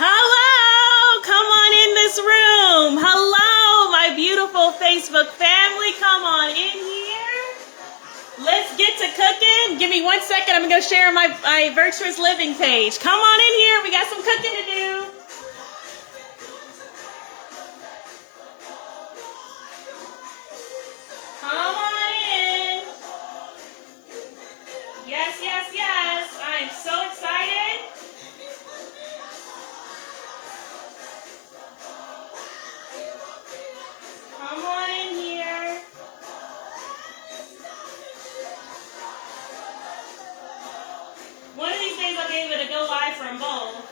Hello, come on in this room. Hello, my beautiful Facebook family. Come on in here. Let's get to cooking. Give me 1 second. I'm going to go share my Virtuous Living page. Come on in here. We got some cooking to do. Come on in. Yes, yes, yes. I am so excited. Come on in here. One of these days I'll be able to go live from both.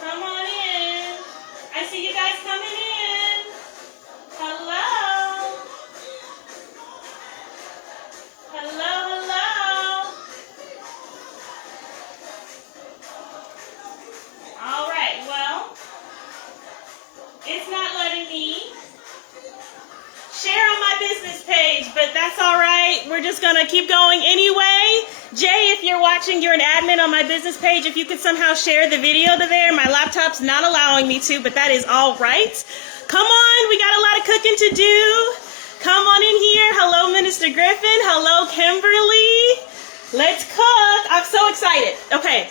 Come on in. I see you guys coming in. Hello. Hello, hello. All right, well, it's not letting me share on my business page, but that's all right. We're just going to keep going anyway. Jay, if you're watching, you're an admin on my business page. If you could somehow share the video to there, my laptop's not allowing me to, but that is all right. Come on, we got a lot of cooking to do. Come on in here. Hello, Minister Griffin. Hello, Kimberly. Let's cook. I'm so excited. Okay.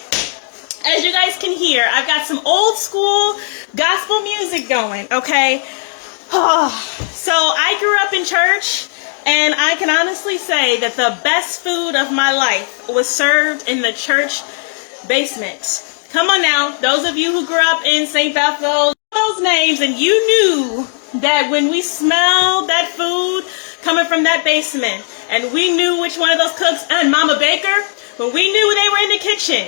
As you guys can hear, I've got some old school gospel music going, okay? So I grew up in church, and I can honestly say that the best food of my life was served in the church basement. Come on now, those of you who grew up in St. Bethel, those names, and you knew that when we smelled that food coming from that basement, and we knew which one of those cooks, and Mama Baker, when we knew they were in the kitchen,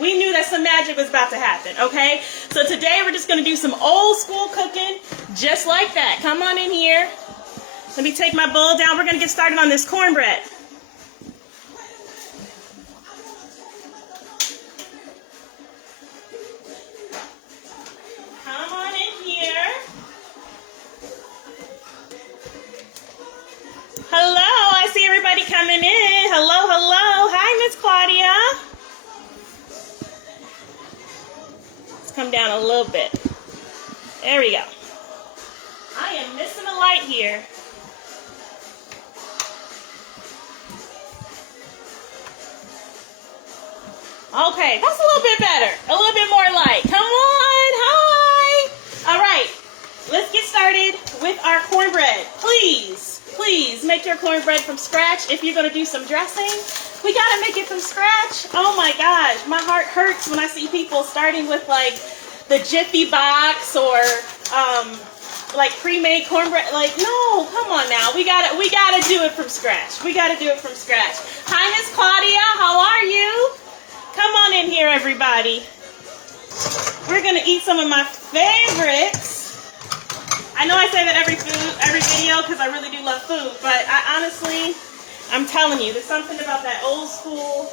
we knew that some magic was about to happen, okay? So today we're just going to do some old school cooking, just like that. Come on in here. Let me take my bowl down. We're going to get started on this cornbread. Come on in here. Hello, I see everybody coming in. Hello, hello. Hi, Miss Claudia. Come down a little bit. There we go. I am missing a light here. Okay, that's a little bit better. A little bit more light. Come on. Hi. All right. Let's get started with our cornbread. Please, please make your cornbread from scratch. If you're going to do some dressing, we got to make it from scratch. Oh my gosh, my heart hurts when I see people starting with like the Jiffy box or like pre-made cornbread. Like, no, come on now. We got to do it from scratch. We got to do it from scratch. Hi, Miss Claudia. How are you? Come on in here, everybody. We're going to eat some of my favorites. I know I say that every video because I really do love food, but I honestly, I'm telling you, there's something about that old school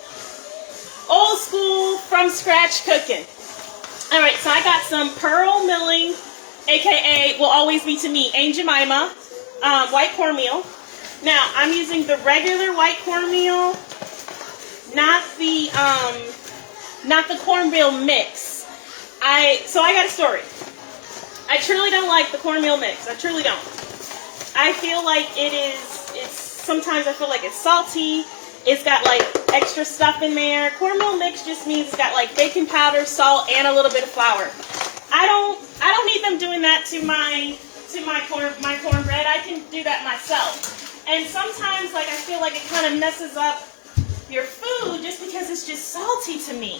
from scratch cooking. All right, so I got some pearl milling, aka will always be to me Aunt Jemima, white cornmeal. Now I'm using the regular white cornmeal, not the cornmeal mix. So I got a story. I truly don't like the cornmeal mix. I truly don't. I feel like sometimes I feel like it's salty. It's got like extra stuff in there. Cornmeal mix just means it's got like baking powder, salt, and a little bit of flour. I don't need them doing that to my cornbread. I can do that myself. And sometimes like I feel like it kind of messes up your food just because it's just salty to me.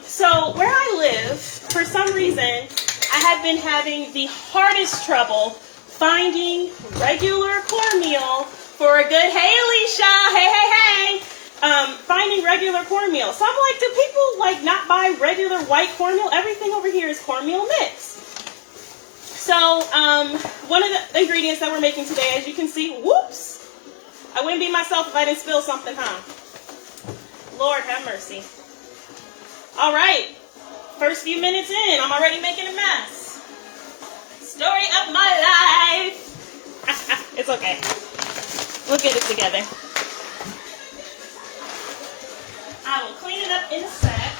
So where I live, for some reason, I have been having the hardest trouble finding regular cornmeal for a good, hey Alicia, hey, finding regular cornmeal. So I'm like, do people like not buy regular white cornmeal? Everything over here is cornmeal mix. So one of the ingredients that we're making today, as you can see, whoops, I wouldn't be myself if I didn't spill something, huh? Lord have mercy. All right, first few minutes in, I'm already making a mess. Story of my life. It's It's okay. We'll get it together. I will clean it up in a sec.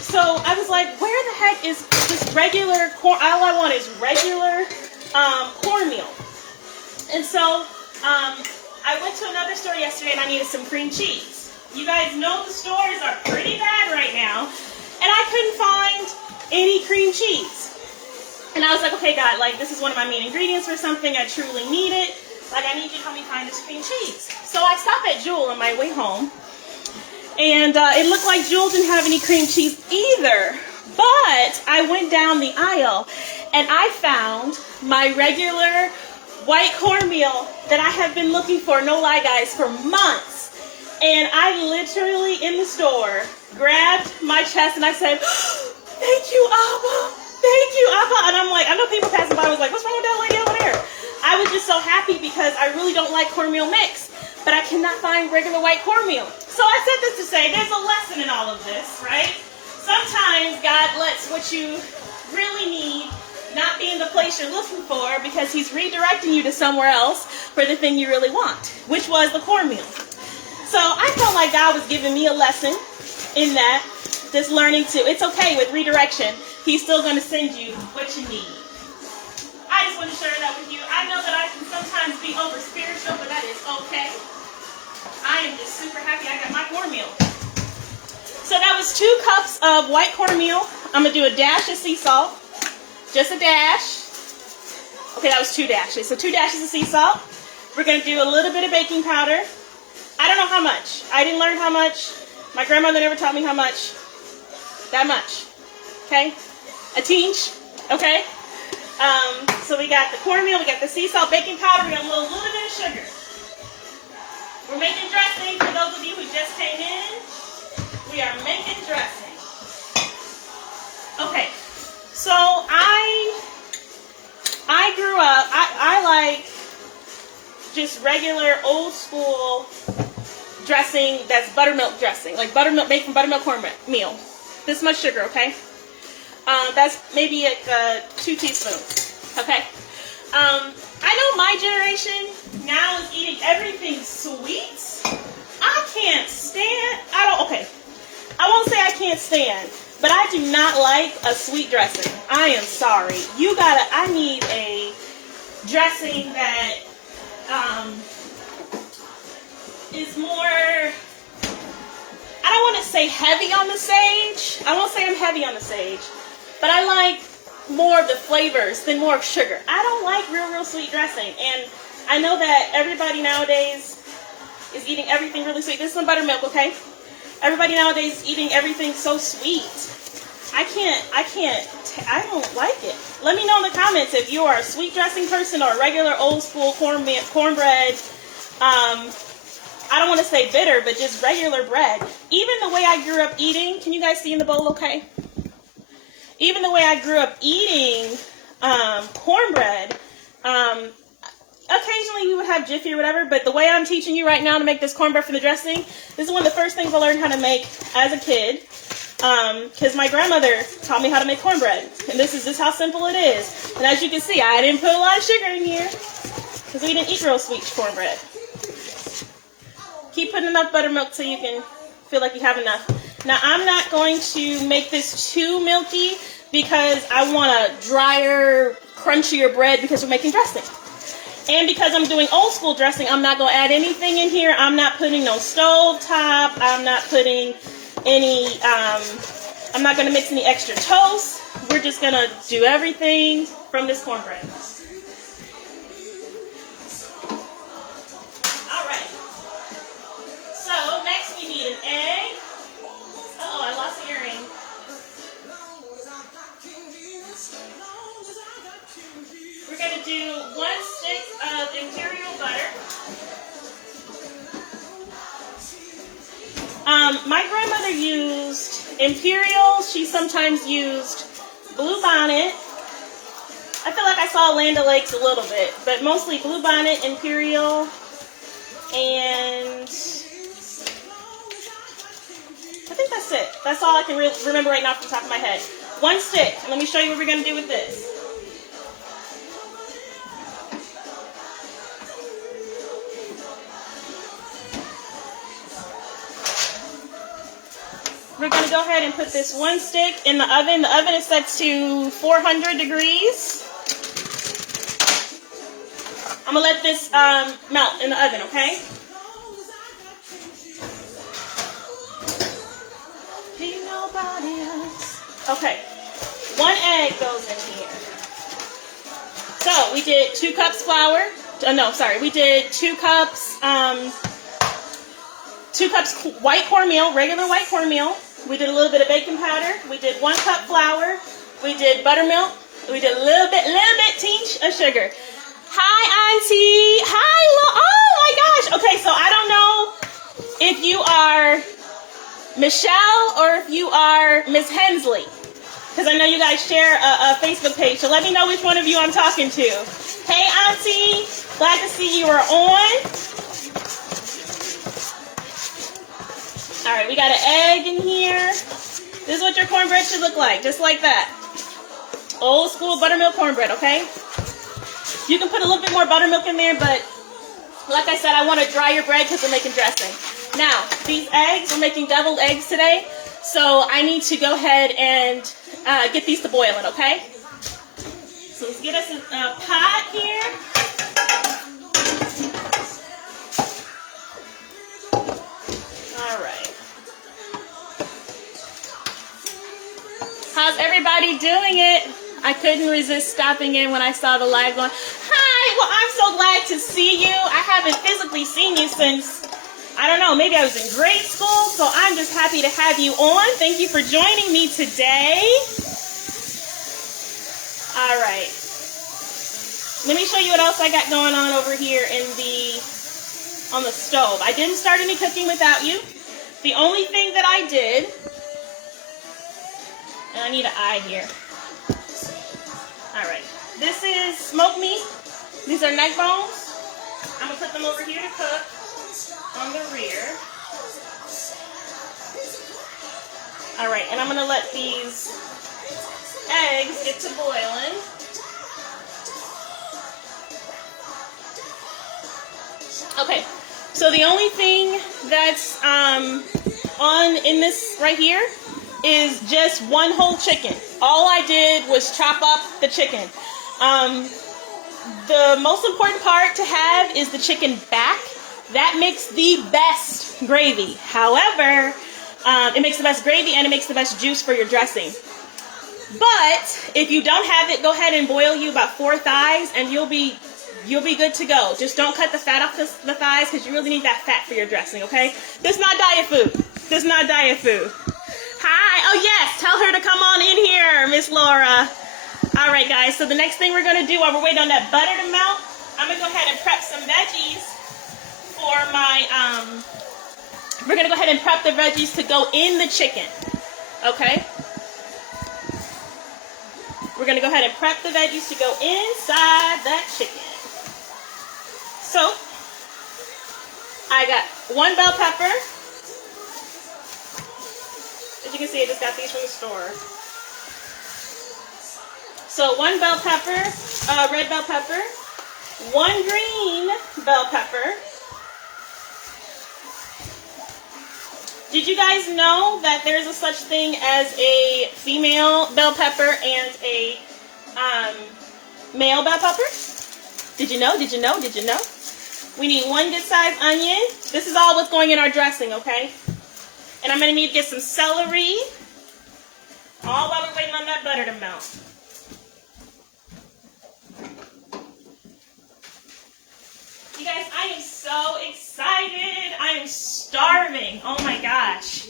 So I was like, where the heck is just regular corn? All I want is regular cornmeal. And so I went to another store yesterday and I needed some cream cheese. You guys know the stores are pretty bad right now, and I couldn't find any cream cheese. And I was like, okay, God, like this is one of my main ingredients for something. I truly need it. Like I need you to help me find this cream cheese. So I stopped at Jewel on my way home. And it looked like Jewel didn't have any cream cheese either. But I went down the aisle and I found my regular white cornmeal that I have been looking for, no lie guys, for months. And I literally in the store grabbed my chest and I said, thank you, Abba. Thank you, Abba. And I'm like, I know people passing by was like, what's wrong with that lady over there? I was just so happy because I really don't like cornmeal mix, but I cannot find regular white cornmeal. So I said this to say, there's a lesson in all of this, right? Sometimes God lets what you really need not be in the place you're looking for because he's redirecting you to somewhere else for the thing you really want, which was the cornmeal. So I felt like God was giving me a lesson in that, just learning to, it's okay with redirection. He's still going to send you what you need. I just want to share that with you. I know that I can sometimes be over spiritual, but that is okay. I am just super happy I got my cornmeal. So that was 2 cups of white cornmeal. I'm going to do a dash of sea salt. Just a dash. Okay, that was 2 dashes. So 2 dashes of sea salt. We're going to do a little bit of baking powder. I don't know how much. I didn't learn how much. My grandmother never taught me how much. That much. Okay? A teach. Okay? So we got the cornmeal, we got the sea salt, baking powder, we got a little bit of sugar. We're making dressing. For those of you who just came in, we are making dressing. Okay, so I grew up, I like just regular old school dressing that's buttermilk dressing, like buttermilk, made from buttermilk cornmeal. This much sugar, okay? That's maybe like 2 teaspoons. Okay. I know my generation now is eating everything sweet. I can't stand. Okay. I won't say I can't stand, but I do not like a sweet dressing. I am sorry. I need a dressing that is more. I don't want to say heavy on the sage. I won't say I'm heavy on the sage. But I like more of the flavors than more of sugar. I don't like real sweet dressing. And I know that everybody nowadays is eating everything really sweet. This is some buttermilk, okay? Everybody nowadays is eating everything so sweet. I don't like it. Let me know in the comments if you are a sweet dressing person or a regular old school cornbread. I don't want to say bitter, but just regular bread. Even the way I grew up eating, can you guys see in the bowl okay? Even the way I grew up eating cornbread, occasionally we would have Jiffy or whatever, but the way I'm teaching you right now to make this cornbread from the dressing, this is one of the first things I learned how to make as a kid, because my grandmother taught me how to make cornbread, and this is just how simple it is. And as you can see, I didn't put a lot of sugar in here, because we didn't eat real sweet cornbread. Keep putting enough buttermilk so you can feel like you have enough. Now, I'm not going to make this too milky because I want a drier, crunchier bread because we're making dressing. And because I'm doing old school dressing, I'm not going to add anything in here. I'm not putting no stove top. I'm not putting any, I'm not going to mix any extra toast. We're just going to do everything from this cornbread. All right. So next we need an egg. Oh, I lost the earring. We're going to do 1 stick of imperial butter. My grandmother used imperial. She sometimes used Blue Bonnet. I feel like I saw Land O'Lakes a little bit, but mostly Blue Bonnet, imperial, and I think that's it. That's all I can remember right now from the top of my head. 1 stick. Let me show you what we're going to do with this. go ahead and put this one stick in the oven. The oven is set to 400 degrees. I'm gonna let this melt in the oven, okay? Nobody else. Okay, 1 egg goes in here. So we did 2 cups flour. We did 2 cups 2 cups white cornmeal, regular white cornmeal. We did a little bit of baking powder. We did 1 cup flour. We did buttermilk. We did a little bit teeny of sugar. Hi, Auntie. Hi, oh my gosh. Okay, so I don't know if you are Michelle or if you are Miss Hensley, because I know you guys share a Facebook page. So let me know which one of you I'm talking to. Hey, Auntie. Glad to see you are on. All right, we got an egg in here. This is what your cornbread should look like, just like that. Old school buttermilk cornbread, okay? You can put a little bit more buttermilk in there, but like I said, I want to dry your bread because we're making dressing. Now, these eggs, we're making deviled eggs today, so I need to go ahead and get these to boiling, okay? So let's get us a pot here. All right. How's everybody doing it? I couldn't resist stopping in when I saw the live going. Hi, well, I'm so glad to see you. I haven't physically seen you since, I don't know, maybe I was in grade school, so I'm just happy to have you on. Thank you for joining me today. All right. Let me show you what else I got going on over here on the stove. I didn't start any cooking without you. The only thing that I did, and I need an eye here. All right, this is smoked meat. These are neck bones. I'm gonna put them over here to cook on the rear. All right, and I'm gonna let these eggs get to boiling. Okay, so the only thing that's in this right here is just 1 whole chicken. All I did was chop up the chicken. The most important part to have is the chicken back. That makes the best gravy. However, it makes the best gravy and it makes the best juice for your dressing. But if you don't have it, go ahead and boil you about 4 thighs and you'll be good to go. Just don't cut the fat off the thighs because you really need that fat for your dressing, okay? This is not diet food. This is not diet food. Hi. Oh, yes. Tell her to come on in here, Miss Laura. All right, guys. So the next thing we're going to do while we're waiting on that butter to melt, I'm going to go ahead and prep some veggies for my, we're going to go ahead and prep the veggies to go in the chicken. Okay? We're going to go ahead and prep the veggies to go inside that chicken. So, I got 1 bell pepper. As you can see, I just got these from the store. So 1 bell pepper, red bell pepper, 1 green bell pepper. Did you guys know that there's a such thing as a female bell pepper and a male bell pepper? Did you know? Did you know? Did you know? We need 1 good sized onion. This is all what's going in our dressing, okay? And I'm going to need to get some celery, all while we're waiting on that butter to melt. You guys, I am so excited. I am starving. Oh my gosh.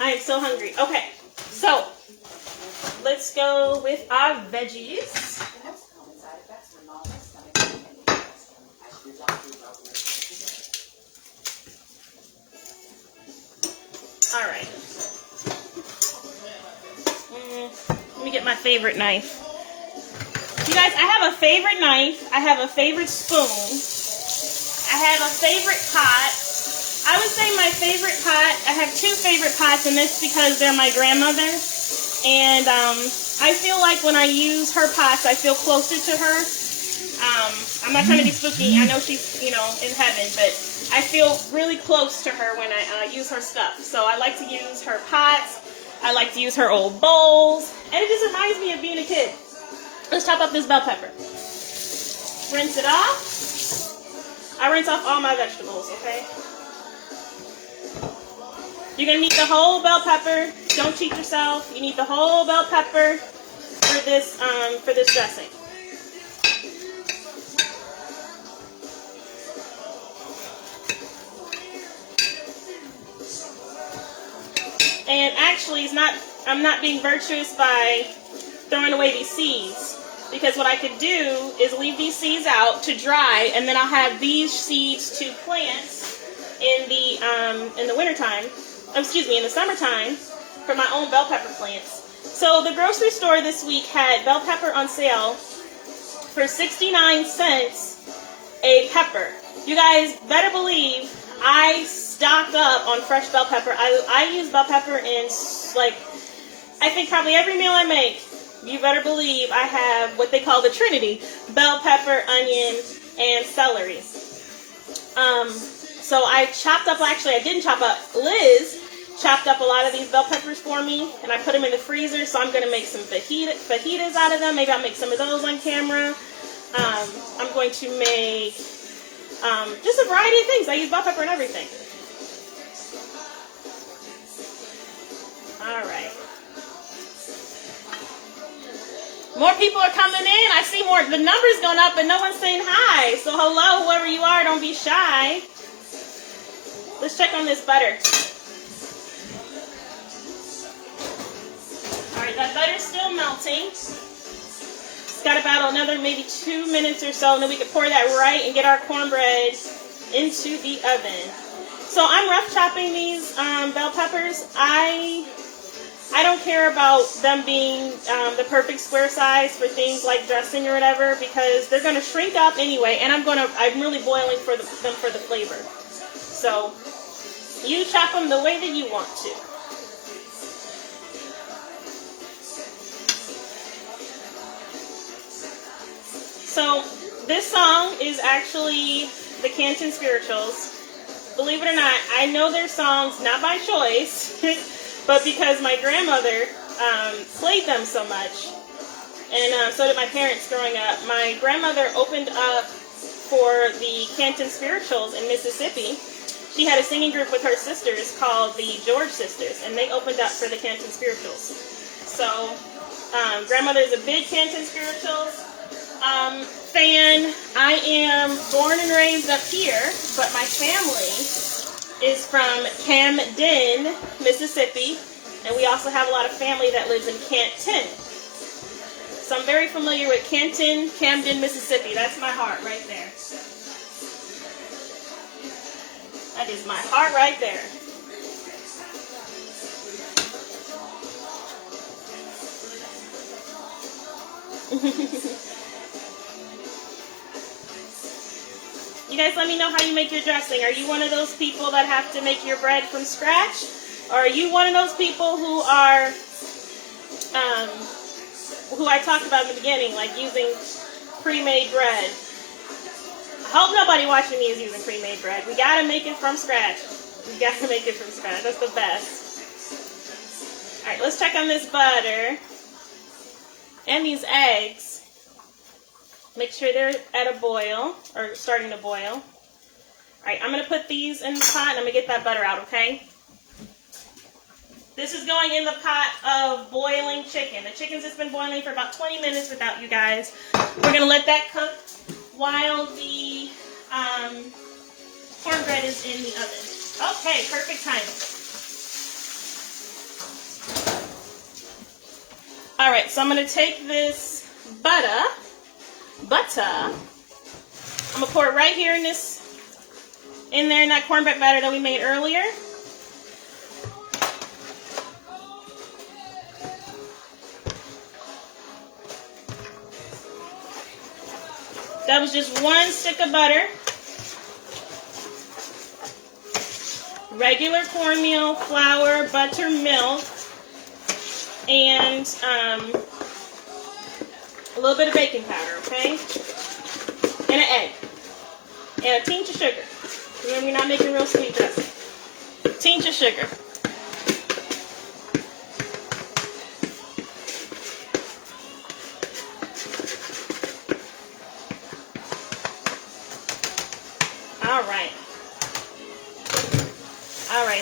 I am so hungry. Okay, so let's go with our veggies. All right. Let me get my favorite knife. You guys, I have a favorite knife. I have a favorite spoon. I have a favorite pot. I would say my favorite pot, I have 2 favorite pots, and this because they're my grandmother. And I feel like when I use her pots, I feel closer to her. I'm not trying to be spooky. I know she's, in heaven, but I feel really close to her when I use her stuff. So I like to use her pots. I like to use her old bowls. And it just reminds me of being a kid. Let's chop up this bell pepper. Rinse it off. I rinse off all my vegetables, okay? You're going to need the whole bell pepper. Don't cheat yourself. You need the whole bell pepper for this dressing. And actually, I'm not being virtuous by throwing away these seeds. Because what I could do is leave these seeds out to dry, and then I'll have these seeds to plant in the wintertime. Excuse me, in the summertime for my own bell pepper plants. So the grocery store this week had bell pepper on sale for 69 cents a pepper. You guys better believe I stock up on fresh bell pepper. I use bell pepper in, like, I think probably every meal I make. You better believe I have what they call the Trinity: bell pepper, onion, and celery. So I chopped up, actually I didn't chop up, Liz chopped up a lot of these bell peppers for me, and I put them in the freezer, so I'm going to make some fajitas out of them. Maybe I'll make some of those on camera. I'm going to make just a variety of things. I use bell pepper and everything. All right. More people are coming in. I see more. The number's going up, but no one's saying hi. So hello, whoever you are, don't be shy. Let's check on this butter. All right, that butter's still melting. It's got about another maybe 2 minutes or so, and then we can pour that right and get our cornbread into the oven. So I'm rough chopping these bell peppers. I don't care about them being the perfect square size for things like dressing or whatever, because they're going to shrink up anyway, and I'm really boiling for them for the flavor. So you chop them the way that you want to. So this song is actually the Canton Spirituals. Believe it or not, I know their songs not by choice, but because my grandmother played them so much, and so did my parents growing up. My grandmother opened up for the Canton Spirituals in Mississippi. She had a singing group with her sisters called the George Sisters, and they opened up for the Canton Spirituals. So grandmother is a big Canton Spirituals fan. I am born and raised up here, but my family is from Camden, Mississippi, and we also have a lot of family that lives in Canton. So I'm very familiar with Canton, Camden, Mississippi. That's my heart right there. That is my heart right there. You guys let me know how you make your dressing. Are you one of those people that have to make your bread from scratch? Or are you one of those people who are, who I talked about in the beginning, like using pre-made bread? I hope nobody watching me is using pre-made bread. We gotta make it from scratch. We gotta make it from scratch. That's the best. Alright, let's check on this butter and these eggs. Make sure they're at a boil, or starting to boil. Alright, I'm going to put these in the pot, and I'm going to get that butter out, okay? This is going in the pot of boiling chicken. The chicken's just been boiling for about 20 minutes without you guys. We're going to let that cook while the cornbread is in the oven. Okay, perfect timing. Alright, so I'm going to take this butter. I'm going to pour it right here in there in that cornbread batter that we made earlier. That was just one stick of butter. Regular cornmeal, flour, butter, milk, and a little bit of baking powder, okay? And an egg. And a tinge of sugar. Remember, you're not making real sweet dressing. Tinge of sugar.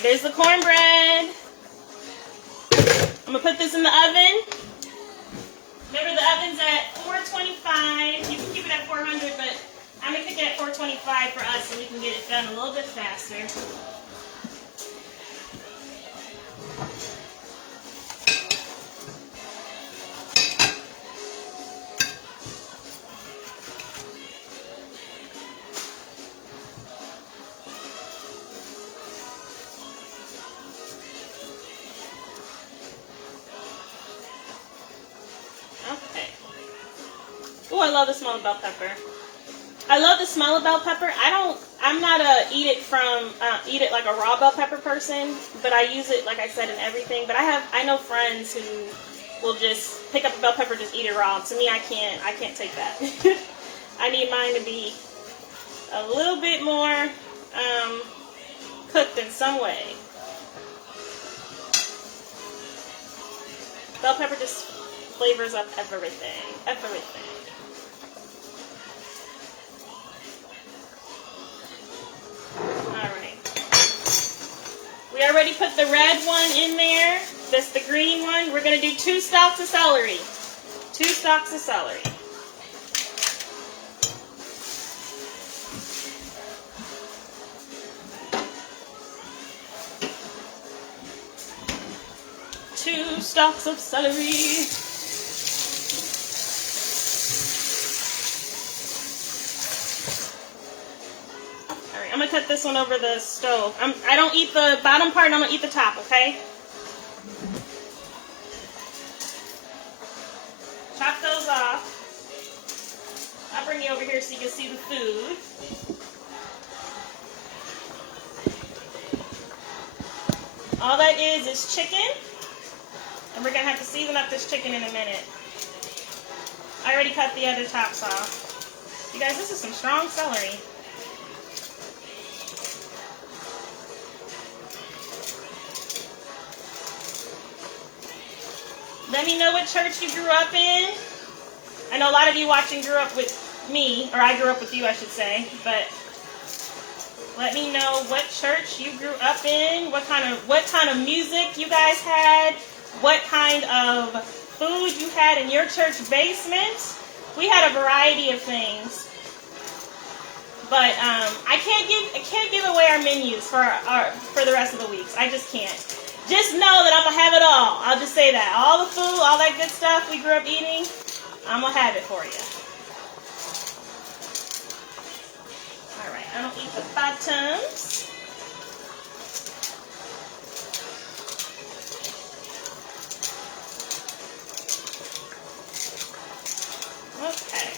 there's the cornbread. I'm going to put this in the oven. Remember, the oven's at 425. You can keep it at 400, but I'm going to cook it at 425 for us so we can get it done a little bit faster. Okay. Oh, I love the smell of bell pepper. I love the smell of bell pepper. I'm not a eat it like a raw bell pepper person, but I use it, like I said, in everything. But I know friends who will just pick up a bell pepper, just eat it raw. To me, I can't take that. I need mine to be a little bit more cooked in some way. Bell pepper just flavors up everything. Alright. We already put the red one in there. That's the green one. We're going to do 2 stalks of celery. 2 stalks of celery. Two stalks of celery. Alright, I'm going to cut this one over the stove. I don't eat the bottom part, I'm going to eat the top, okay? Chop those off. I'll bring you over here so you can see the food. All that is chicken. And we're going to have to season up this chicken in a minute. I already cut the other tops off. You guys, this is some strong celery. Let me know what church you grew up in. I know a lot of you watching grew up with me, or I grew up with you, I should say. But let me know what church you grew up in, what kind of music you guys had. What kind of food you had in your church basement. We had a variety of things, but I can't give away our menus for the rest of the weeks. I just can't. Just know that I'm gonna have it all. I'll just say that all the food, all that good stuff we grew up eating, I'm gonna have it for you. All right, I don't eat the bottoms. Okay.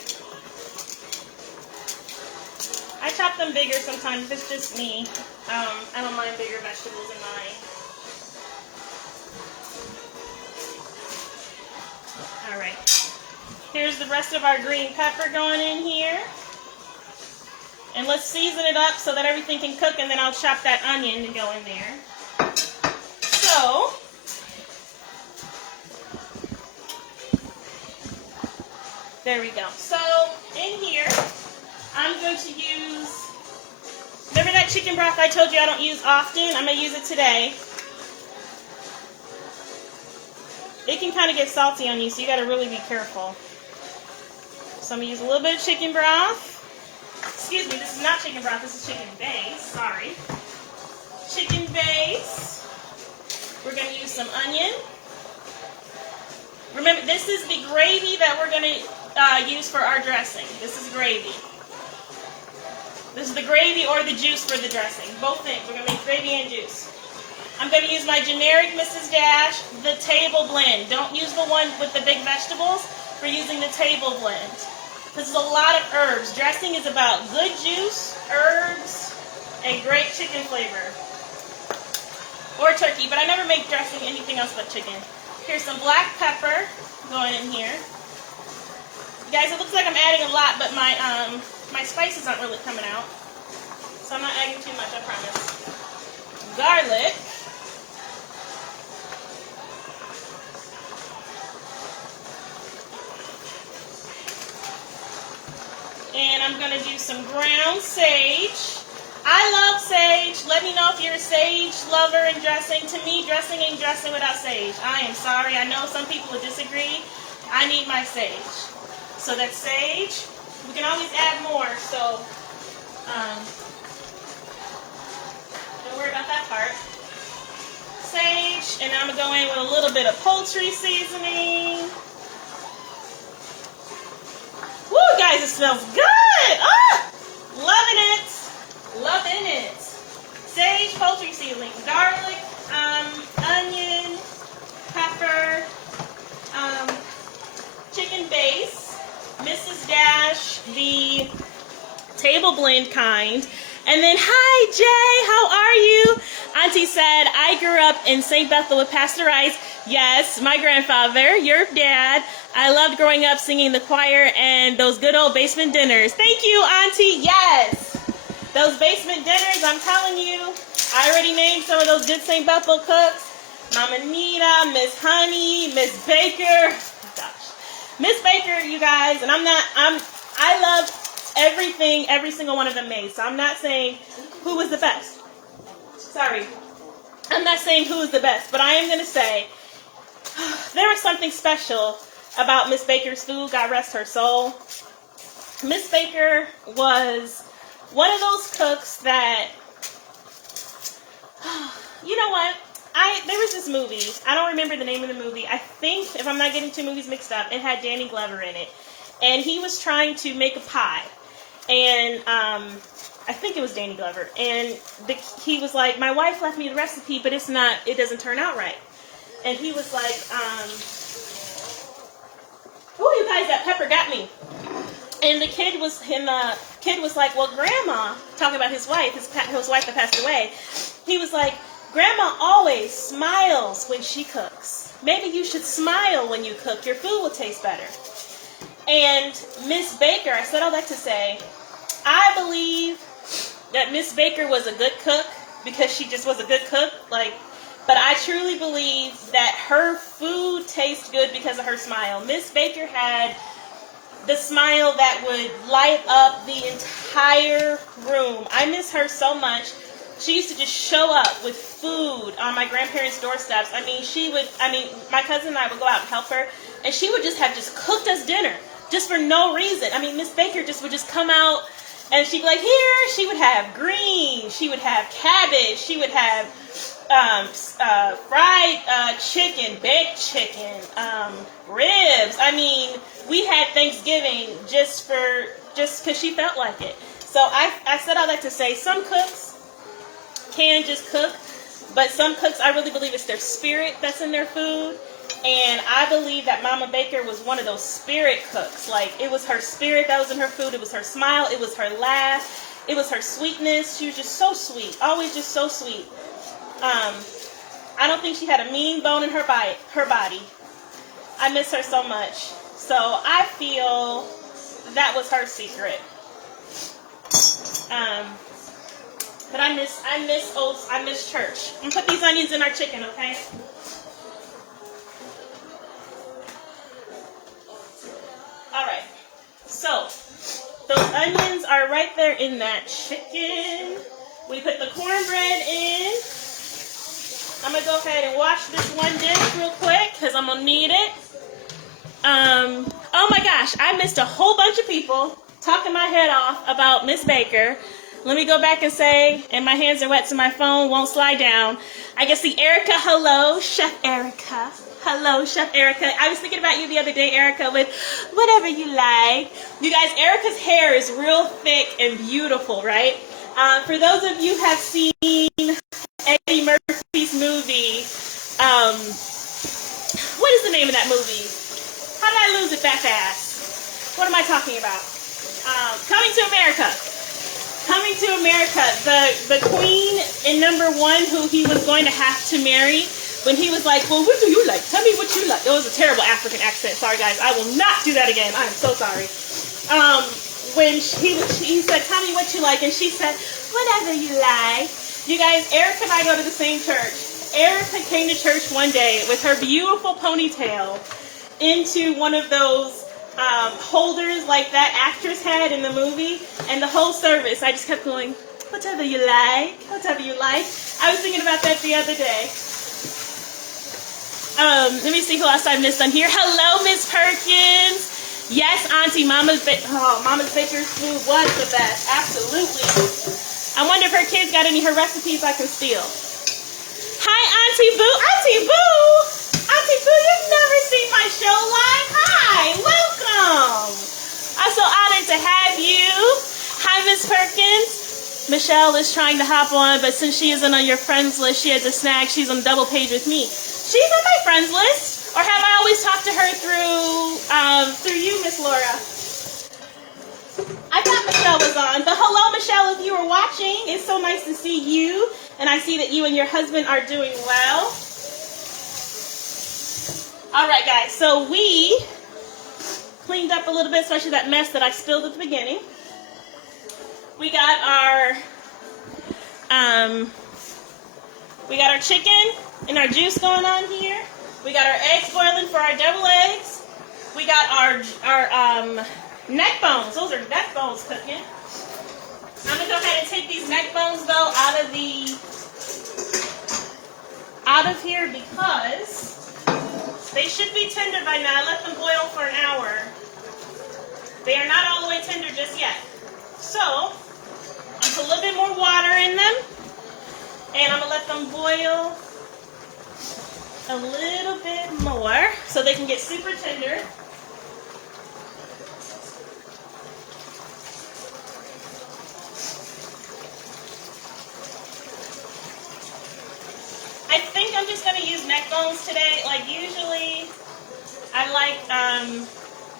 I chop them bigger sometimes if it's just me. I don't mind bigger vegetables in mine. Alright. Here's the rest of our green pepper going in here. And let's season it up so that everything can cook, and then I'll chop that onion to go in there. So, there we go. So, in here, I'm going to use, remember that chicken broth I told you I don't use often? I'm going to use it today. It can kind of get salty on you, so you got to really be careful. So I'm going to use a little bit of chicken broth. Excuse me, this is not chicken broth, this is chicken base. Sorry. Chicken base. We're going to use some onion. Remember, this is the gravy that we're going to use for our dressing. This is gravy. This is the gravy or the juice for the dressing. Both things. We're going to make gravy and juice. I'm going to use my generic Mrs. Dash, the table blend. Don't use the one with the big vegetables. We're using the table blend. This is a lot of herbs. Dressing is about good juice, herbs, and great chicken flavor. Or turkey, but I never make dressing anything else but chicken. Here's some black pepper going in here. Guys, it looks like I'm adding a lot, but my spices aren't really coming out. So I'm not adding too much, I promise. Garlic. And I'm going to do some ground sage. I love sage. Let me know if you're a sage lover and dressing. To me, dressing ain't dressing without sage. I am sorry. I know some people will disagree. I need my sage. So that's sage. We can always add more. So don't worry about that part. Sage. And I'm going to go in with a little bit of poultry seasoning. Woo, guys, it smells good. Ah, loving it. Loving it. Sage, poultry seasoning, garlic, onion, pepper, chicken base, Mrs. Dash, the table blend kind. And then, hi, Jay, how are you? Auntie said, I grew up in St. Bethel with Pastor Rice. Yes, my grandfather, your dad. I loved growing up singing the choir and those good old basement dinners. Thank you, Auntie. Yes. Those basement dinners, I'm telling you, I already named some of those good St. Bethel cooks. Mama Nita, Miss Honey, Miss Baker. Oh, gosh. Miss Baker, you guys, and I love everything every single one of them made. So I'm not saying who was the best. Sorry. I'm not saying who is the best, but I am going to say there was something special about Miss Baker's food. God rest her soul. Miss Baker was one of those cooks that, you know what? There was this movie. I don't remember the name of the movie. I think, if I'm not getting two movies mixed up, it had Danny Glover in it. And he was trying to make a pie. And I think it was Danny Glover. And he was like, my wife left me the recipe, but it doesn't turn out right. And he was like, oh, you guys, that pepper got me. And the kid was like, well, Grandma, talking about his wife, his wife that passed away. He was like, Grandma always smiles when she cooks. Maybe you should smile when you cook. Your food will taste better. And Miss Baker, I said all that to say, I believe that Miss Baker was a good cook because she just was a good cook. But I truly believe that her food tastes good because of her smile. Miss Baker had the smile that would light up the entire room. I miss her so much. She used to just show up with food on my grandparents' doorsteps. My cousin and I would go out and help her, and she would just have cooked us dinner just for no reason. Miss Baker would just come out, and she'd be like, here, she would have greens, she would have cabbage, she would have fried chicken, baked chicken, ribs. We had Thanksgiving just because she felt like it. So I said all that to say some cooks can just cook, but some cooks, I really believe it's their spirit that's in their food. And I believe that Mama Baker was one of those spirit cooks. It was her spirit that was in her food. It was her smile. It was her laugh. It was her sweetness. She was just so sweet. Always just so sweet. I don't think she had a mean bone in her body. I miss her so much. So I feel that was her secret. But I miss church. I'm gonna put these onions in our chicken, okay? Alright. So those onions are right there in that chicken. We put the cornbread in. I'm going to go ahead and wash this one dish real quick because I'm going to need it. Oh my gosh, I missed a whole bunch of people talking my head off about Miss Baker. Let me go back and say, and my hands are wet so my phone won't slide down. I can see Erica. Hello, Chef Erica. Hello, Chef Erica. I was thinking about you the other day, Erica, with whatever you like. You guys, Erica's hair is real thick and beautiful, right? For those of you who have seen Eddie Murphy's movie, what is the name of that movie? How did I lose it that fast? What am I talking about? Coming to America. Coming to America. The queen in #1 who he was going to have to marry, when he was like, well, what do you like? Tell me what you like. It was a terrible African accent. Sorry, guys. I will not do that again. I am so sorry. When he said, tell me what you like, and she said, whatever you like. You guys, Erica and I go to the same church. Erica came to church one day with her beautiful ponytail into one of those holders like that actress had in the movie, and the whole service, I just kept going, Whatever you like. Whatever you like. I was thinking about that the other day. Let me see who else I missed on here. Hello, Miss Perkins. Yes, Auntie, Mama's Baker's food was the best. Absolutely. I wonder if her kids got any of her recipes I can steal. Hi, Auntie Boo. Auntie Boo. Auntie Boo, you've never seen my show live. Hi, welcome. I'm so honored to have you. Hi, Miss Perkins. Michelle is trying to hop on, but since she isn't on your friends list, she had to snag. She's on double page with me. She's on my friends list. Or have I always talked to her through you, Miss Laura? I thought Michelle was on. But hello, Michelle, if you were watching. It's so nice to see you. And I see that you and your husband are doing well. All right, guys. So we cleaned up a little bit, especially that mess that I spilled at the beginning. We got our chicken and our juice going on here. We got our eggs boiling for our double eggs. We got our neck bones. Those are neck bones cooking. I'm gonna go ahead and take these neck bones though out of here because they should be tender by now. I let them boil for an hour. They are not all the way tender just yet. So I'm gonna put a little bit more water in them, and I'm gonna let them boil a little bit more so they can get super tender. I think I'm just going to use neck bones today. Like usually I like,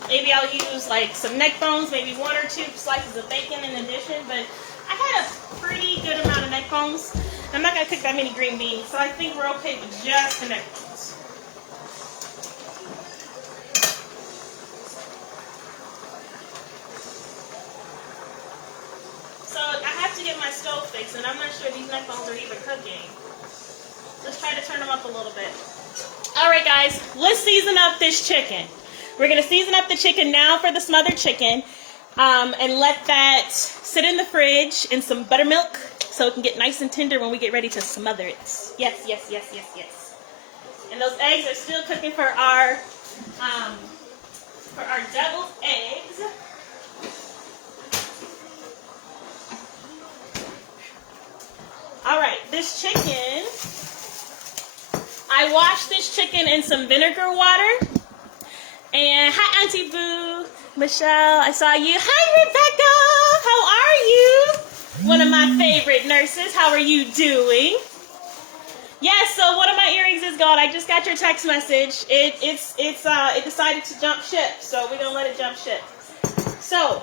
maybe I'll use like some neck bones, maybe 1 or 2 slices of bacon in addition, but I had a pretty good amount of neck bones. I'm not going to cook that many green beans, so I think we're okay with just the neck bones. So I have to get my stove fixed, and I'm not sure these neck bones are even cooking. Let's try to turn them up a little bit. All right, guys, let's season up this chicken. We're going to season up the chicken now for the smothered chicken, and let that sit in the fridge in some buttermilk so it can get nice and tender when we get ready to smother it. Yes, yes, yes, yes, yes. And those eggs are still cooking for our deviled eggs. All right, this chicken, I washed this chicken in some vinegar water. And hi, Auntie Boo. Michelle, I saw you. Hi, Rebecca. How are you? One of my favorite nurses. How are you doing? Yes, so one of my earrings is gone. I just got your text message. It decided to jump ship, so we're gonna let it jump ship. So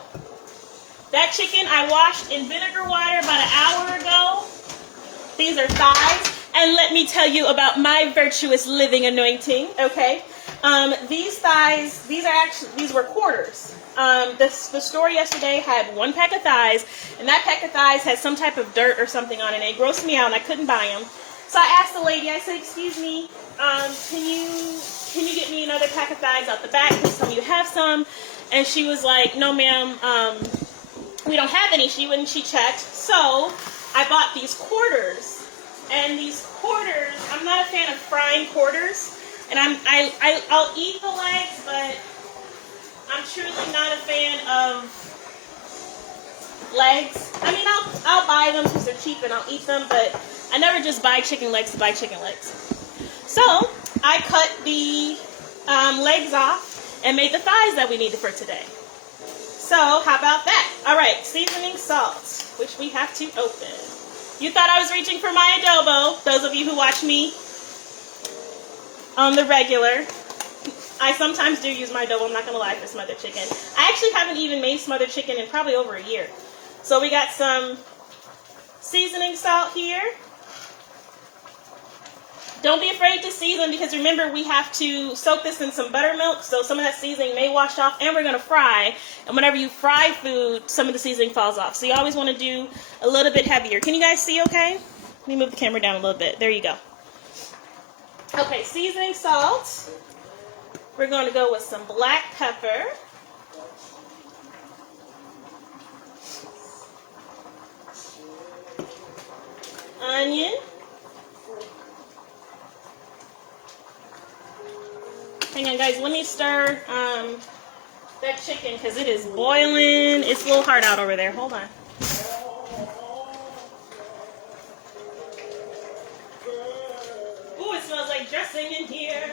that chicken I washed in vinegar water about an hour ago. These are thighs, and let me tell you about my virtuous living anointing. Okay, these thighs, these were quarters. The store yesterday had 1 pack of thighs, and that pack of thighs had some type of dirt or something on it, and it grossed me out, and I couldn't buy them. So I asked the lady, I said, excuse me, can you get me another pack of thighs out the back? Please tell me you have some. And she was like, no ma'am, we don't have any. She checked. So I bought these quarters. And these quarters, I'm not a fan of frying quarters. And I'll eat the legs, but I'm truly not a fan of legs. I mean, I'll buy them because they're cheap and I'll eat them, but I never just buy chicken legs to buy chicken legs. So I cut the legs off and made the thighs that we needed for today. So how about that? All right, seasoning salt, which we have to open. You thought I was reaching for my adobo. Those of you who watch me on the regular, I sometimes do use my adobo, I'm not going to lie, for smothered chicken. I actually haven't even made smothered chicken in probably over a year. So we got some seasoning salt here. Don't be afraid to season because remember we have to soak this in some buttermilk, so some of that seasoning may wash off, and we're going to fry. And whenever you fry food, some of the seasoning falls off. So you always want to do a little bit heavier. Can you guys see okay? Let me move the camera down a little bit. There you go. Okay, seasoning salt. We're going to go with some black pepper. onion. Hang on, guys. Let me stir that chicken because it is boiling. It's a little hard out over there. Hold on. Ooh, it smells like dressing in here.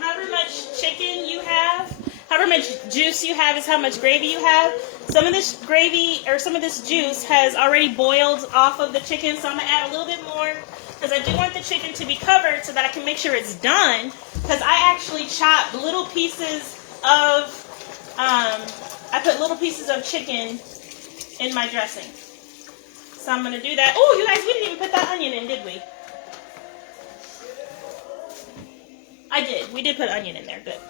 However much chicken you have, however much juice you have is how much gravy you have. Some of this gravy or some of this juice has already boiled off of the chicken, so I'm going to add a little bit more because I do want the chicken to be covered so that I can make sure it's done, because I actually chop little pieces of, I put little pieces of chicken in my dressing. So I'm going to do that. Oh, you guys, we didn't even put that onion in, did we? I did. We did put onion in there. Good.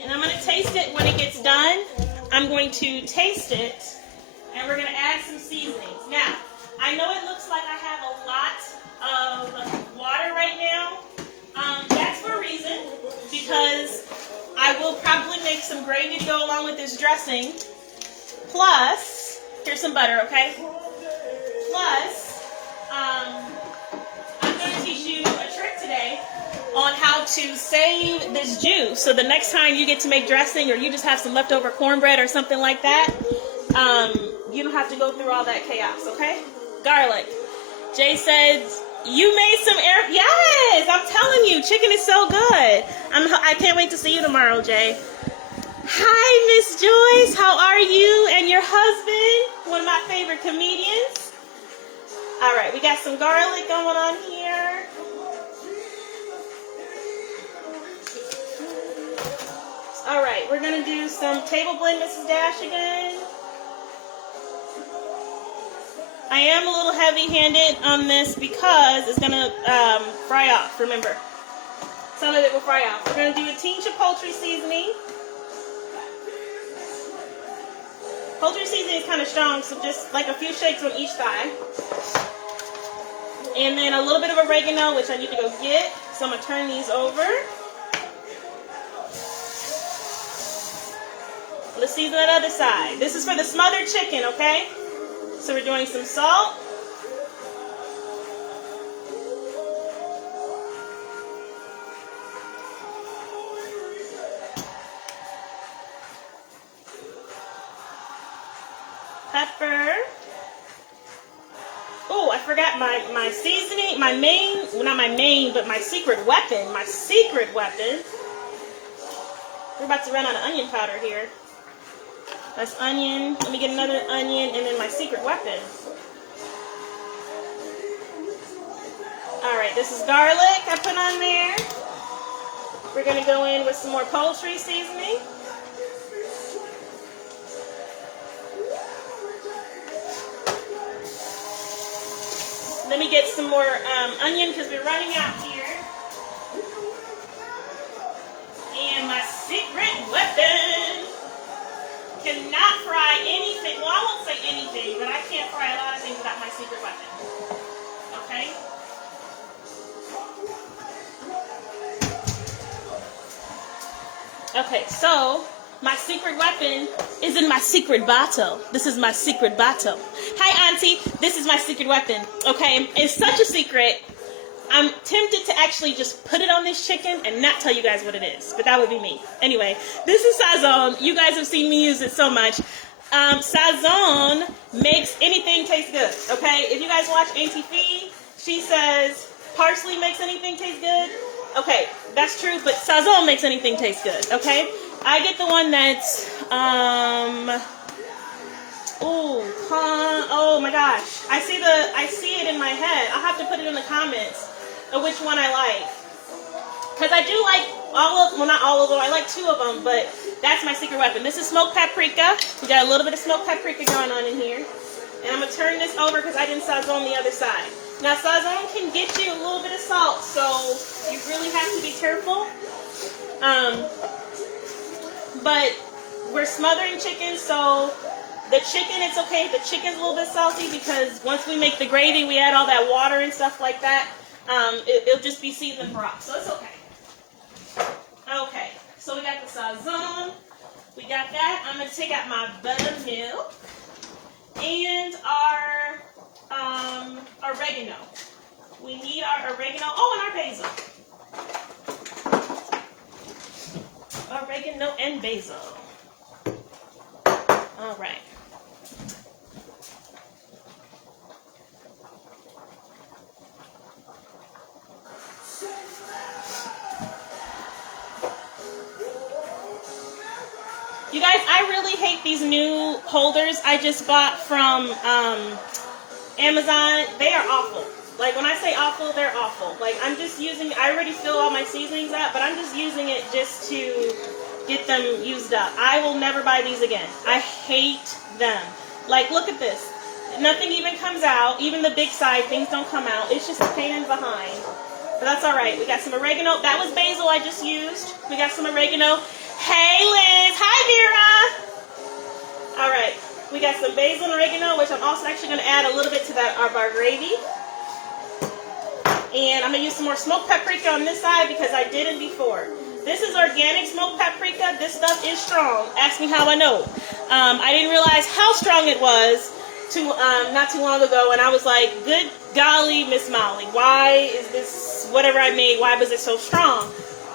And I'm going to taste it when it gets done. I'm going to taste it, and we're going to add some seasonings. Now, I know it looks like I have a lot of water right now. That's for a reason, because I will probably make some gravy to go along with this dressing. Plus, here's some butter, okay? Plus, I'm going to teach you a trick today on how to save this juice, so the next time you get to make dressing or you just have some leftover cornbread or something like that, you don't have to go through all that chaos, okay? Garlic. Jay said, you made some air... Yes, I'm telling you, chicken is so good. I can't wait to see you tomorrow, Jay. Hi, Miss Joyce. How are you and your husband? One of my favorite comedians. All right, we got some garlic going on here. All right, we're going to do some table blend, Mrs. Dash, again. I am a little heavy-handed on this because it's going to fry off, remember. Some of it will fry off. We're going to do a tinge of poultry seasoning. Poultry seasoning is kind of strong, so just like a few shakes on each thigh. And then a little bit of oregano, which I need to go get. So I'm going to turn these over. Let's season that other side. This is for the smothered chicken, okay? So we're doing some salt. Pepper. Oh, I forgot my seasoning, my main, well, not my main, but my secret weapon. My secret weapon. We're about to run out of onion powder here. That's onion. Let me get another onion, and then my secret weapon. All right, this is garlic I put on there. We're going to go in with some more poultry seasoning. Let me get some more onion because we're running out here. And my secret weapon. Cannot fry anything. Well, I won't say anything, but I can't fry a lot of things without my secret weapon. Okay? Okay, so my secret weapon is in my secret bottle. This is my secret bottle. Hi, Auntie. This is my secret weapon. Okay? It's such a secret. I'm tempted to actually just put it on this chicken and not tell you guys what it is, but that would be me. Anyway, this is Sazon. You guys have seen me use it so much. Sazon makes anything taste good, okay? If you guys watch Auntie Fee, she says parsley makes anything taste good. Okay, that's true, but Sazon makes anything taste good, okay? I get the one that's, oh my gosh. I see it in my head. I'll have to put it in the comments of which one I like. Because I do like all of, well, not all of them. I like 2 of them, but that's my secret weapon. This is smoked paprika. We got a little bit of smoked paprika going on in here. And I'm going to turn this over because I didn't Sazon the other side. Now, Sazon can get you a little bit of salt, so you really have to be careful. But we're smothering chicken, so The chicken, it's okay. The chicken's a little bit salty because once we make the gravy, we add all that water and stuff like that. It'll just be seasoned broth, so it's okay. Okay, so we got the sazon. We got that. I'm going to take out my buttermilk and our oregano. We need our oregano. Oh, and our basil. Oregano and basil. All right. You guys, I really hate these new holders I just bought from Amazon. They are awful. Like, when I say awful, they're awful. Like, I'm just using, I already fill all my seasonings up, but I'm just using it just to get them used up. I will never buy these again. I hate them. Like, look at this. Nothing even comes out. Even the big side things don't come out. It's just a pain in the behind. But that's all right. We got some oregano. That was basil I just used. We got some oregano. Hey, Liz. Hi, Vera. All right. We got some basil and oregano, which I'm also actually going to add a little bit to that of our gravy. And I'm going to use some more smoked paprika on this side because I didn't before. This is organic smoked paprika. This stuff is strong. Ask me how I know. I didn't realize how strong it was not too long ago, and I was like, good golly, Miss Molly, why is this, whatever I made, why was it so strong?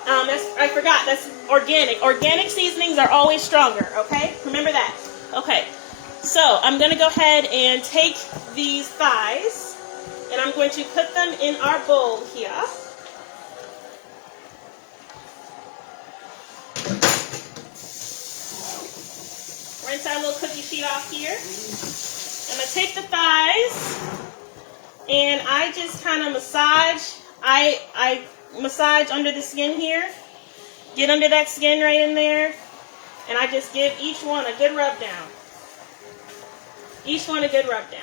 I forgot, that's organic. Organic seasonings are always stronger, okay? Remember that. Okay, so I'm going to go ahead and take these thighs, and I'm going to put them in our bowl here. Rinse our little cookie sheet off here. I'm going to take the thighs, and I just kind of massage. I massage under the skin here. Get under that skin right in there, and I just give each one a good rub down. Each one a good rub down.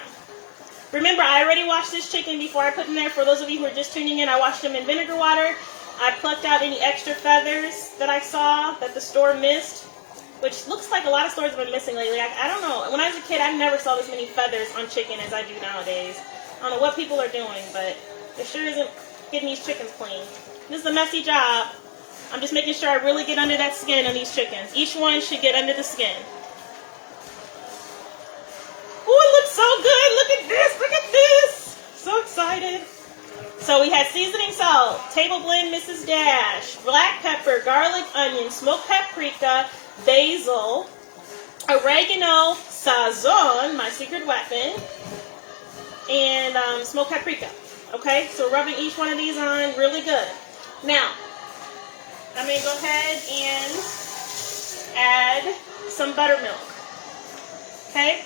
Remember, I already washed this chicken before I put in there. For those of you who are just tuning in, I washed them in vinegar water. I plucked out any extra feathers that I saw that the store missed, which looks like a lot of stores have been missing lately. I don't know. When I was a kid, I never saw this many feathers on chicken as I do nowadays. I don't know what people are doing, but it sure isn't getting these chickens clean. This is a messy job. I'm just making sure I really get under that skin on these chickens. Each one should get under the skin. Oh, it looks so good. Look at this. Look at this. So excited. So we had seasoning salt, table blend Mrs. Dash, black pepper, garlic, onion, smoked paprika, basil, oregano, sazon, my secret weapon, and smoked paprika. Okay, so rubbing each one of these on really good. Now, I'm going to go ahead and add some buttermilk. Okay?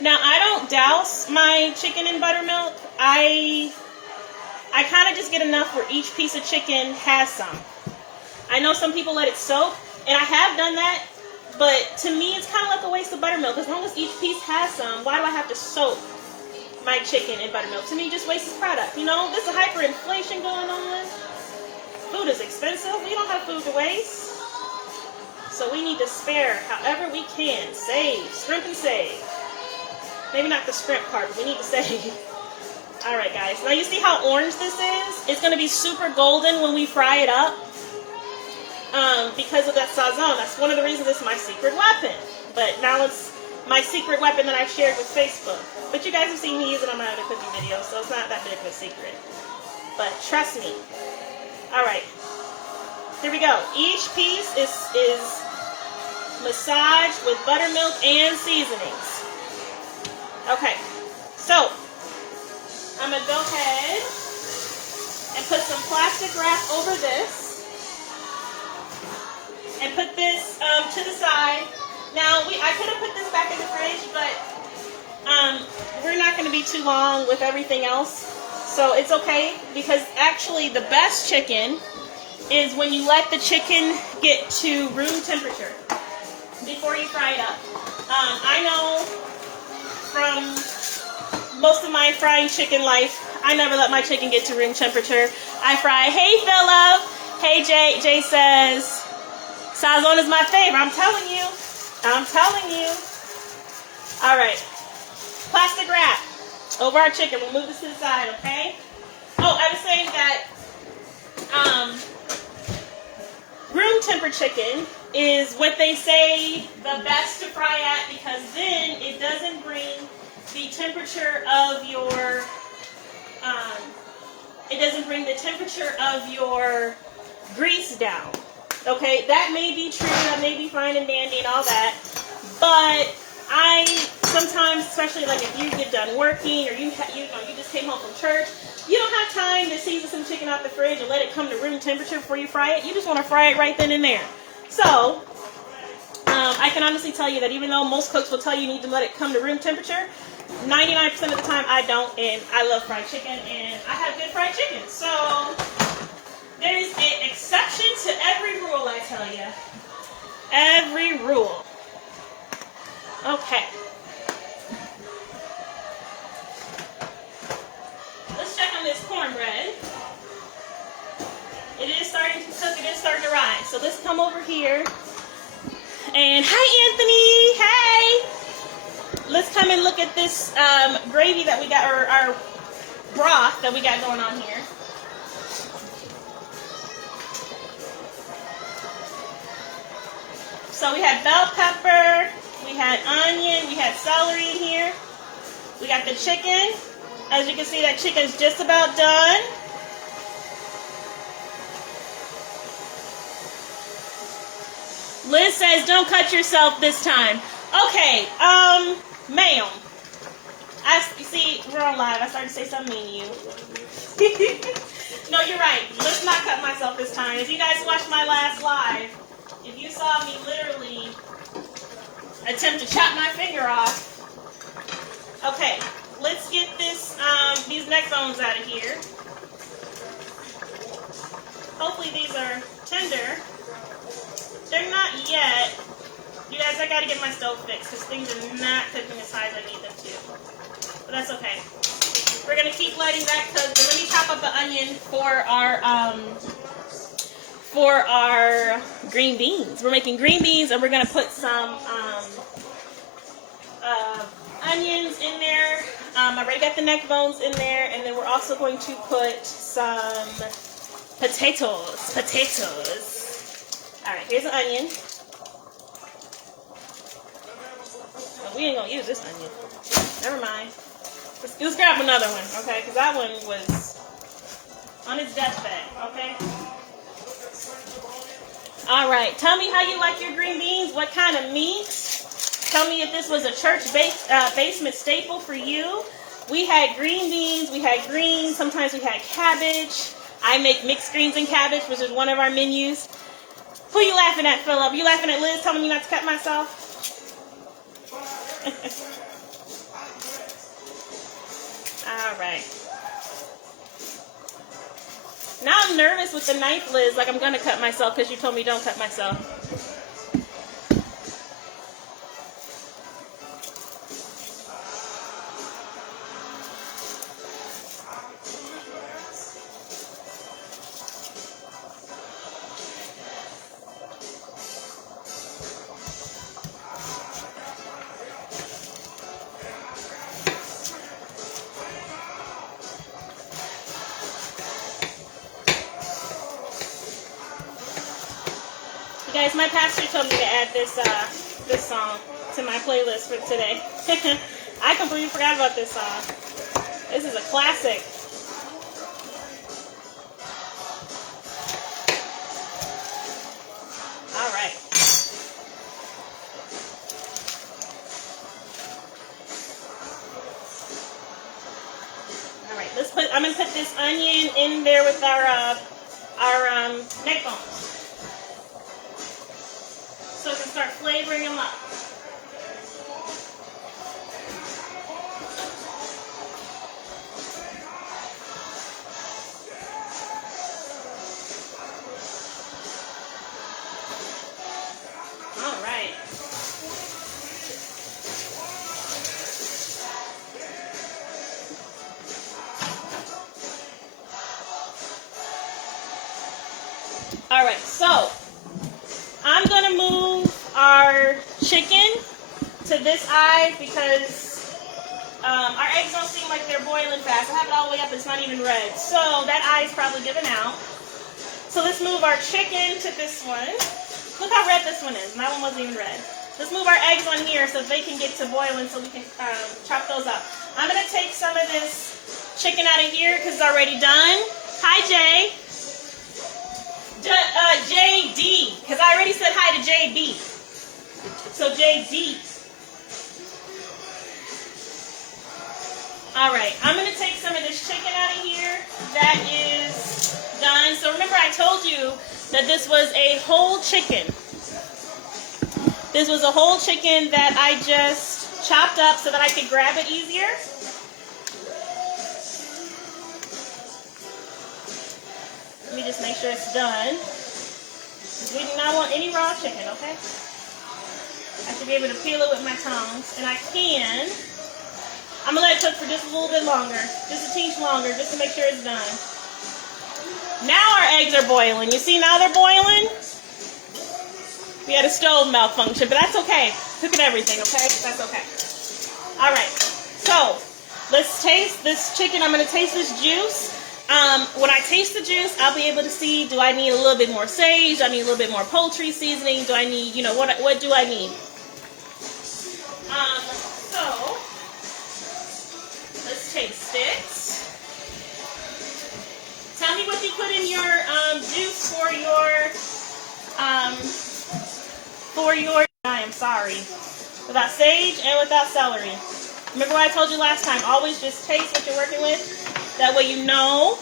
Now, I don't douse my chicken in buttermilk. I kind of just get enough where each piece of chicken has some. I know some people let it soak, and I have done that, but to me, it's kind of like a waste of buttermilk. As long as each piece has some, why do I have to soak my chicken in buttermilk? To me, just wastes product. You know, there's a hyperinflation going on. Food is expensive. We don't have food to waste. So we need to spare however we can. Save. Scrimp and save. Maybe not the scrimp part, but we need to save. Alright, guys. Now you see how orange this is? It's going to be super golden when we fry it up. Because of that sazon. That's one of the reasons it's my secret weapon. But now it's my secret weapon that I've shared with Facebook. But you guys have seen me use it on my other cooking videos, so it's not that big of a secret. But trust me. Alright. Here we go. Each piece is massaged with buttermilk and seasonings. Okay. So, I'm going to go ahead and put some plastic wrap over this. And put this to the side. Now, I could have put this back in the fridge, but we're not going to be too long with everything else. So it's okay, because actually the best chicken is when you let the chicken get to room temperature before you fry it up. I know from most of my frying chicken life, I never let my chicken get to room temperature. I fry. Hey, Philip. Hey, Jay. Jay says, sazon is my favorite. I'm telling you. I'm telling you. All right. Plastic wrap over our chicken. We'll move this to the side, okay? Oh, I was saying that room temper chicken is what they say the best to fry at, because then it doesn't bring the temperature of your grease down. Okay, that may be true, that may be fine and dandy and all that, but I sometimes, especially like if you get done working or you just came home from church, you don't have time to season some chicken out the fridge and let it come to room temperature before you fry it. You just want to fry it right then and there. So I can honestly tell you that even though most cooks will tell you need to let it come to room temperature, 99% of the time I don't, and I love fried chicken, and I have good fried chicken. So there's an exception to every rule, I tell you. Every rule. Okay. Let's check on this cornbread. It is starting to cook. It is starting to rise. So let's come over here. And hi, Anthony. Hey. Let's come and look at this gravy that we got, or our broth that we got going on here. So we had bell pepper, we had onion, we had celery in here. We got the chicken. As you can see, that chicken's just about done. Liz says, don't cut yourself this time. Okay, ma'am. You see, we're on live. I started to say something mean to you. No, you're right. Let's not cut myself this time. If you guys watched my last live, if you saw me literally attempt to chop my finger off. Okay, let's get these neck bones out of here. Hopefully these are tender. They're not yet. You guys, I gotta get my stove fixed because things are not cooking as high as I need them to. But that's okay. We're gonna keep letting that cook. But let me chop up the onion for our green beans. We're making green beans, and we're gonna put some onions in there. I already got the neck bones in there, and then we're also going to put some potatoes. All right, here's an onion. But we ain't gonna use this onion. Never mind. Let's grab another one, okay? Because that one was on its deathbed, okay? All right, tell me how you like your green beans. What kind of meat? Tell me if this was a church basement staple for you. We had green beans. We had greens. Sometimes we had cabbage. I make mixed greens and cabbage, which is one of our menus. Who you laughing at, Philip? You laughing at Liz telling me not to cut myself? All right. Now I'm nervous with the knife, Liz, like I'm going to cut myself because you told me don't cut myself. Guys, my pastor told me to add this song to my playlist for today. I completely forgot about this song. This is a classic. All right. All right. I'm gonna put this onion in there with our neck bones, so I can start flavoring them up. All right. All right, so I'm going to move our chicken to this eye because our eggs don't seem like they're boiling fast. I have it all the way up, it's not even red. So that eye is probably giving out. So let's move our chicken to this one. Look how red this one is, and that one wasn't even red. Let's move our eggs on here so they can get to boiling so we can chop those up. I'm going to take some of this chicken out of here because it's already done. Hi, Jay. JD, because I already said hi to JB. So JD. All right, I'm going to take some of this chicken out of here. That is done. So remember I told you that this was a whole chicken. This was a whole chicken that I just chopped up so that I could grab it easier. Let me just make sure it's done. We do not want any raw chicken, okay? I should be able to peel it with my tongs. And I can. I'm going to let it cook for just a little bit longer. Just a teeny longer, just to make sure it's done. Now our eggs are boiling. You see, now they're boiling. We had a stove malfunction, but that's okay. Cook at everything, okay? That's okay. All right. So let's taste this chicken. I'm going to taste this juice. When I taste the juice, I'll be able to see, do I need a little bit more sage? Do I need a little bit more poultry seasoning? Do I need, what do I need? So let's taste it. Tell me what you put in your juice for your, I am sorry, without sage and without celery. Remember what I told you last time, always just taste what you're working with. That way you know.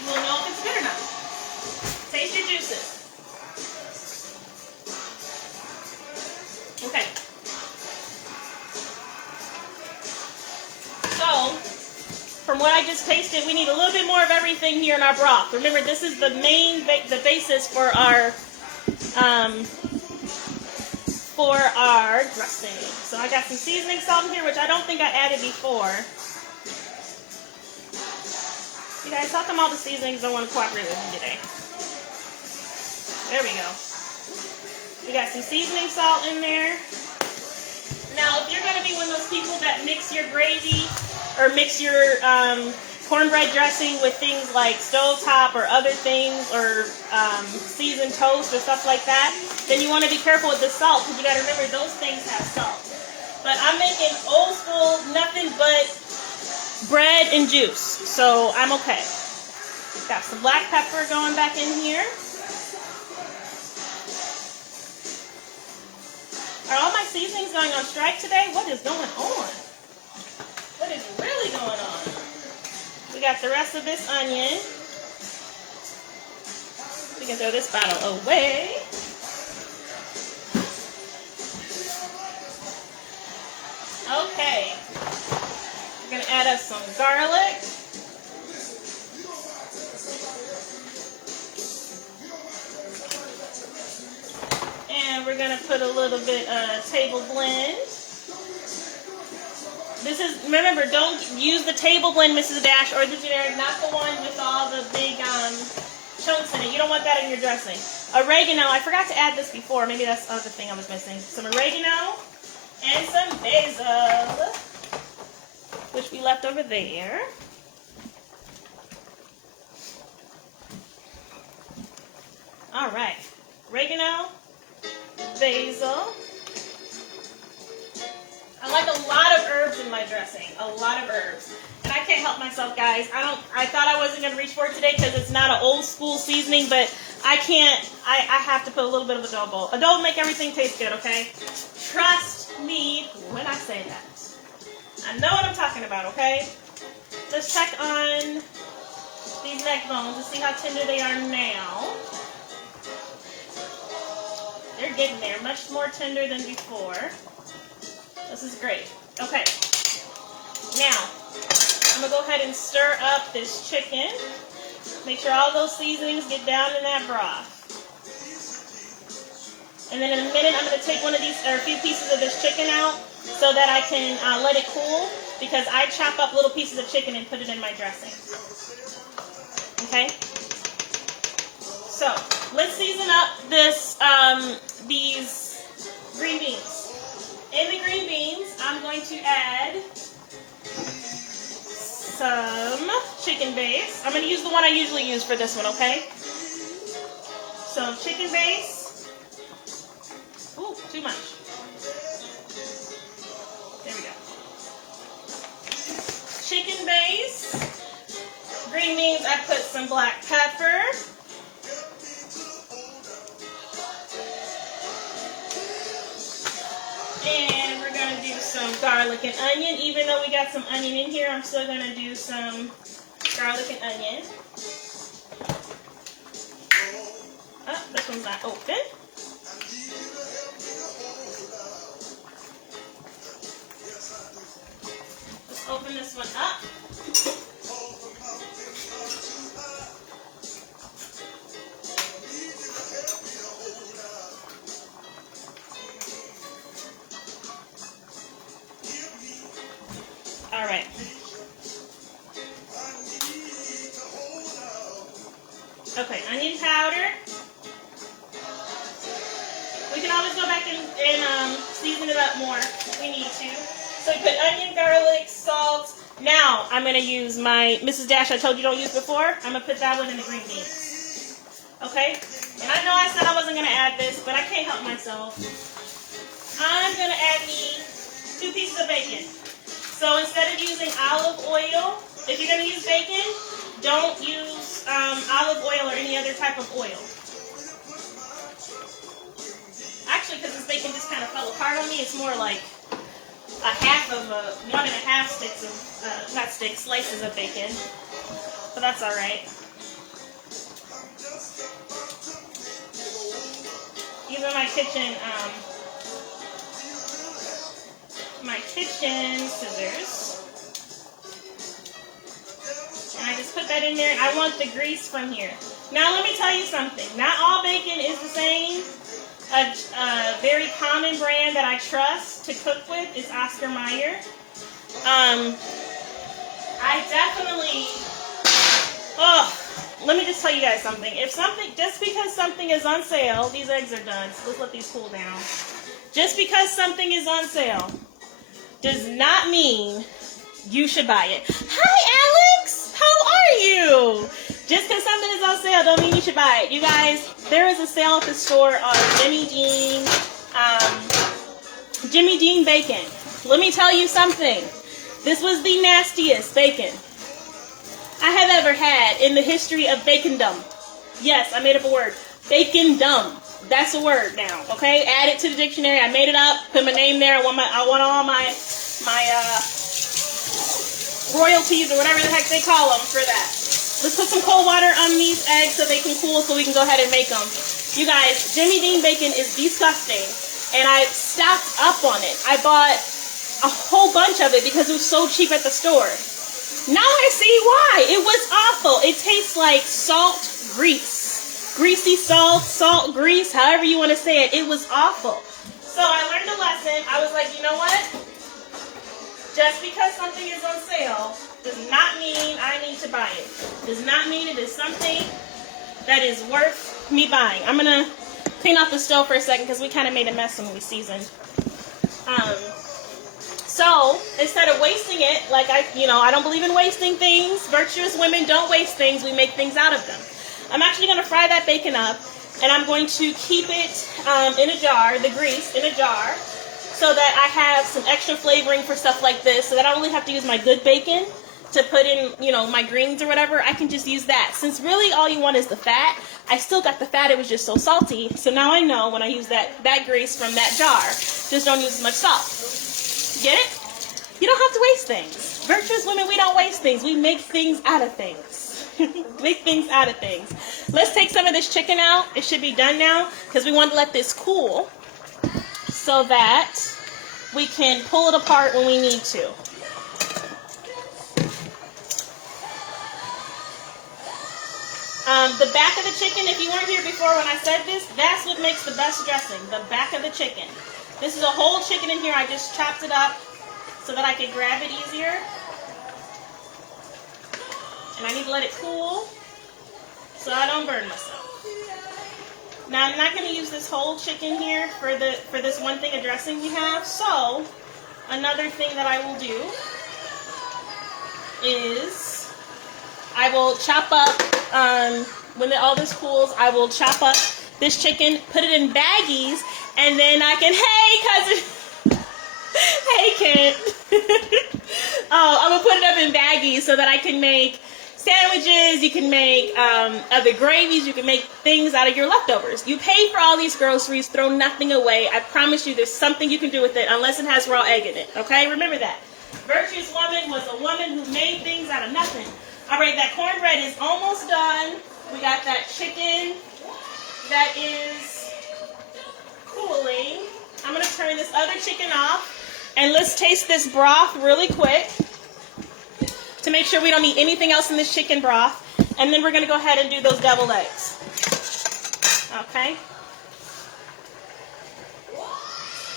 You will know if it's good or not. Taste your juices. Okay. So, from what I just tasted, we need a little bit more of everything here in our broth. Remember, this is the main, the basis for our dressing. So I got some seasoning salt in here, which I don't think I added before. You guys, how come all the seasonings don't want to cooperate with me today? There we go. We got some seasoning salt in there. Now, if you're going to be one of those people that mix your gravy or mix your cornbread dressing with things like stovetop or other things or seasoned toast or stuff like that, then you want to be careful with the salt because you got to remember those things have salt. But I'm making old school, nothing but bread and juice, so I'm okay. Got some black pepper going back in here. Are all my seasonings going on strike today? What is going on? What is really going on? We got the rest of this onion. We can throw this bottle away. Okay. We're going to add us some garlic. And we're going to put a little bit of table blend. This is, remember, don't use the table blend, Mrs. Dash, or the generic, not the one with all the big chunks in it. You don't want that in your dressing. Oregano, I forgot to add this before. Maybe that's the other thing I was missing. Some oregano and some basil, which we left over there. All right. Oregano, basil. I like a lot of herbs in my dressing. A lot of herbs. And I can't help myself, guys. I thought I wasn't going to reach for it today because it's not an old school seasoning, but I can't. I have to put a little bit of adobo. Adobo make everything taste good, okay? Trust me when I say that. I know what I'm talking about, okay? Let's check on these neck bones to see how tender they are now. They're getting there. Much more tender than before. This is great. Okay. Now, I'm going to go ahead and stir up this chicken. Make sure all those seasonings get down in that broth. And then in a minute, I'm going to take one of these, or a few pieces of this chicken out so that I can let it cool, because I chop up little pieces of chicken and put it in my dressing. Okay? So, let's season up these green beans. In the green beans, I'm going to add some chicken base. I'm going to use the one I usually use for this one, okay? So chicken base. Ooh, too much. There we go. Chicken base. Green beans, I put some black pepper. And we're going to do some garlic and onion. Even though we got some onion in here, I'm still going to do some garlic and onion. Oh, this one's not open. Let's open this one up. All right. Okay, onion powder. We can always go back and season it up more if we need to. So we put onion, garlic, salt. Now I'm going to use my Mrs. Dash I told you don't use before. I'm going to put that one in the green beans. Okay? And I know I said I wasn't going to add this, but I can't help myself. I'm going to add me 2 pieces of bacon. So instead of using olive oil, if you're going to use bacon, don't use olive oil or any other type of oil. Actually, because this bacon just kind of fell apart on me, it's more like one and a half sticks of, slices of bacon. But that's all right. Even my kitchen scissors. And I just put that in there, and I want the grease from here. Now let me tell you something. Not all bacon is the same. A very common brand that I trust to cook with is Oscar Mayer. I definitely, let me just tell you guys something. Just because something is on sale, these eggs are done, so let's let these cool down. Just because something is on sale does not mean you should buy it. Hi, Alex! How are you? Just because something is on sale don't mean you should buy it. You guys, there is a sale at the store on Jimmy Dean bacon. Let me tell you something. This was the nastiest bacon I have ever had in the history of bacondom. Yes, I made up a word. Bacondom. That's a word now, okay? Add it to the dictionary. I made it up. Put my name there. I want all my royalties or whatever the heck they call them for that. Let's put some cold water on these eggs so they can cool so we can go ahead and make them. You guys, Jimmy Dean bacon is disgusting, and I stocked up on it. I bought a whole bunch of it because it was so cheap at the store. Now I see why. It was awful. It tastes like salt grease. Greasy salt grease, however you want to say it. It was awful. So I learned a lesson. I was like, you know what? Just because something is on sale does not mean I need to buy it. Does not mean it is something that is worth me buying. I'm going to clean off the stove for a second because we kind of made a mess when we seasoned. So instead of wasting it, like I don't believe in wasting things. Virtuous women don't waste things. We make things out of them. I'm actually going to fry that bacon up, and I'm going to keep it in a jar, the grease in a jar, so that I have some extra flavoring for stuff like this, so that I don't really have to use my good bacon to put in, my greens or whatever. I can just use that. Since really all you want is the fat, I still got the fat. It was just so salty. So now I know when I use that grease from that jar, just don't use as much salt. Get it? You don't have to waste things. Virtuous women, we don't waste things. We make things out of things. Make things out of things. Let's take some of this chicken out. It should be done now because we want to let this cool so that we can pull it apart when we need to. The back of the chicken, if you weren't here before when I said this, that's what makes the best dressing, the back of the chicken. This is a whole chicken in here. I just chopped it up so that I could grab it easier. And I need to let it cool so I don't burn myself. Now I'm not going to use this whole chicken here for this one thing of dressing we have. So another thing that I will do is I will chop up, when all this cools, I will chop up this chicken, put it in baggies, and then I can, hey cousin, hey kid. Oh, I'm gonna put it up in baggies so that I can make sandwiches, you can make other gravies, you can make things out of your leftovers. You pay for all these groceries, throw nothing away. I promise you there's something you can do with it unless it has raw egg in it, okay? Remember that. Virtuous woman was a woman who made things out of nothing. All right, that cornbread is almost done. We got that chicken that is cooling. I'm gonna turn this other chicken off and let's taste this broth really quick to make sure we don't need anything else in this chicken broth. And then we're going to go ahead and do those deviled eggs. Okay.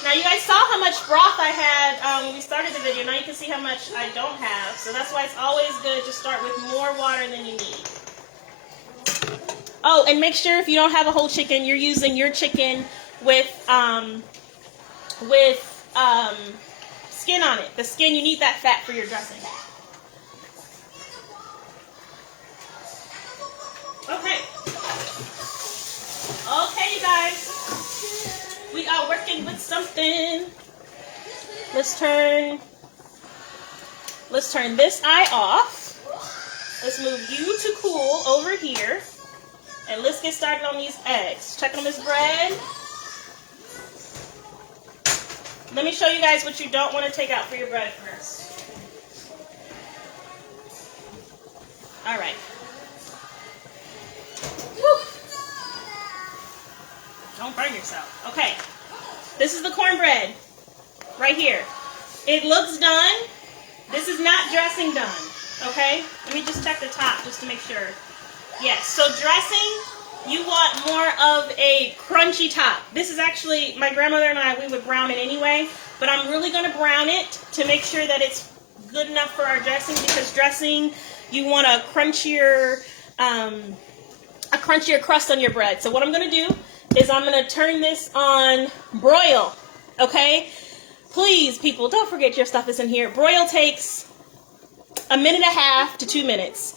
Now you guys saw how much broth I had when we started the video. Now you can see how much I don't have. So that's why it's always good to start with more water than you need. Oh, and make sure if you don't have a whole chicken, you're using your chicken with skin on it. The skin, you need that fat for your dressing. Okay. Okay, you guys. We are working with something. Let's turn this eye off. Let's move you to cool over here. And let's get started on these eggs. Check on this bread. Let me show you guys what you don't want to take out for your bread first. All right. Woo. Don't burn yourself. Okay. This is the cornbread right here. It looks done. This is not dressing done. Okay? Let me just check the top just to make sure. Yes. So dressing, you want more of a crunchy top. This is actually, my grandmother and I, we would brown it anyway. But I'm really going to brown it to make sure that it's good enough for our dressing, because dressing, you want a crunchier crust on your bread. So what I'm going to do is I'm going to turn this on broil, okay? Please, people, don't forget your stuff is in here. Broil takes 1.5 minutes to 2 minutes.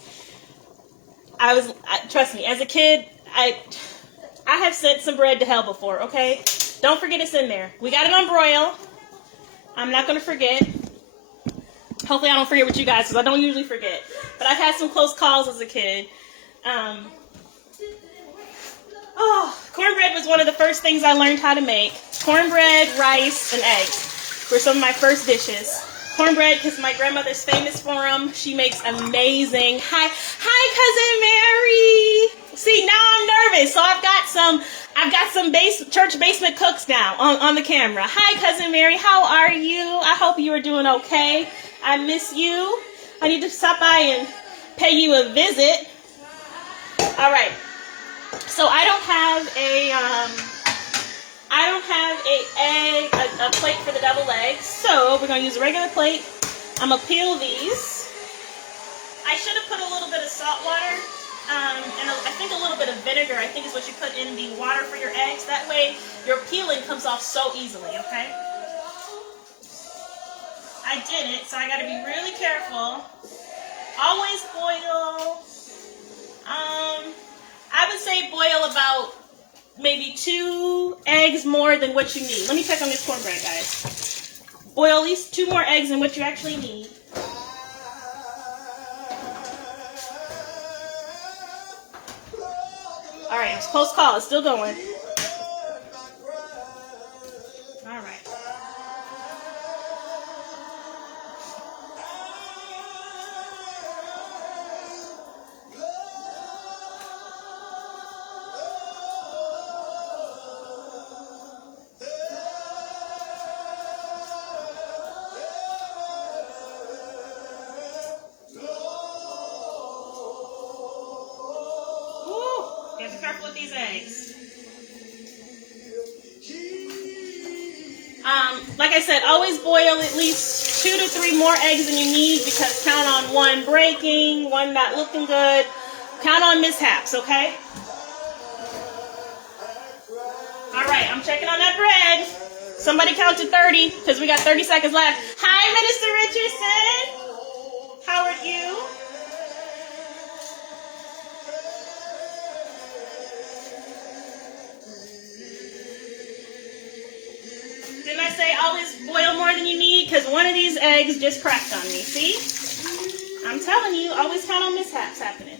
Trust me, as a kid, I have sent some bread to hell before, okay? Don't forget it's in there. We got it on broil. I'm not going to forget. Hopefully I don't forget with you guys, because I don't usually forget. But I've had some close calls as a kid. Cornbread was one of the first things I learned how to make. Cornbread, rice, and eggs were some of my first dishes. Cornbread, because my grandmother's famous for them. She makes amazing. Hi, Cousin Mary. See, now I'm nervous, so I've got some church basement cooks now on the camera. Hi, Cousin Mary. How are you? I hope you are doing okay. I miss you. I need to stop by and pay you a visit. All right. So I don't have a plate for the deviled eggs. So we're going to use a regular plate. I'm going to peel these. I should have put a little bit of salt water and I think a little bit of vinegar, I think is what you put in the water for your eggs. That way your peeling comes off so easily, okay? I did it, so I got to be really careful. Always boil. I would say boil about maybe 2 eggs more than what you need. Let me check on this cornbread, guys. Boil at least 2 more eggs than what you actually need. All right, it's close call. It's still going. All right. Careful with these eggs. Like I said, always boil at least 2 to 3 more eggs than you need, because count on 1 breaking, 1 not looking good. Count on mishaps, okay? I'm checking on that bread. Somebody count to 30 because we got 30 seconds left. Hi, Minister Richardson. How are you? Didn't I say always boil more than you need? Because one of these eggs just cracked on me. See? I'm telling you, always count on mishaps happening.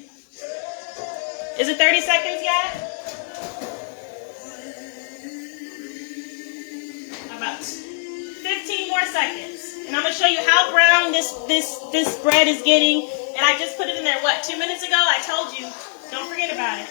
Is it 30 seconds yet? About 15 more seconds. And I'm going to show you how brown this bread is getting. And I just put it in there, 2 minutes ago? I told you. Don't forget about it.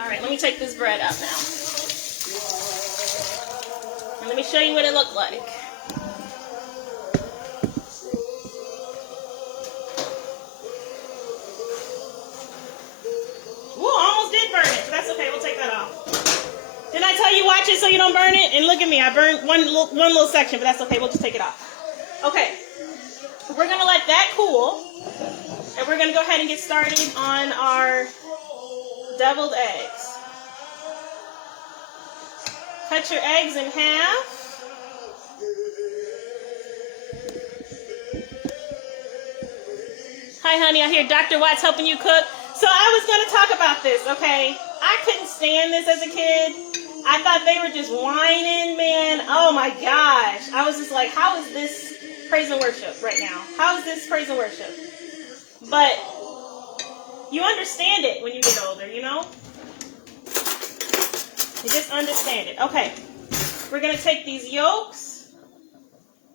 All right, let me take this bread out now. And let me show you what it looked like. Ooh, almost did burn it, but that's okay. We'll take that off. Didn't I tell you watch it so you don't burn it? And look at me, I burned one little section, but that's okay. We'll just take it off. Okay, we're going to let that cool. And we're going to go ahead and get started on our deviled eggs. Cut your eggs in half. Hi, honey. I hear Dr. Watts helping you cook. So I was going to talk about this, okay? I couldn't stand this as a kid. I thought they were just whining, man. Oh, my gosh. I was just like, how is this praise and worship right now? How is this praise and worship? But you understand it when you get older, you know? You just understand it. Okay. We're going to take these yolks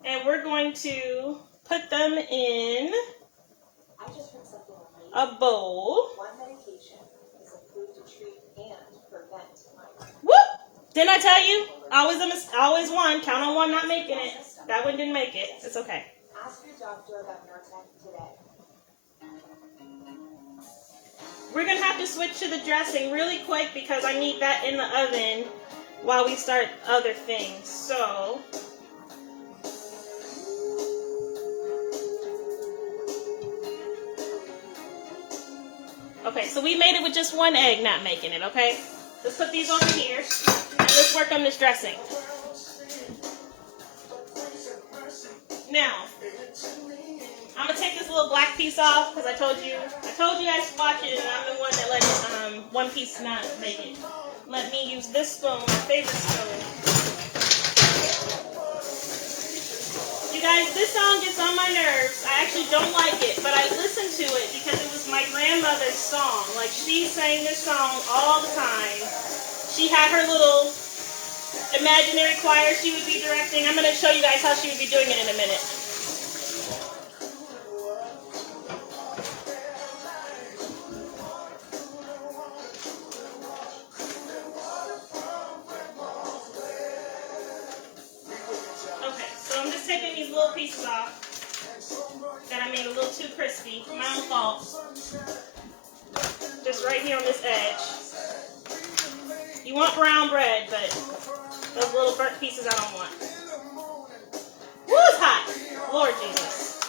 and we're going to put them in a bowl. One medication is approved to treat and prevent migraine. Whoop! Didn't I tell you? Always one. Count on one not making it. That one didn't make it. It's okay. Ask your doctor about Nurtec today. We're going to have to switch to the dressing really quick because I need that in the oven while we start other things. So, okay, so we made it with just one egg not making it, okay? Let's put these over here and let's work on this dressing. Now, I'm going to take this little black piece off because I told you guys to watch it and I'm the one that let one piece not make it. Let me use this spoon, my favorite spoon. You guys, this song gets on my nerves. I actually don't like it, but I listen to it because it was my grandmother's song. Like, she sang this song all the time. She had her little imaginary choir she would be directing. I'm going to show you guys how she would be doing it in a minute. Pieces off that I made a little too crispy. My own fault. Just right here on this edge. You want brown bread, but those little burnt pieces I don't want. Woo, it's hot. Lord Jesus.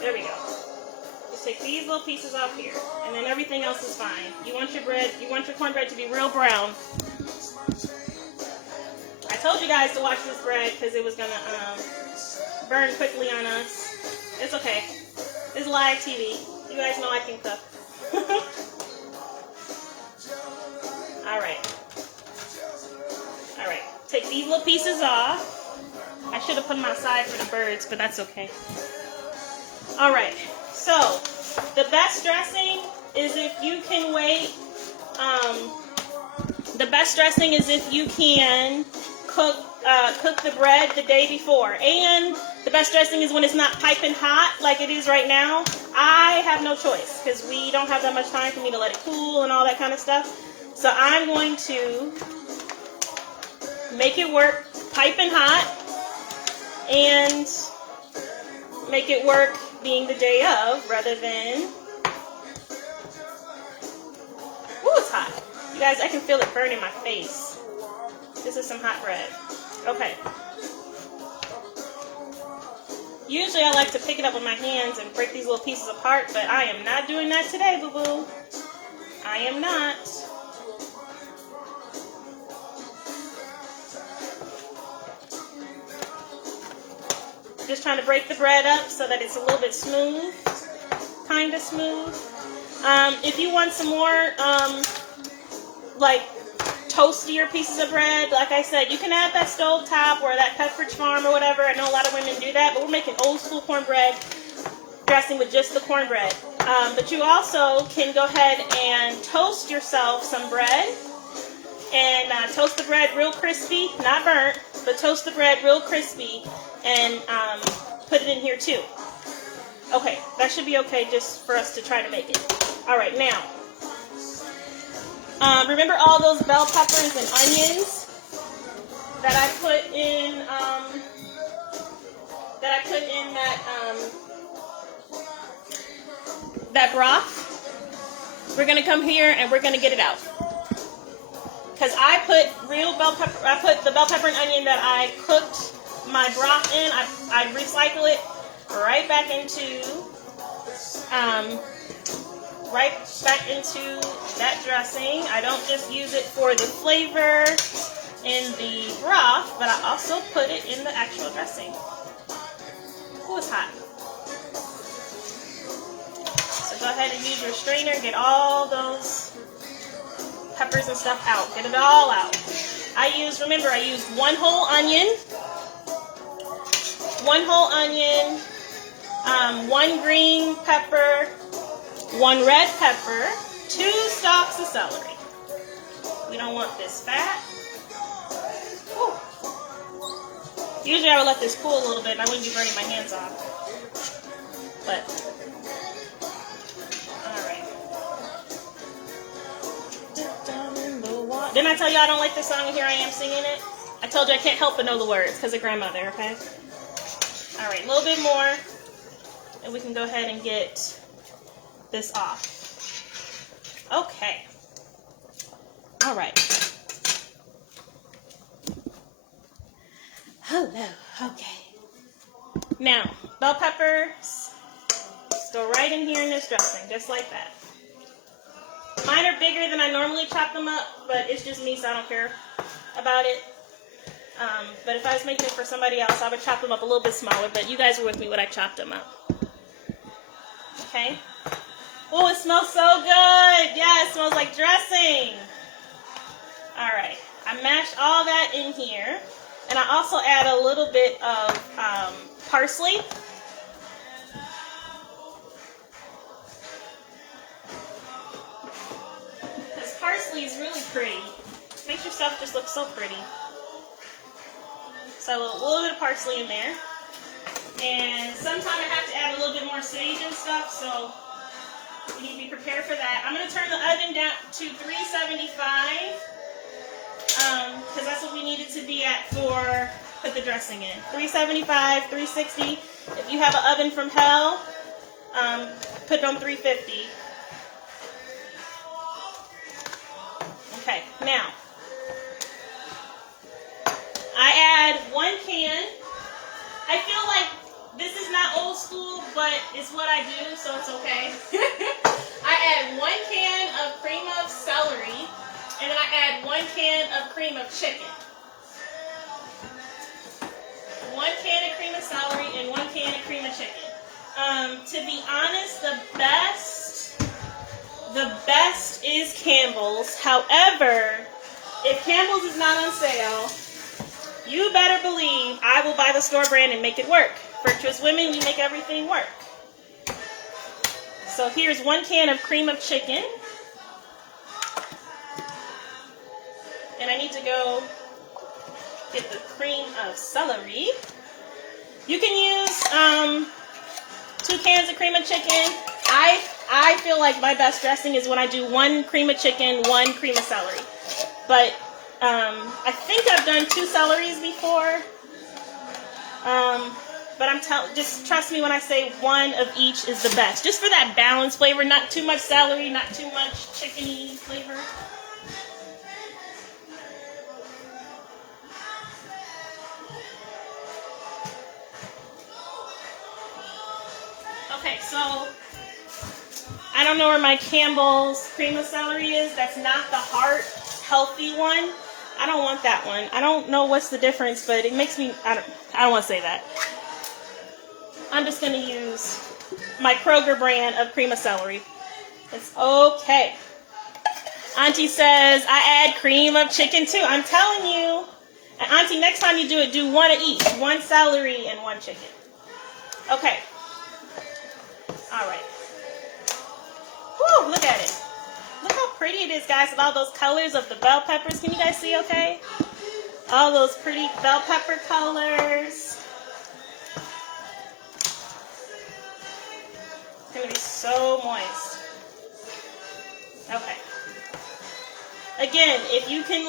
There we go. Just take these little pieces off here, and then everything else is fine. You want your cornbread to be real brown. I told you guys to watch this bread because it was going to burn quickly on us. It's okay. It's live TV. You guys know I can cook. All right. All right. Take these little pieces off. I should have put them outside for the birds, but that's okay. All right. So, the best dressing is if you can wait. The best dressing is if you can cook the bread the day before. And the best dressing is when it's not piping hot like it is right now. I have no choice because we don't have that much time for me to let it cool and all that kind of stuff. So I'm going to make it work piping hot and make it work being the day of rather than... Ooh, it's hot. You guys, I can feel it burning my face. This is some hot bread. Okay. Usually I like to pick it up with my hands and break these little pieces apart, but I am not doing that today, boo-boo. I am not. Just trying to break the bread up so that it's a little bit smooth. Kind of smooth. If you want some more, like, toastier pieces of bread, like I said, you can add that stove top or that Pepperidge Farm or whatever. I know a lot of women do that, but we're making old school cornbread dressing with just the cornbread. But you also can go ahead and toast yourself some bread and toast the bread real crispy, not burnt, but toast the bread real crispy and put it in here too. Okay, that should be okay just for us to try to make it. All right, now, remember all those bell peppers and onions that I put in that broth? We're gonna come here and we're gonna get it out. Because I put the bell pepper and onion that I cooked my broth in, I recycle it right back into that dressing. I don't just use it for the flavor in the broth, but I also put it in the actual dressing. Oh, it's hot. So go ahead and use your strainer, get all those peppers and stuff out. Get it all out. I used one whole onion, one green pepper, one red pepper, 2 stalks of celery. We don't want this fat. Whew. Usually I would let this cool a little bit and I wouldn't be burning my hands off. But, alright. Didn't I tell you I don't like this song and here I am singing it? I told you I can't help but know the words because of grandmother, okay? Alright, a little bit more. And we can go ahead and get this off. Okay. Alright. Hello. Okay. Now, bell peppers go right in here in this dressing, just like that. Mine are bigger than I normally chop them up, but it's just me, so I don't care about it. But if I was making it for somebody else, I would chop them up a little bit smaller, but you guys were with me when I chopped them up. Okay? Oh, it smells so good. Yeah, it smells like dressing. All right. I mashed all that in here. And I also add a little bit of parsley. Because parsley is really pretty. Makes your stuff just look so pretty. So a little bit of parsley in there. And sometimes I have to add a little bit more sage and stuff, so you need to be prepared for that. I'm going to turn the oven down to 375, because that's what we need it to be at for put the dressing in. 375, 360. If you have an oven from hell, put it on 350. Okay, now, I add 1 can. I feel like this is not old school, but it's what I do, so it's okay. I add 1 can of cream of celery, and then I add 1 can of cream of chicken. 1 can of cream of celery and 1 can of cream of chicken. To be honest, the best is Campbell's. However, if Campbell's is not on sale, you better believe I will buy the store brand and make it work. Virtuous women, you make everything work. So here's 1 can of cream of chicken. And I need to go get the cream of celery. You can use 2 cans of cream of chicken. I feel like my best dressing is when I do 1 cream of chicken, 1 cream of celery. But I think I've done 2 celeries before. But just trust me when I say one of each is the best. Just for that balanced flavor, not too much celery, not too much chickeny flavor. Okay, so I don't know where my Campbell's cream of celery is. That's not the heart healthy one. I don't want that one. I don't know what's the difference, but it makes me, I don't want to say that. I'm just going to use my Kroger brand of cream of celery. It's okay. Auntie says, I add cream of chicken too. I'm telling you. And Auntie, next time you do it, do one of each. One celery and one chicken. Okay. All right. Whew, look at it. Look how pretty it is, guys, with all those colors of the bell peppers. Can you guys see okay? All those pretty bell pepper colors. It's going to be so moist. Okay. Again, if you can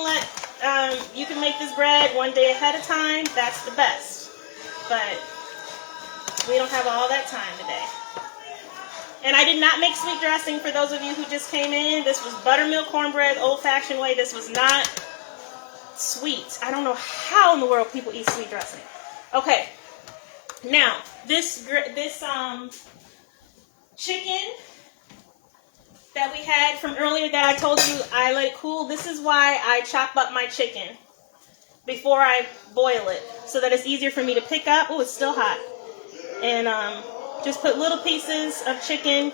you can make this bread one day ahead of time, that's the best. But we don't have all that time today. And I did not make sweet dressing for those of you who just came in. This was buttermilk cornbread, old-fashioned way. This was not sweet. I don't know how in the world people eat sweet dressing. Okay. Now, this chicken that we had from earlier that I told you I let it cool. This is why I chop up my chicken before I boil it, so that it's easier for me to pick up. Oh, it's still hot. And just put little pieces of chicken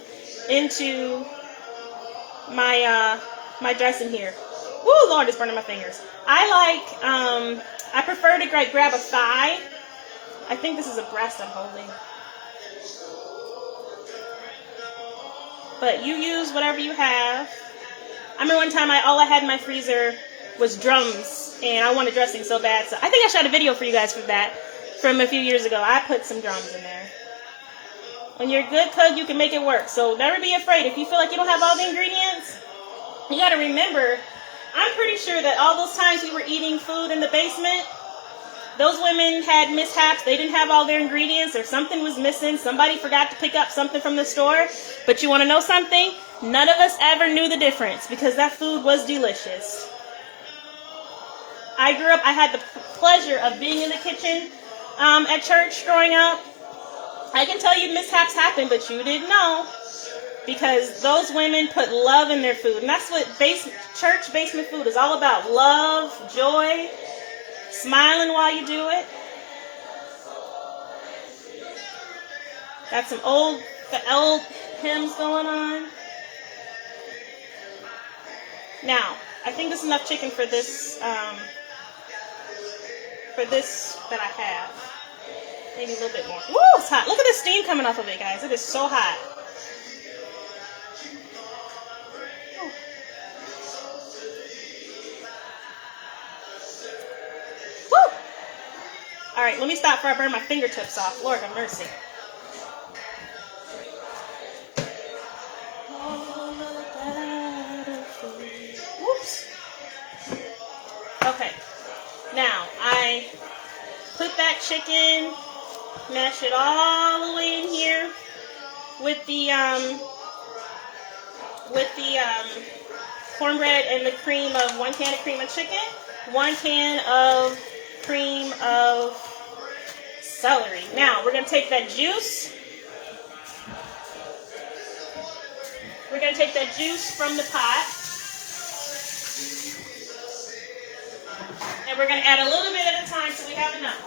into my my dressing here. Woo, Lord, it's burning my fingers. I prefer to grab a thigh. I think this is a breast I'm holding. But you use whatever you have. I remember one time all I had in my freezer was drums, and I wanted dressing so bad. So I think I shot a video for you guys for that from a few years ago. I put some drums in there. When you're a good cook, you can make it work. So never be afraid. If you feel like you don't have all the ingredients, you got to remember, I'm pretty sure that all those times we were eating food in the basement, those women had mishaps. They didn't have all their ingredients, or something was missing. Somebody forgot to pick up something from the store. But you want to know something? None of us ever knew the difference, because that food was delicious. I had the pleasure of being in the kitchen at church growing up. I can tell you mishaps happened, but you didn't know, because those women put love in their food. And that's what church basement food is all about. Love, joy, smiling while you do it. Got some old hymns going on. Now, I think this is enough chicken for this that I have. Maybe a little bit more. Woo, it's hot. Look at the steam coming off of it, guys. It is so hot. Woo! All right, let me stop before I burn my fingertips off. Lord have mercy. Whoops. Okay. Now, I put that chicken, mash it all the way in here with the cornbread and the cream of 1 can of cream of chicken, 1 can of cream of celery. Now, we're going to take that juice. We're going to take that juice from the pot. And we're going to add a little bit at a time so we have enough.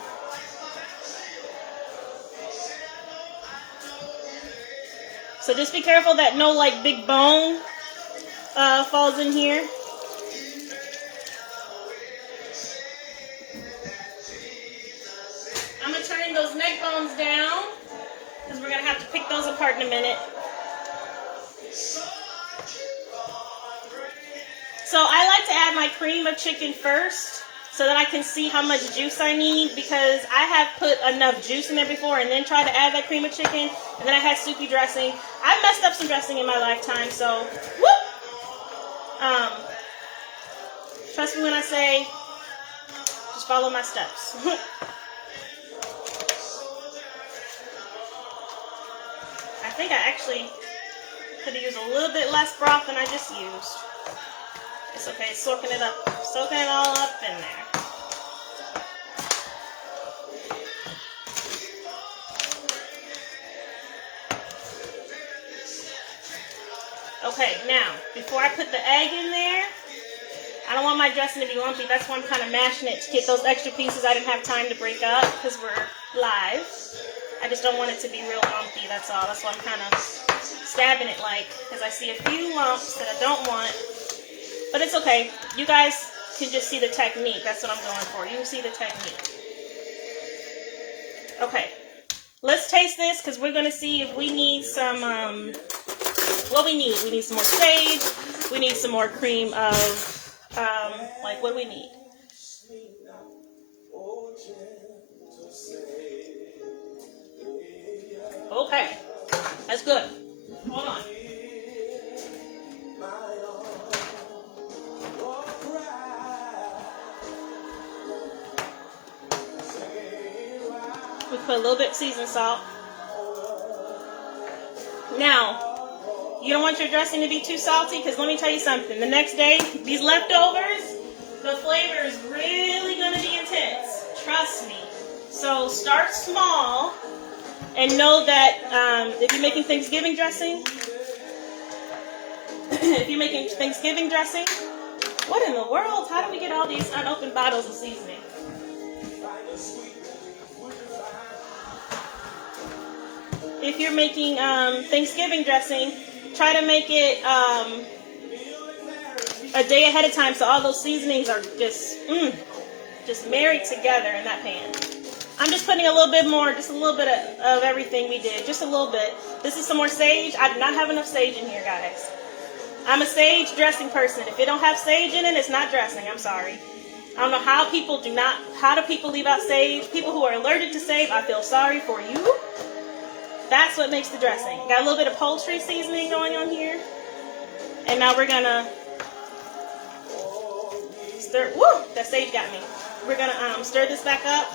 So just be careful that no big bone falls in here. I'm going to turn those neck bones down, because we're going to have to pick those apart in a minute. So I like to add my cream of chicken first, so that I can see how much juice I need, because I have put enough juice in there before and then tried to add that cream of chicken, and then I had soupy dressing. I've messed up some dressing in my lifetime, so whoop! Trust me when I say, just follow my steps. think I actually could have used a little bit less broth than I just used. It's okay, it's soaking it all up in there. Okay, now, before I put the egg in there, I don't want my dressing to be lumpy. That's why I'm kind of mashing it to get those extra pieces I didn't have time to break up because we're live. I just don't want it to be real lumpy, that's all. That's why I'm kind of stabbing it like, because I see a few lumps that I don't want. But it's okay. You guys can just see the technique. That's what I'm going for. You can see the technique. Okay. Let's taste this because we're going to see if we need some, what we need. We need some more sage. We need some more cream of, like, what do we need? Okay. That's good. Hold on. We put a little bit of seasoned salt. Now, you don't want your dressing to be too salty because let me tell you something. The next day, these leftovers, the flavor is really going to be intense. Trust me. So start small and know that if you're making Thanksgiving dressing, what in the world? How do we get all these unopened bottles of seasoning? If you're making Thanksgiving dressing, try to make it a day ahead of time so all those seasonings are just married together in that pan. I'm just putting a little bit more, just a little bit of everything we did, just a little bit. This is some more sage. I do not have enough sage in here, guys. I'm a sage dressing person. If it don't have sage in it, it's not dressing. I'm sorry. I don't know how how do people leave out sage? People who are allergic to sage, I feel sorry for you. That's what makes the dressing. Got a little bit of poultry seasoning going on here. And now we're gonna stir, woo, that sage got me. We're gonna stir this back up.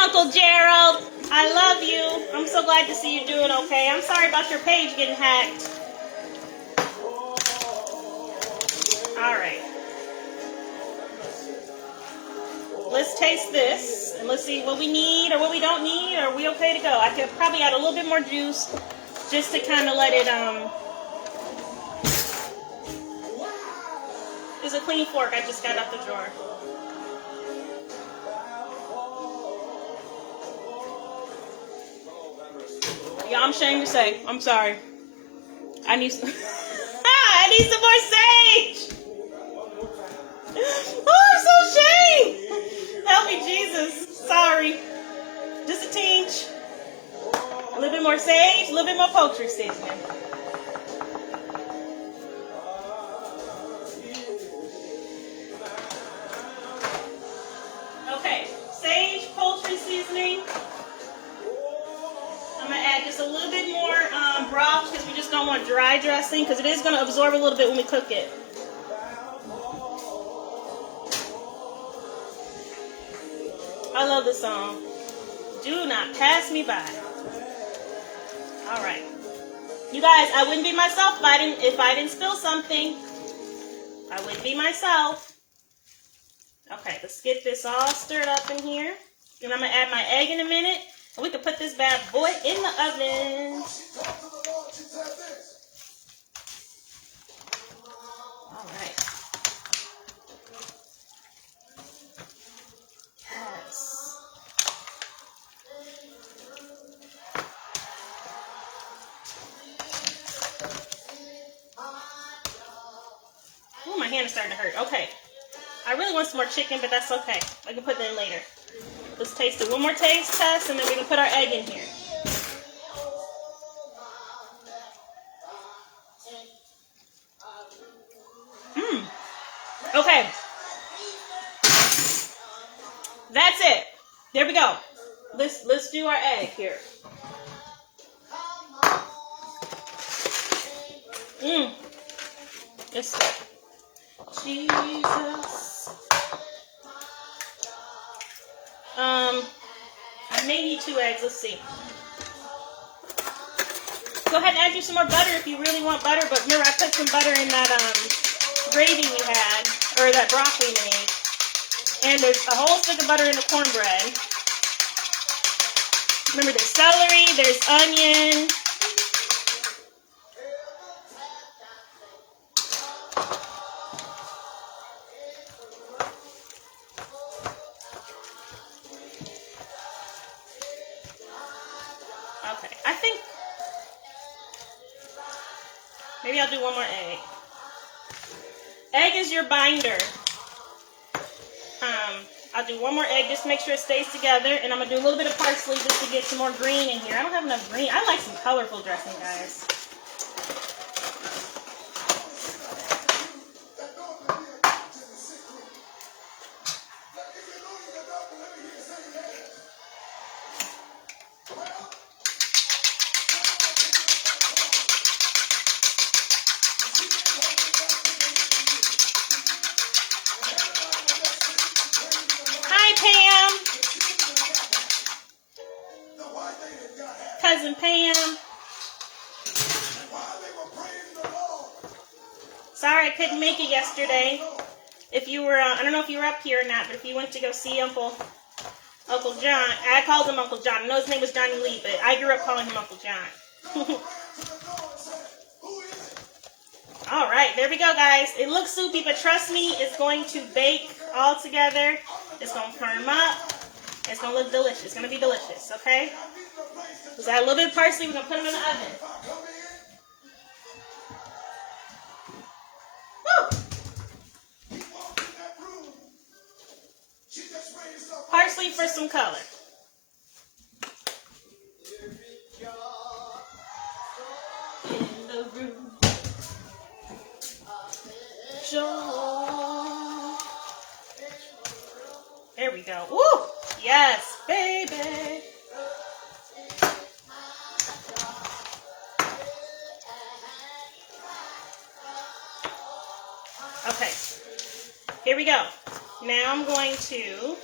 Uncle Gerald, I love you. I'm so glad to see you doing okay. I'm sorry about your page getting hacked. All right. Let's taste this and let's see what we need or what we don't need. Are we okay to go? I could probably add a little bit more juice just to kind of let it, There's a clean fork I just got out the drawer. Yeah, I'm ashamed to say. I'm sorry. I need some. I need some more sage. Oh, I'm so ashamed. Help me, Jesus. Sorry. Just a tinge. A little bit more sage, a little bit more poultry seasoning. Okay, sage, poultry seasoning. I'm going to add just a little bit more broth because we just don't want dry dressing because it is going to absorb a little bit when we cook it. I love this song. Do not pass me by. All right. You guys, I wouldn't be myself if I didn't spill something. I wouldn't be myself. Okay, let's get this all stirred up in here. And I'm going to add my egg in a minute. And we can put this bad boy in the oven. All right. Yes. Oh, my hand is starting to hurt. Okay. I really want some more chicken, but that's okay. I can put that in later. Let's taste it. One more taste test, and then we can put our egg in here. Okay. That's it. There we go. Let's do our egg here. It's Jesus. I may need 2 eggs. Let's see. Go ahead and add you some more butter if you really want butter. But remember, I put some butter in that gravy we had, or that broth we made. And there's a whole stick of butter in the cornbread. Remember, there's celery, there's onion. Okay, I think maybe I'll do one more egg. Egg is your binder. I'll do one more egg just to make sure it stays together, and I'm gonna do a little bit of parsley just to get some more green in here. I don't have enough green. I like some colorful dressing, guys. Cousin Pam. Sorry I couldn't make it yesterday. If you were, I don't know if you were up here or not, but if you went to go see Uncle John, I called him Uncle John. I know his name was Johnny Lee, but I grew up calling him Uncle John. All right, there we go, guys. It looks soupy, but trust me, it's going to bake all together. It's going to firm up. It's going to look delicious. It's going to be delicious, okay? Let's add a little bit of parsley. We're going to put them in the oven. Woo! Parsley for some color. In the room. There we go. Woo! Yes, baby. Okay, here we go. Now I'm going to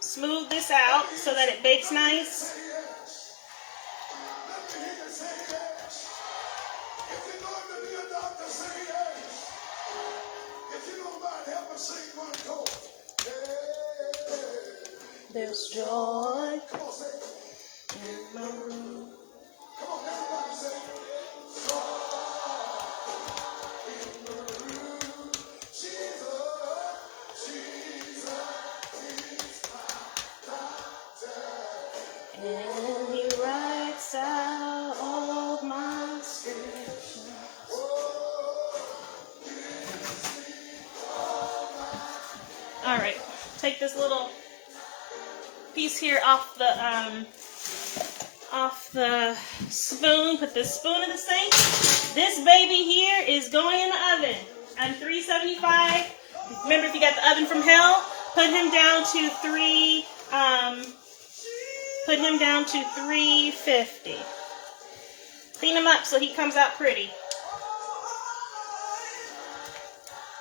smooth this out so that it bakes nice. There's joy in my room. And he writes out all of my scriptures. All right, take this little piece here off the spoon. Put this spoon in the sink. This baby here is going in the oven at 375. Remember, if you got the oven from hell, put him down to 350. Clean him up so he comes out pretty.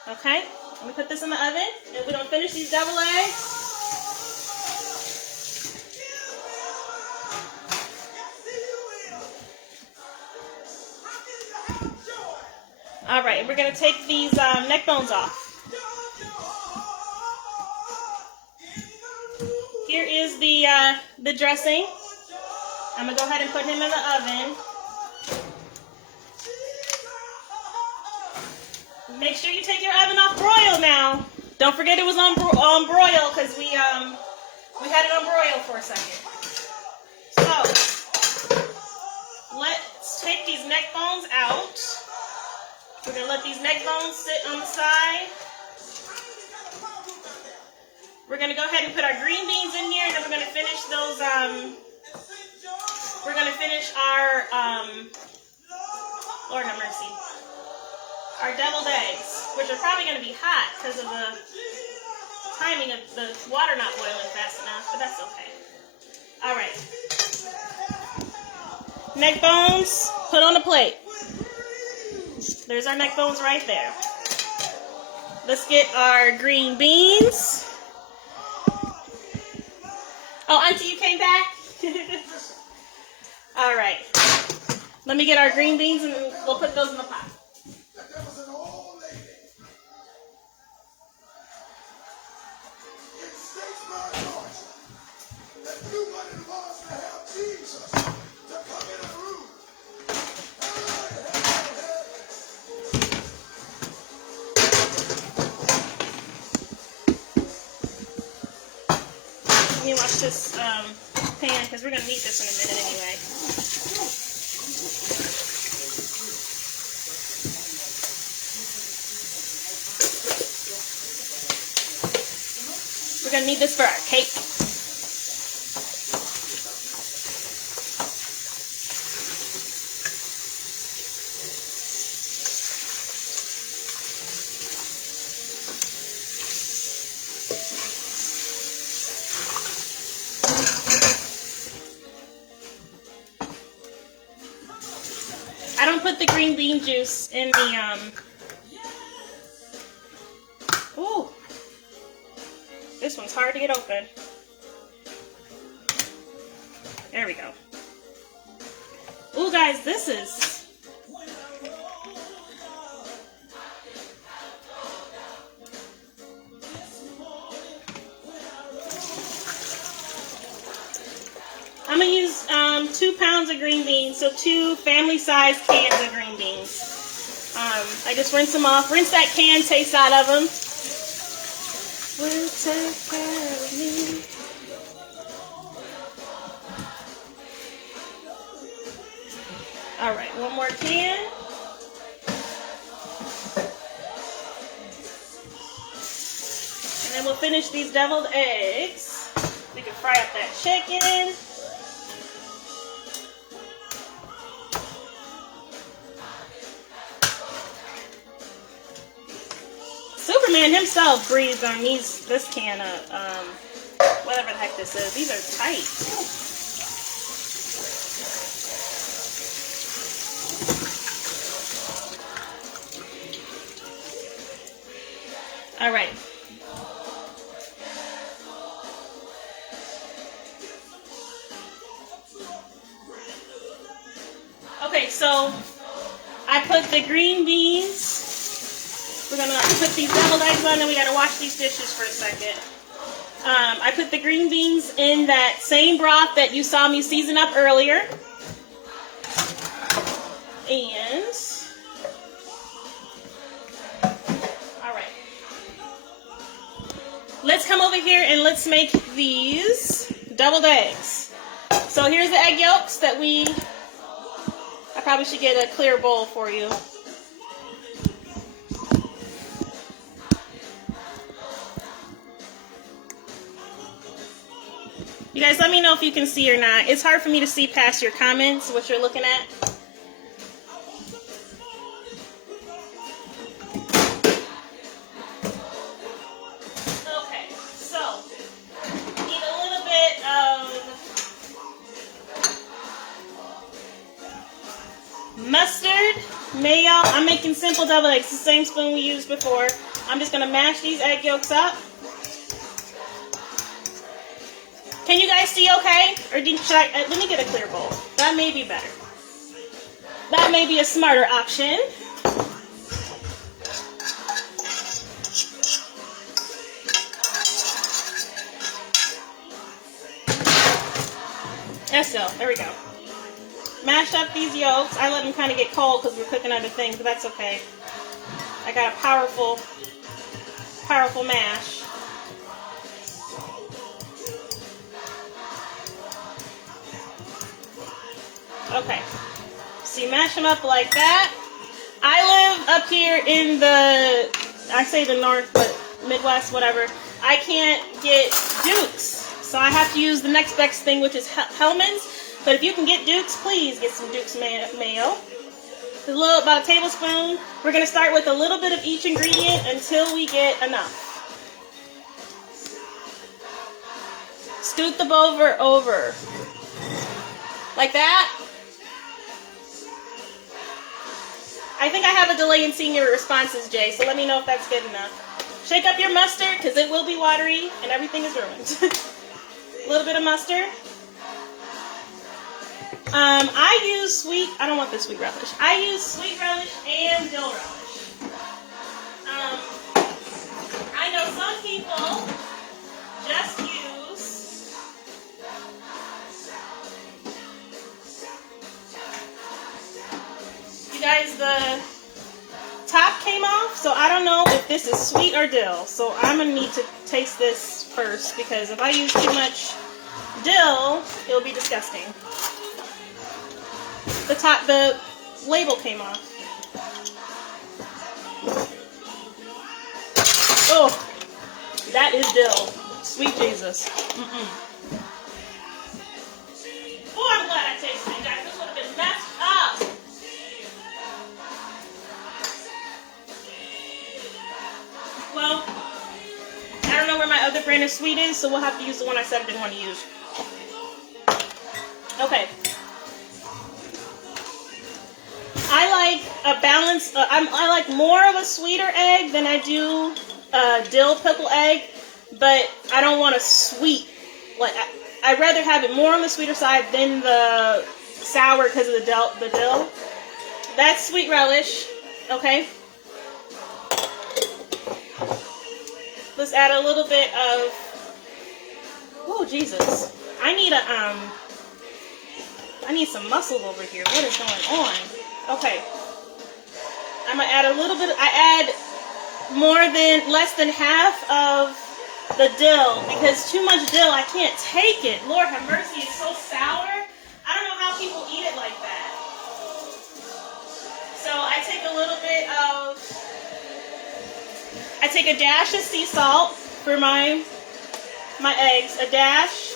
Okay, let me put this in the oven, and we're gonna finish these double eggs. All right, and we're gonna take these neck bones off. Here is the dressing. I'm gonna go ahead and put him in the oven. Make sure you take your oven off broil now. Don't forget it was on broil because we had it on broil for a second. So let's take these neck bones out. We're gonna let these neck bones sit on the side. We're gonna go ahead and put our green beans in here, and then we're gonna finish those. We're gonna finish our Lord have mercy. our deviled eggs, which are probably going to be hot because of the timing of the water not boiling fast enough, but that's okay. All right. Neck bones, put on the plate. There's our neck bones right there. Let's get our green beans. Oh, Auntie, you came back? All right. Let me get our green beans and we'll put those in the pot. Let me wash this pan because we're going to need this in a minute anyway. We're going to need this for our cake. I don't put the green bean juice in the, ooh, this one's hard to get open. There we go. Ooh, guys, this is, I'm going to use 2 pounds of green beans, so 2 family-sized cans of green beans. I just rinse them off. Rinse that can taste out of them. Will take care of me. All right, one more can. And then we'll finish these deviled eggs. We can fry up that chicken. Superman himself breathed on this can of whatever the heck this is. These are tight. All right. Okay, so I put the green beans. We're going to put these deviled eggs on, and we got to wash these dishes for a second. I put the green beans in that same broth that you saw me season up earlier. And, all right. Let's come over here and let's make these deviled eggs. So here's the egg yolks that I probably should get a clear bowl for you. You guys, let me know if you can see or not. It's hard for me to see past your comments, what you're looking at. Okay, so need a little bit of mustard, mayo. I'm making simple deviled eggs, the same spoon we used before. I'm just gonna mash these egg yolks up. Can you guys see okay? Or let me get a clear bowl. That may be better. That may be a smarter option. Yes, so there we go. Mash up these yolks. I let them kind of get cold because we're cooking other things, but that's okay. I got a powerful mash. Okay, so you mash them up like that. I live up here in I say the north, but Midwest, whatever. I can't get Dukes, so I have to use the next best thing, which is Hellman's. But if you can get Dukes, please get some Dukes mayo. about a tablespoon. We're gonna start with a little bit of each ingredient until we get enough. Scoot the bowl over. Like that. I think I have a delay in seeing your responses, Jay, so let me know if that's good enough. Shake up your mustard, because it will be watery, and everything is ruined. A little bit of mustard. I use I don't want the sweet relish. I use sweet relish and dill relish. I know some people just use you guys, the top came off, so I don't know if this is sweet or dill. So I'm gonna need to taste this first, because if I use too much dill, it'll be disgusting. The label came off. Oh, that is dill. Sweet Jesus. Oh, I'm glad I tasted it, guys. This would have been messed up. Well, I don't know where my other brand of sweet is, so we'll have to use the one I said I didn't want to use. Okay. I like a balance. I like more of a sweeter egg than I do dill pickle egg, but I don't want a sweet. Like I'd rather have it more on the sweeter side than the sour because of the dill. That's sweet relish. Okay. Let's add a little bit of. Oh Jesus! I need some muscle over here. What is going on? Okay. I'm gonna add a little bit. I add less than half of the dill, because too much dill, I can't take it. Lord have mercy, it's so sour. I don't know how people eat it like that. So I take a dash of sea salt for my eggs. A dash.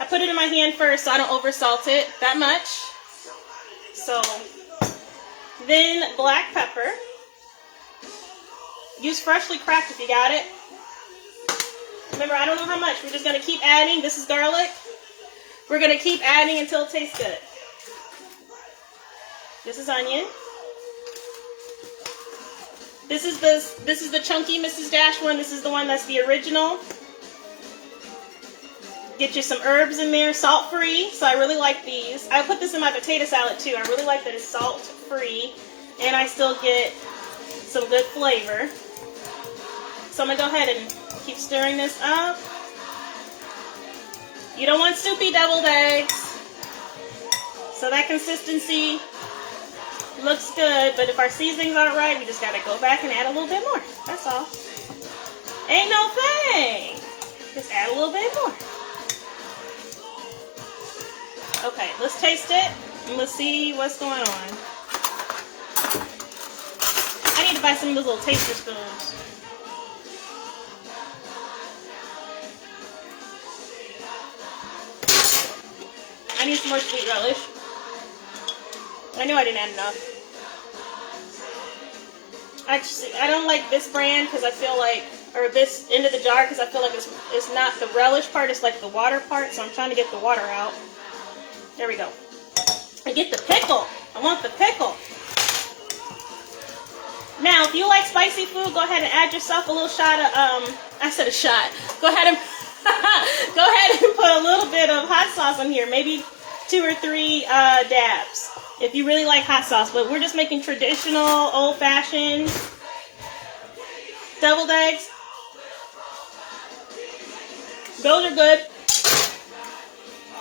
I put it in my hand first so I don't oversalt it that much. So then black pepper. Use freshly cracked if you got it. Remember, I don't know how much. We're just going to keep adding. This is garlic. We're going to keep adding until it tastes good. This is onion. This is the chunky Mrs. Dash one. This is the one that's the original. Get you some herbs in there, salt-free. So I really like these. I put this in my potato salad too. I really like that it's salt-free, and I still get some good flavor. So I'm gonna go ahead and keep stirring this up. You don't want soupy deviled eggs. So that consistency looks good, but if our seasonings aren't right, we just gotta go back and add a little bit more. That's all. Ain't no thing. Just add a little bit more. Okay, let's taste it and let's see what's going on. I need to buy some of those little taster spoons. I need some more sweet relish. I knew I didn't add enough. Actually, I don't like this brand because I feel like, or this end of the jar, because I feel like it's not the relish part, it's like the water part, so I'm trying to get the water out. There we go. I get the pickle. I want the pickle. Now, if you like spicy food, go ahead and add yourself a little shot of, I said a shot. Go ahead and put a little bit of hot sauce on here. Maybe 2 or 3 dabs. If you really like hot sauce. But we're just making traditional, old-fashioned deviled eggs. Those are good.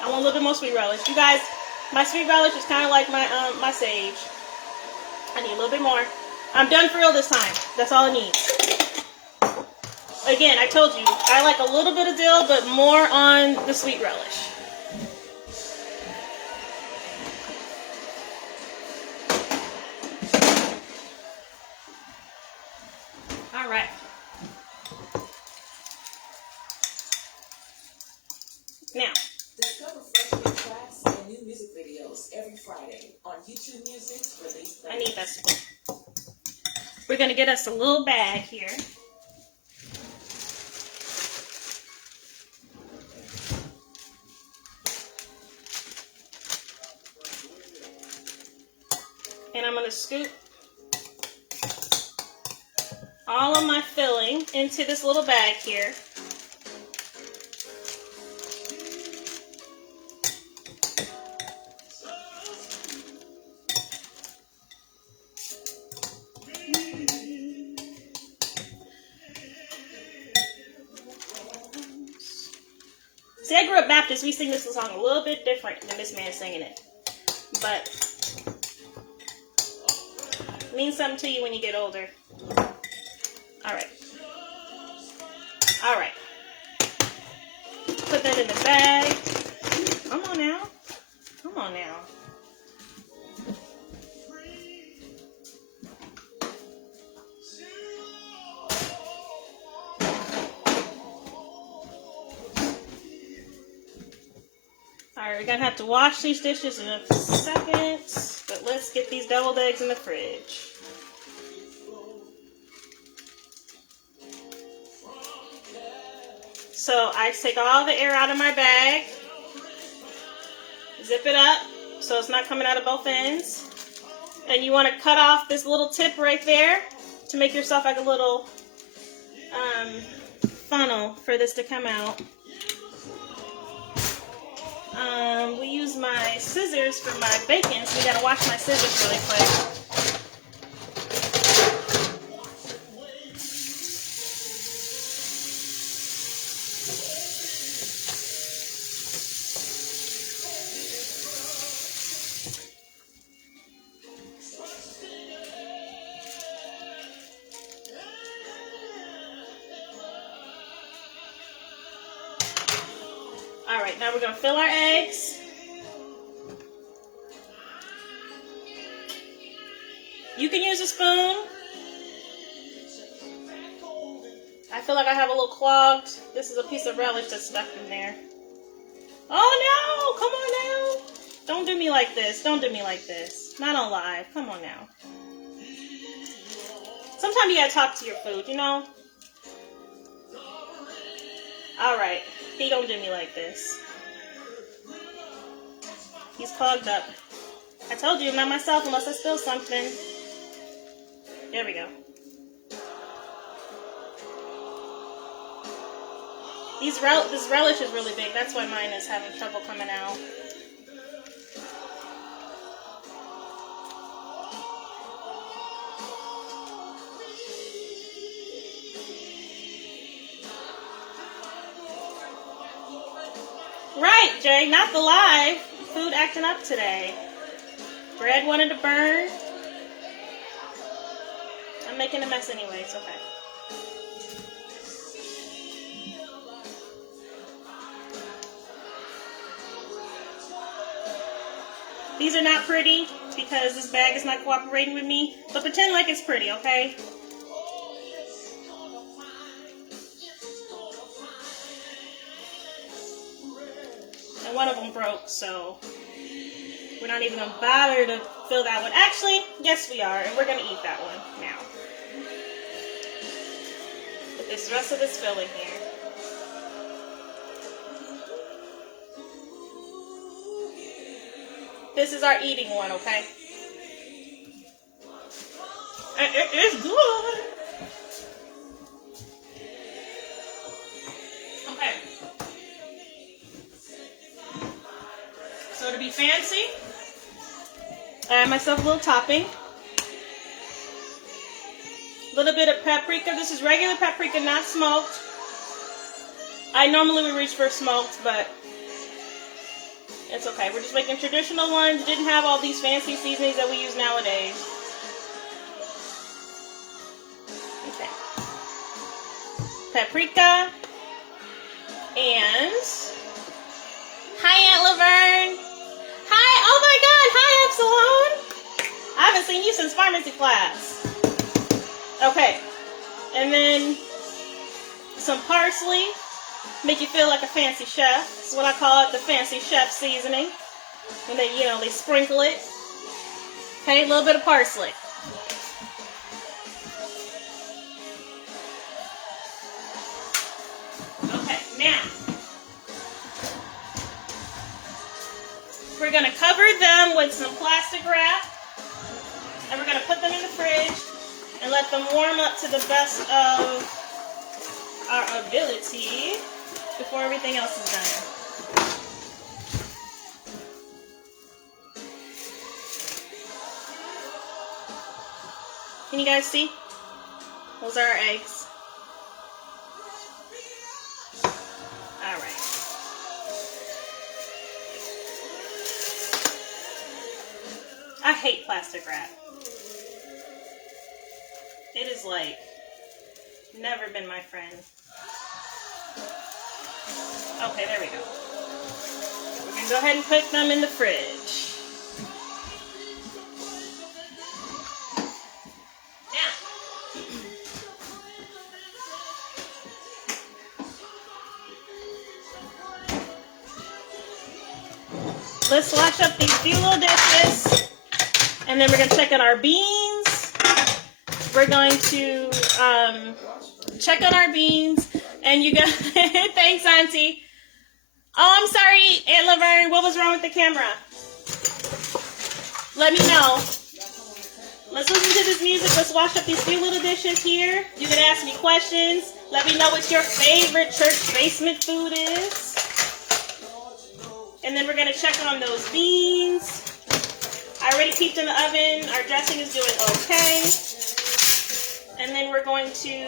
I want a little bit more sweet relish. You guys, my sweet relish is kind of like my sage. I need a little bit more. I'm done for real this time. That's all I need. Again, I told you, I like a little bit of dill, but more on the sweet relish. All right. Now, discover fresh new tracks and new music videos every Friday on YouTube Music's Release I need that spoon. We're going to get us a little bag here. And I'm going to scoop all of my filling into this little bag here. See, I grew up Baptist. We sing this song a little bit different than this man singing it. But it means something to you when you get older. Alright. Alright. Put that in the bag. Come on now. Come on now. Alright, we're gonna have to wash these dishes in a second, but let's get these deviled eggs in the fridge. So I take all the air out of my bag, zip it up so it's not coming out of both ends, and you want to cut off this little tip right there to make yourself like a little funnel for this to come out. We use my scissors for my bacon, so we gotta wash my scissors really quick. Alright, now we're gonna fill our eggs. You can use a spoon. I feel like I have a little clogged. This is a piece of relish that's stuck in there. Oh no! Come on now! Don't do me like this. Don't do me like this. Not on live. Come on now. Sometimes you gotta talk to your food, you know? Alright. He don't do me like this. He's clogged up. I told you, I'm not myself unless I spill something. There we go. This relish is really big. That's why mine is having trouble coming out. Right, Jay, not the live. Food acting up today. Bread wanted to burn. I'm making a mess anyway, it's okay. These are not pretty because this bag is not cooperating with me, but pretend like it's pretty, okay? And one of them broke, so we're not even gonna bother to fill that one. Actually, yes we are, and we're gonna eat that one now. Put this rest of this filling here. This is our eating one, okay? And it is good. Okay. So to be fancy, I add myself a little topping. A little bit of paprika. This is regular paprika, not smoked. I normally would reach for smoked, but it's okay. We're just making traditional ones. Didn't have all these fancy seasonings that we use nowadays. Okay. Paprika. And hi, Aunt Laverne. Hi. Oh my God. Hi, Epsilon. I haven't seen you since pharmacy class. Okay. And then some parsley. Make you feel like a fancy chef. That's what I call it, the fancy chef seasoning. And they, they sprinkle it. Okay, a little bit of parsley. Okay, now we're going to cover them with some plastic wrap, and we're going to put them in the fridge and let them warm up to the best of our ability before everything else is done. Can you guys see? Those are our eggs. All right. I hate plastic wrap. It is like never been my friend. Okay, there we go. We're gonna go ahead and put them in the fridge. Let's wash up these few little dishes, and then we're going to check on our beans. We're going to check on our beans, and you guys, thanks, Auntie. Oh, I'm sorry, Aunt Laverne. What was wrong with the camera? Let me know. Let's listen to this music. Let's wash up these few little dishes here. You can ask me questions. Let me know what your favorite church basement food is. And then we're going to check on those beans. I already peeped in the oven. Our dressing is doing okay. And then we're going to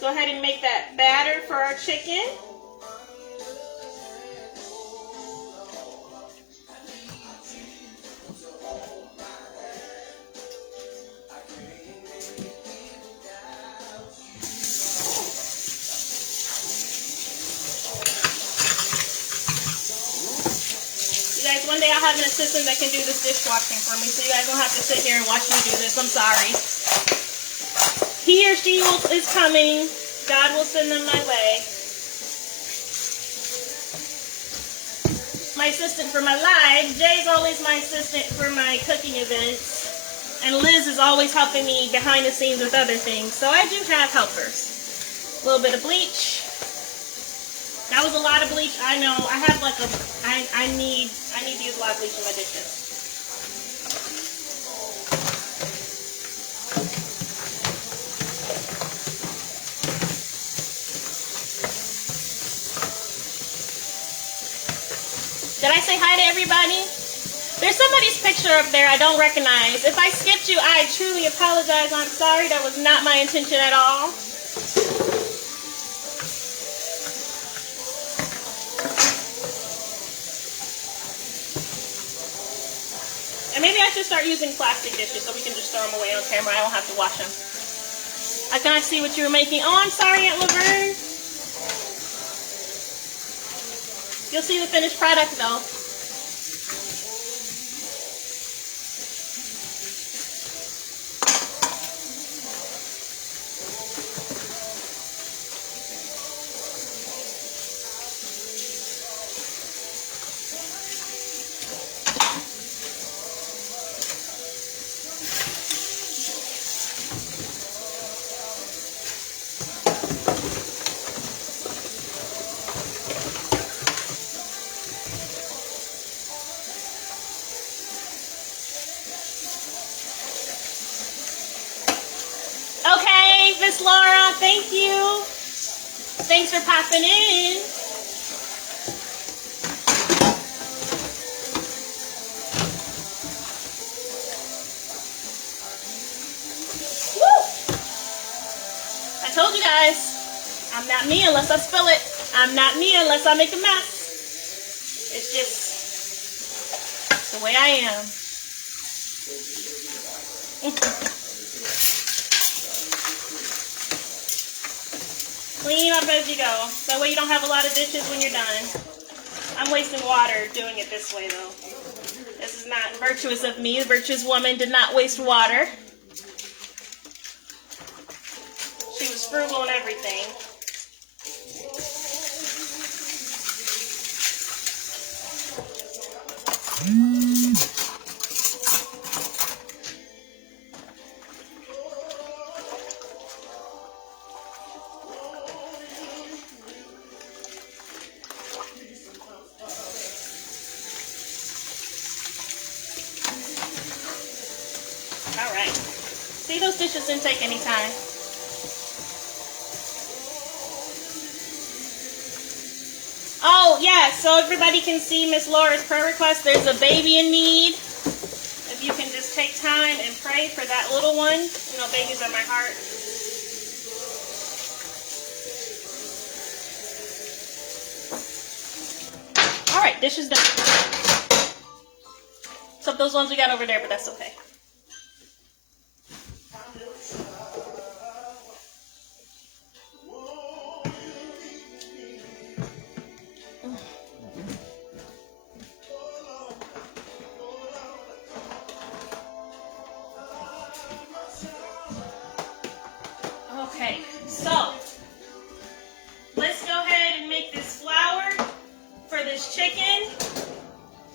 go ahead and make that batter for our chicken. One day I'll have an assistant that can do this dishwashing for me, so you guys don't have to sit here and watch me do this. I'm sorry. He or she is coming. God will send them my way. My assistant for my live. Jay's always my assistant for my cooking events. And Liz is always helping me behind the scenes with other things. So I do have helpers. A little bit of bleach. That was a lot of bleach. I know. I have like a, I need to use a lot of bleach in my dishes. Did I say hi to everybody? There's somebody's picture up there I don't recognize. If I skipped you, I truly apologize. I'm sorry. That was not my intention at all. And maybe I should start using plastic dishes so we can just throw them away on camera. I don't have to wash them. I can see what you were making. Oh, I'm sorry, Aunt Laverne. You'll see the finished product, though. Miss Laura, thank you. Thanks for popping in. Woo! I told you guys, I'm not me unless I spill it. I'm not me unless I make a mess. It's just the way I am. Clean up as you go. That way you don't have a lot of dishes when you're done. I'm wasting water doing it this way, though. This is not virtuous of me. The virtuous woman did not waste water. She was frugal in everything. All right. See, those dishes didn't take any time. Oh, yeah, so everybody can see Miss Laura's prayer request. There's a baby in need. If you can just take time and pray for that little one. You know, babies are my heart. All right, dishes done. Except those ones we got over there, but that's okay. Okay, so let's go ahead and make this flour for this chicken.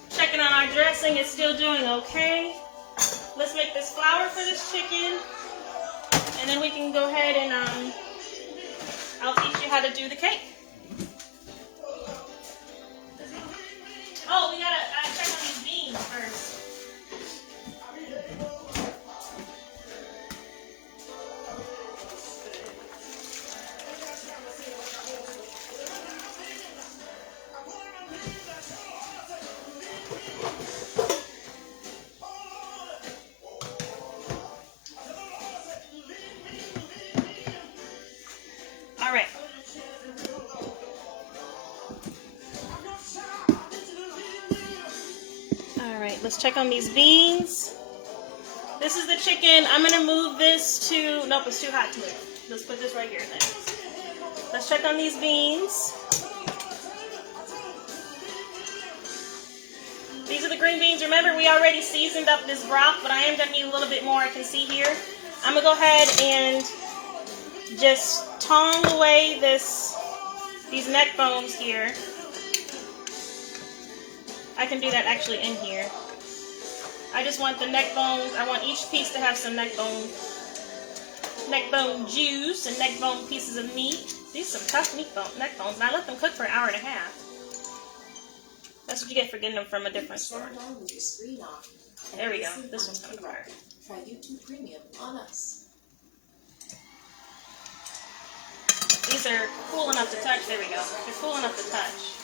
Checking on our dressing, it's still doing okay. Let's make this flour for this chicken, and then we can go ahead and I'll teach you how to do the cake. Oh, we gotta check on these beans first. All right. All right, let's check on these beans. This is the chicken. I'm gonna move this to, nope, it's too hot to move. Let's put this right here then. Let's check on these beans. These are the green beans. Remember, we already seasoned up this broth, but I am gonna need a little bit more. I can see here. I'm gonna go ahead and just tong away these neck bones here. I can do that actually in here. I just want the neck bones. I want each piece to have some neck bone juice and neck bone pieces of meat. These are some tough neck bones. And I let them cook for an hour and a half. That's what you get for getting them from a different store. There we go. This one's coming apart. Try YouTube Premium on us. These are cool enough to touch. There we go. They're cool enough to touch.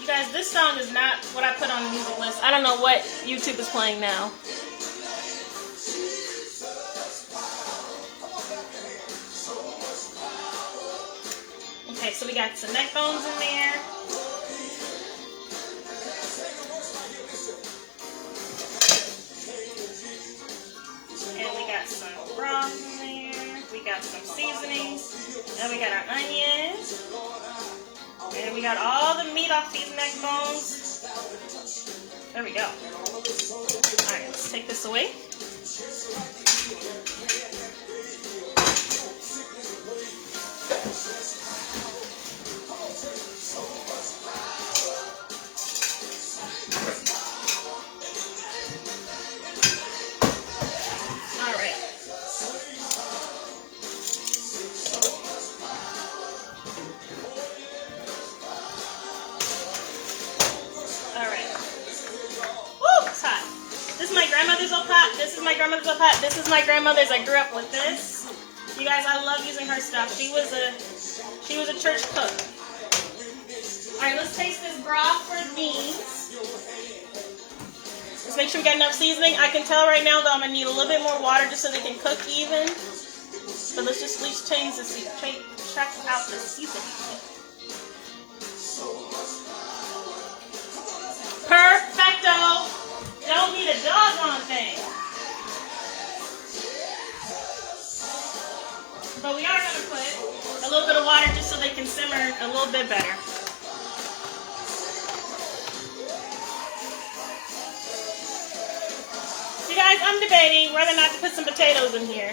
You guys, this song is not what I put on the music list. I don't know what YouTube is playing now. Okay, so we got some neck bones in there. And we got some broth in there. We got some seasonings. And we got our onions. And we got all the meat off these neck bones. There we go. Alright, let's take this away. This is my grandmother's old pot. This is my grandmother's. I grew up with this. You guys, I love using her stuff. She was a church cook. All right, let's taste this broth for the beans. Let's make sure we got enough seasoning. I can tell right now that I'm gonna need a little bit more water just so they can cook even. So let's just at least check out the seasoning. Perfecto. Don't need a doggone thing. But we are going to put a little bit of water just so they can simmer a little bit better. You guys, I'm debating whether or not to put some potatoes in here.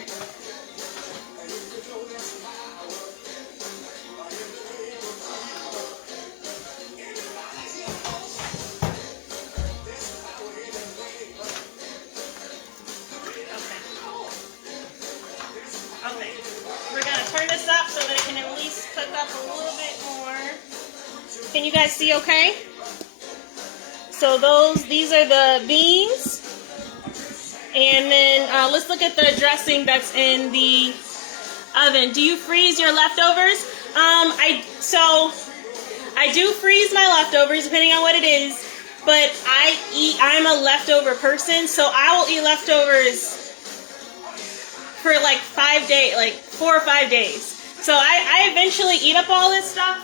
up a little bit more. Can you guys see okay? So these are the beans. And then let's look at the dressing that's in the oven. Do you freeze your leftovers? I do freeze my leftovers depending on what it is, but I'm a leftover person, so I will eat leftovers for like 5 days, like 4 or 5 days. So I eventually eat up all this stuff.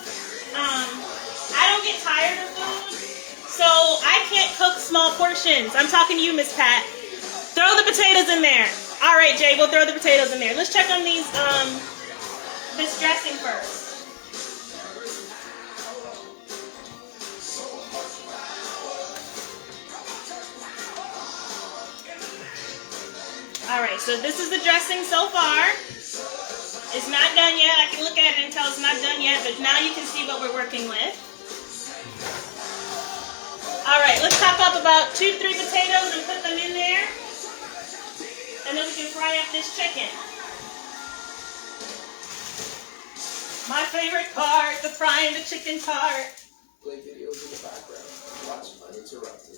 I don't get tired of food, so I can't cook small portions. I'm talking to you, Miss Pat. Throw the potatoes in there. All right, Jay, we'll throw the potatoes in there. Let's check on these, this dressing first. All right, so this is the dressing so far. It's not done yet. I can look at it and tell it's not done yet, but now you can see what we're working with. All right, let's chop up about 2-3 potatoes and put them in there. And then we can fry up this chicken. My favorite part, the frying the chicken part. Play videos in the background. Watch uninterrupted.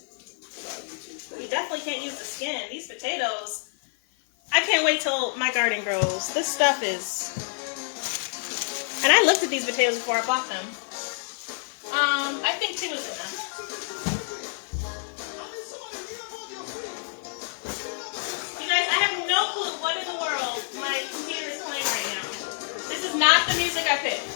You definitely can't use the skin. These potatoes, I can't wait till my garden grows. This stuff is... And I looked at these potatoes before I bought them. I think 2 is enough. You guys, I have no clue what in the world my computer is playing right now. This is not the music I picked.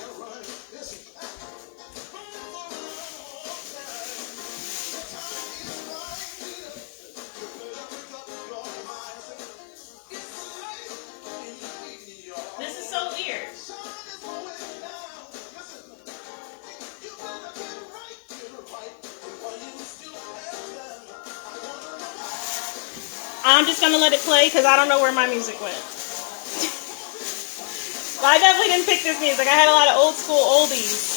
This is so weird. I'm just going to let it play because I don't know where my music went. Well, I definitely didn't pick this music. I had a lot of old school oldies.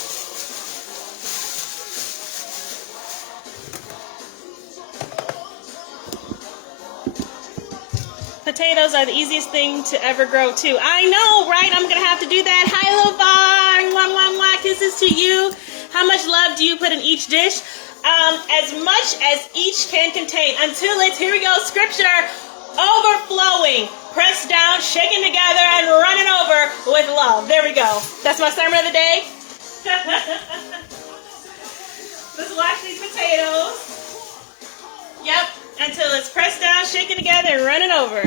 Potatoes are the easiest thing to ever grow too. I know, right? I'm going to have to do that. Hi, LeVar. Mwah, mwah, mwah. Kisses to you. How much love do you put in each dish? As much as each can contain, until it's, here we go, scripture, overflowing, pressed down, shaken together, and running over with love. There we go. That's my sermon of the day. Let's wash these potatoes. Yep, until it's pressed down, shaken together, and running over.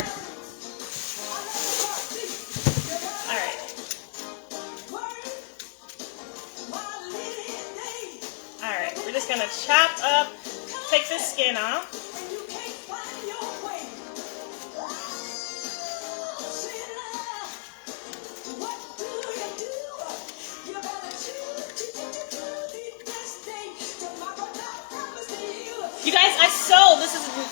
All right. Alright, we're just going to chop up, take the skin off. You guys,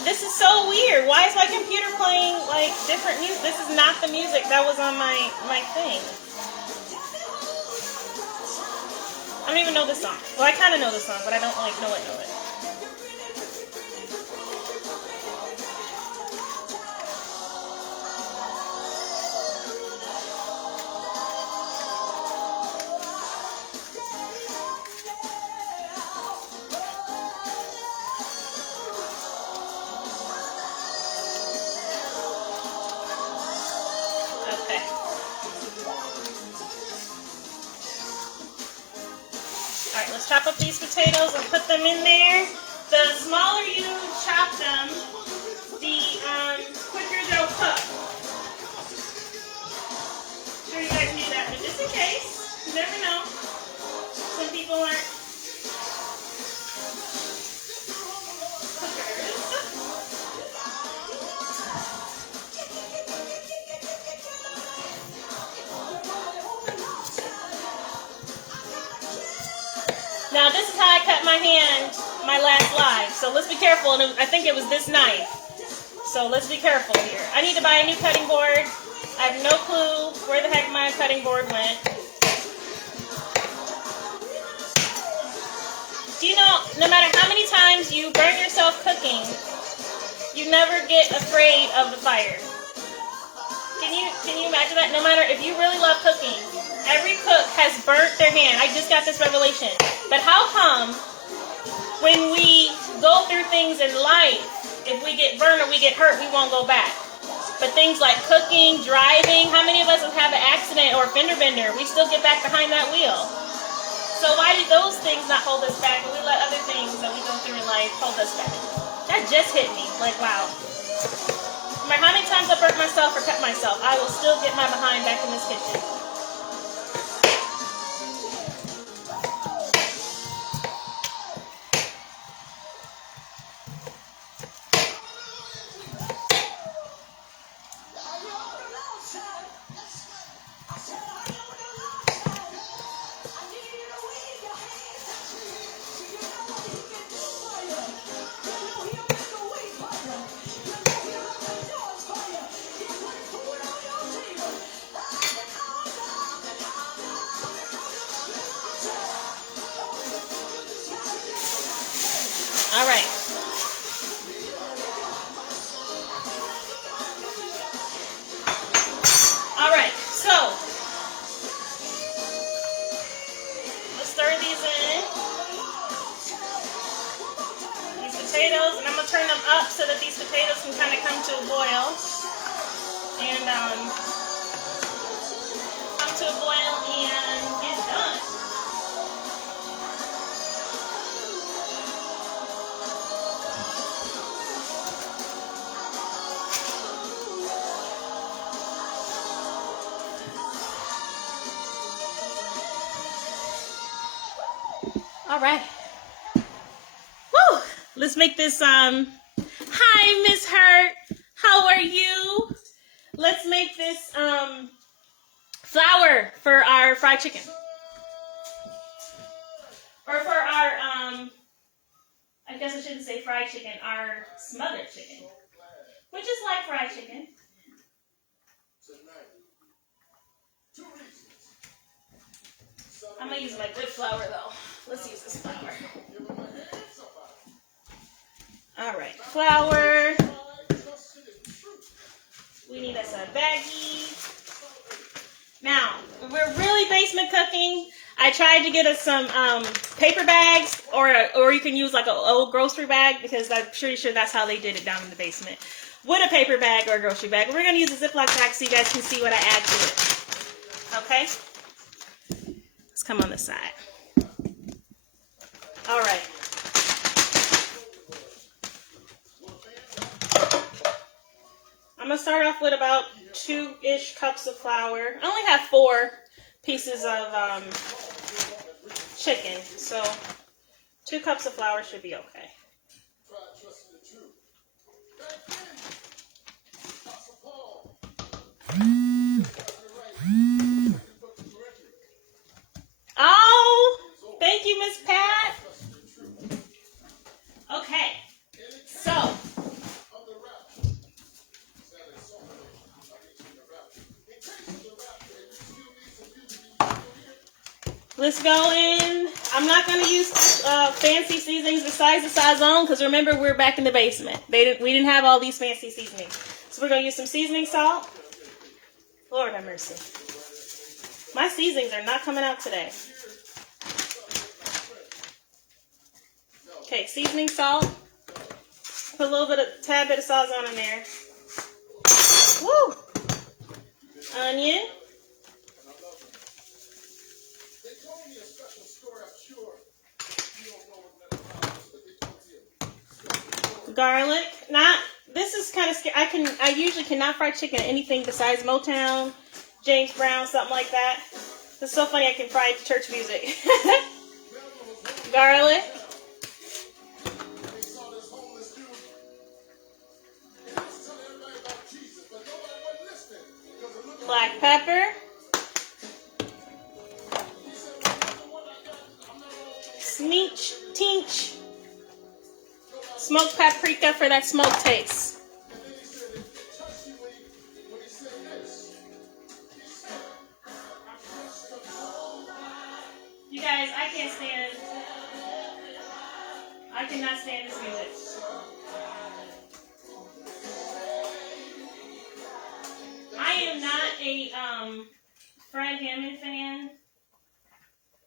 this is so weird. Why is my computer playing like different music? This is not the music that was on my thing. I don't even know this song. Well, I kind of know the song, but I don't like know it. Okay. Alright, let's chop up these potatoes and put them in there. The smaller you chop them, the quicker they'll cook. I'm sure you guys knew that, but just in case, you never know. Some people aren't cookers. Now this is how I cut my hand my last live, so let's be careful. And I think it was this knife, so let's be careful here. I need to buy a new cutting board. I have no clue where the heck my cutting board went. Do you know, no matter how many times you burn yourself cooking, you never get afraid of the fire. Can you Can you imagine that? No matter if you really love cooking, every cook has burnt their hand. I just got this revelation. But how come when we go through things in life, if we get burned or we get hurt, we won't go back? But things like cooking, driving, how many of us have had an accident or a fender bender? We still get back behind that wheel. So why do those things not hold us back, and we let other things that we go through in life hold us back? That just hit me. Like, wow. No matter how many times I burnt myself or cut myself, I will still get my behind back in this kitchen. All right. All right, so let's stir these in. These potatoes, and I'm going to turn them up so that these potatoes can kind of come to a boil. And come to a boil and get done. All right. Woo! Let's make this, hi, Miss Hurt. How are you? Let's make this, flour for our fried chicken. Or for our, I guess I shouldn't say fried chicken, our smothered chicken. Which is like fried chicken. I'm going to use my good flour, though. Let's use this flour. All right, flour. We need us a baggie. Now, we're really basement cooking. I tried to get us some paper bags, or you can use like an old grocery bag, because I'm pretty sure that's how they did it down in the basement. With a paper bag or a grocery bag. We're going to use a Ziploc bag so you guys can see what I add to it. Okay? Let's come on this side. All right. I'm going to start off with about 2-ish cups of flour. I only have 4 pieces of chicken, so 2 cups of flour should be okay. Oh, thank you, Miss Pat. Okay, so let's go in. I'm not going to use fancy seasonings besides the Sazon, because remember, we're back in the basement. We didn't have all these fancy seasonings. So we're going to use some seasoning salt. Lord have mercy. My seasonings are not coming out today. Okay, seasoning salt. Put a little bit of, tad bit of Sazon in there. Woo! Onion. Garlic. This is kind of scary. I usually cannot fry chicken or anything besides Motown, James Brown, something like that. It's so funny I can fry church music. Garlic. Black pepper. Teach. Smoked paprika for that smoked taste. You guys, I cannot stand this music. I am not a Fred Hammond fan.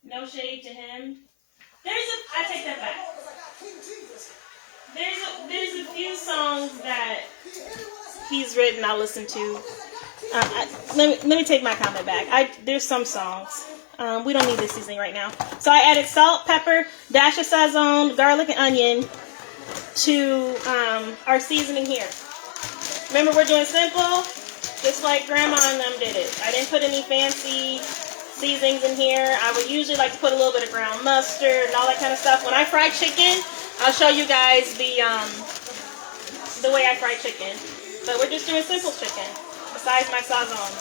No shade to him. I take that back. There's a few songs that he's written I listen to. Let me take my comment back. There's some songs. We don't need this seasoning right now. So I added salt, pepper, dash of sazon, garlic, and onion to our seasoning here. Remember, we're doing simple, just like Grandma and them did it. I didn't put any fancy seasonings in here. I would usually like to put a little bit of ground mustard and all that kind of stuff. When I fry chicken, I'll show you guys the way I fry chicken. But we're just doing simple chicken, besides my sazon.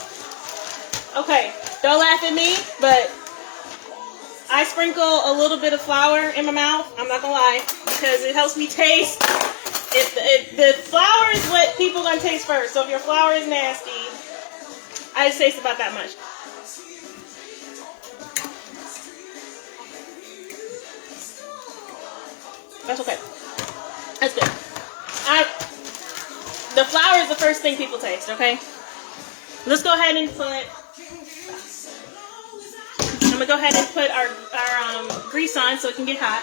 Okay, don't laugh at me, but I sprinkle a little bit of flour in my mouth. I'm not gonna lie, because it helps me taste. The flour is what people are gonna taste first. So if your flour is nasty, I just taste about that much. That's okay. That's good. The flour is the first thing people taste, okay? Let's go ahead and put... I'm going to go ahead and put our grease on so it can get hot.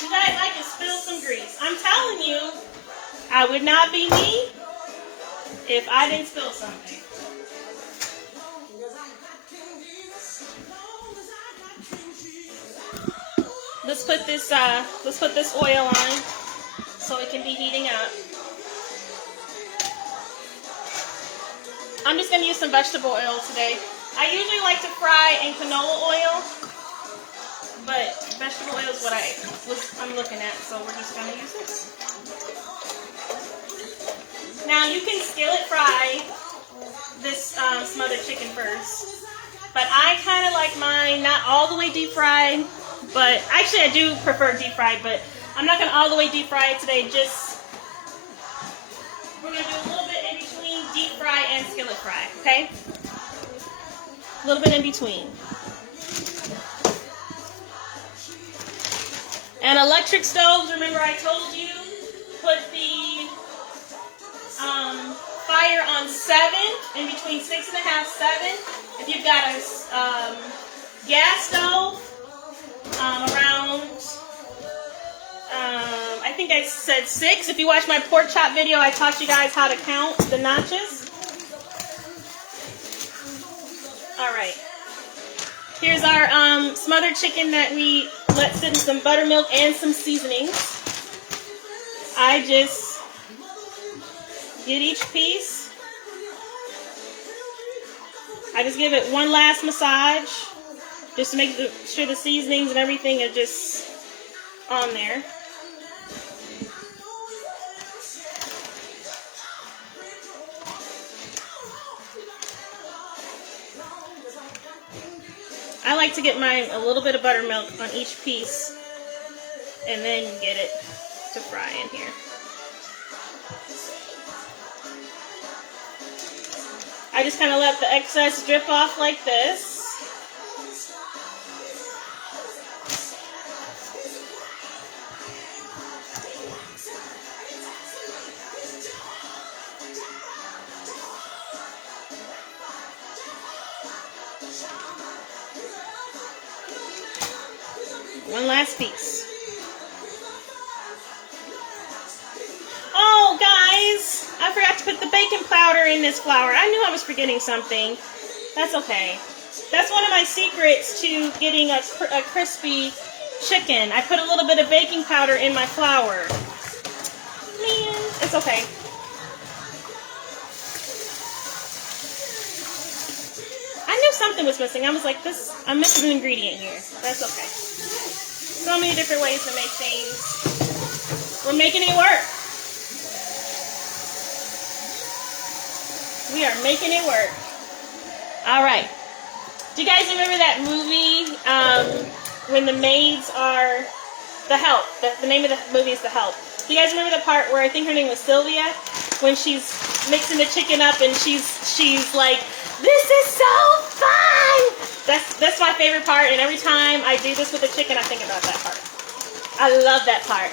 You guys, I just spilled some grease. I'm telling you, I would not be me if I didn't spill something. Let's put this oil on so it can be heating up. I'm just going to use some vegetable oil today. I usually like to fry in canola oil, but vegetable oil is what I'm looking at, so we're just going to use this. Now you can skillet fry this smothered chicken first, but I kind of like mine not all the way deep fried. But actually, I do prefer deep fried, but I'm not going to all the way deep fry it today. We're going to do a little bit in between deep fry and skillet fry, okay? A little bit in between. And electric stoves, remember I told you, put the fire on 7, in between 6.5, 7. If you've got a gas stove, around, I think I said 6. If you watch my pork chop video, I taught you guys how to count the notches. All right. Here's our smothered chicken that we let sit in some buttermilk and some seasonings. I just get each piece. I just give it one last massage, just to make sure the seasonings and everything are just on there. I like to get mine a little bit of buttermilk on each piece and then get it to fry in here. I just kind of let the excess drip off like this. One last piece. Oh, guys, I forgot to put the baking powder in this flour. I knew I was forgetting something. That's okay. That's one of my secrets to getting a crispy chicken. I put a little bit of baking powder in my flour. Man, it's okay. I knew something was missing. I was like, I'm missing an ingredient here. That's okay. So many different ways to make things. We're making it work. We are making it work. All right. Do you guys remember that movie when the maids are The Help? The name of the movie is The Help. Do you guys remember the part where I think her name was Sylvia, when she's mixing the chicken up and she's like, "This is so fun! That's my favorite part, and every time I do this with the chicken, I think about that part. I love that part.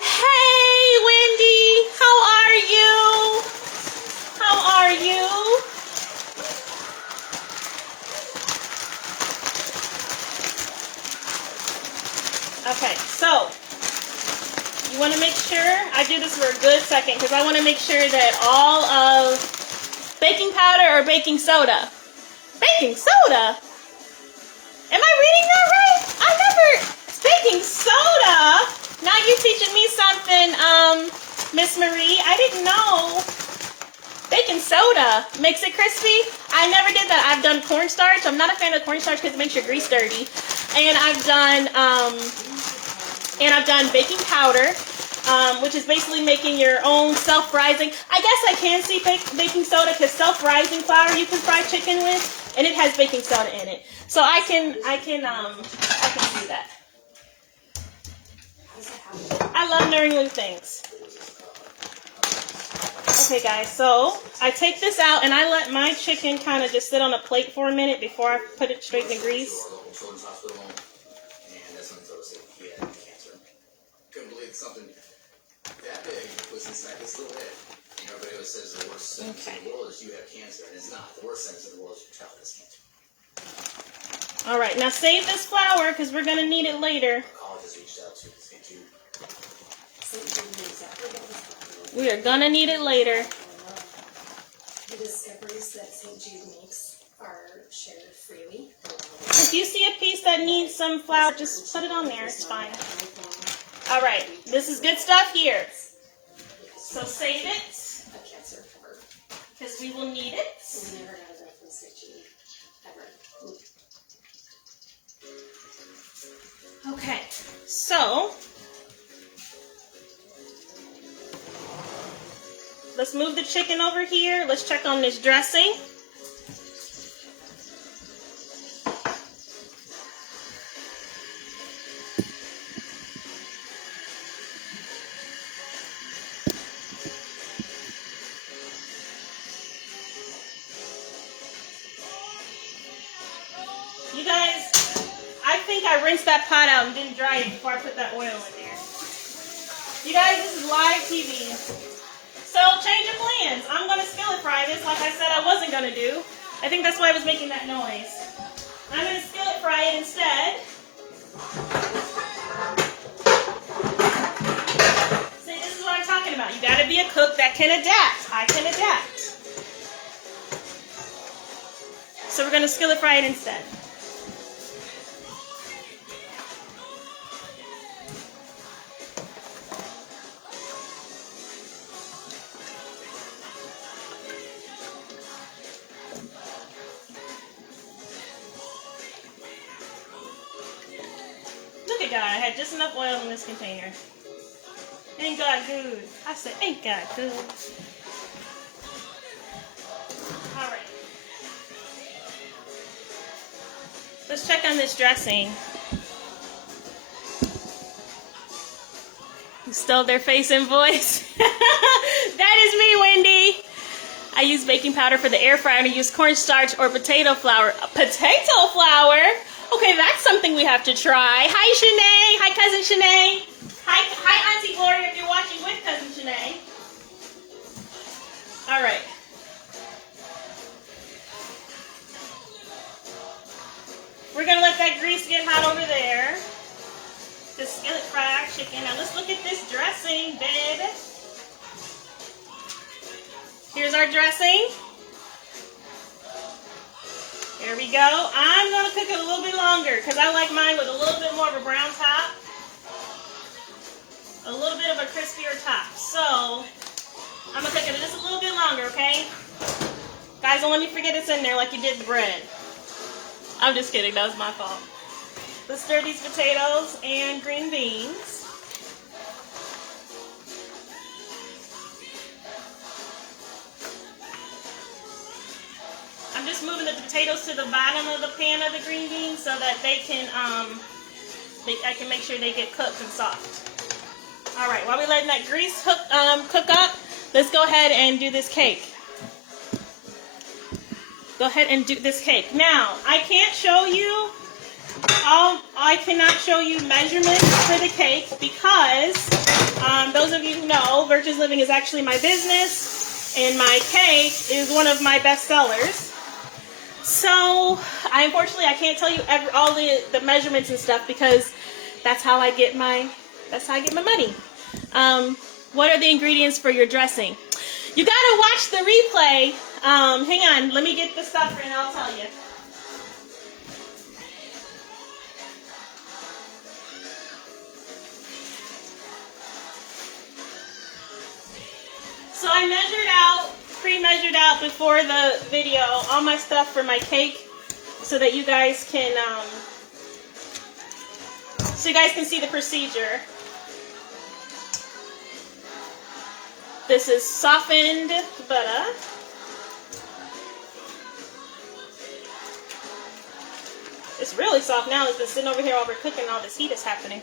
Hey, Wendy, how are you? How are you? Okay, so you want to make sure, I do this for a good second because I want to make sure that all of baking powder or baking soda. Baking soda? Am I reading that right? I never, baking soda? Now you're teaching me something, Miss Marie. I didn't know. Baking soda makes it crispy. I never did that. I've done cornstarch. I'm not a fan of cornstarch because it makes your grease dirty. And I've done baking powder, which is basically making your own self-rising. I guess I can see baking soda because self-rising flour you can fry chicken with, and it has baking soda in it. So I can see that. I love learning new things. Okay, guys, so I take this out and I let my chicken kind of just sit on a plate for a minute before I put it straight in the grease. Children's hospital, and that's when he told us that he had cancer. Couldn't believe something that big was inside his little head. You know, everybody always says the worst sentence in the world is you have cancer, and it's not. The worst sentence in the world is your child has cancer. All right, now save this flour because we're going to need it later. Colleges reached out to St. Jude. We are going to need it later. The discoveries that St. Jude makes are shared freely. If you see a piece that needs some flour, just put it on there. It's fine. All right, this is good stuff here. So save it A cancer cover. because we will need it. We never got it from St. Jude ever. Okay, so let's move the chicken over here. Let's check on this dressing. You guys, I think I rinsed that pot out and didn't dry it before I put that oil in there. You guys, this is live TV. So, change of plans. I'm going to skillet fry this like I said I wasn't going to do. I think that's why I was making that noise. I'm going to skillet fry it instead. See, this is what I'm talking about. You got to be a cook that can adapt. I can adapt. So we're going to skillet fry it instead. Look at God, I had just enough oil in this container. Ain't God good? I said, ain't God good? All right. Let's check on this dressing. You stole their face and voice. That is me, Wendy. I use baking powder for the air fryer and I use cornstarch or potato flour. Potato flour? Okay, that's something we have to try. Hi, Shanae. Hi, Cousin Shanae. Hi, Auntie Gloria, if you're watching with Cousin Shanae. All right. We're going to let that grease get hot over there. The skillet fried chicken. Now, let's look at this dressing, babe. Here's our dressing. Here we go. I'm going to cook it a little bit longer because I like mine with a little bit more of a brown top. A little bit of a crispier top. So, I'm going to cook it just a little bit longer, okay? Guys, don't let me forget it's in there like you did the bread. I'm just kidding. That was my fault. Let's stir these potatoes and green beans. I'm just moving the potatoes to the bottom of the pan of the green beans so that they can, I can make sure they get cooked and soft. All right, while we're letting that grease cook up, let's go ahead and do this cake. go ahead and do this cake. Now, I can't show you I cannot show you measurements for the cake because those of you who know, Virtuous Living is actually my business, and my cake is one of my best sellers. So, unfortunately, I can't tell you all the measurements and stuff because that's how I get my money. What are the ingredients for your dressing? You gotta watch the replay. Hang on, let me get the stuff and I'll tell you. So I pre-measured out before the video all my stuff for my cake so that you guys can see the procedure. This is softened butter. It's really soft now. It's been sitting over here while we're cooking. All this heat is happening.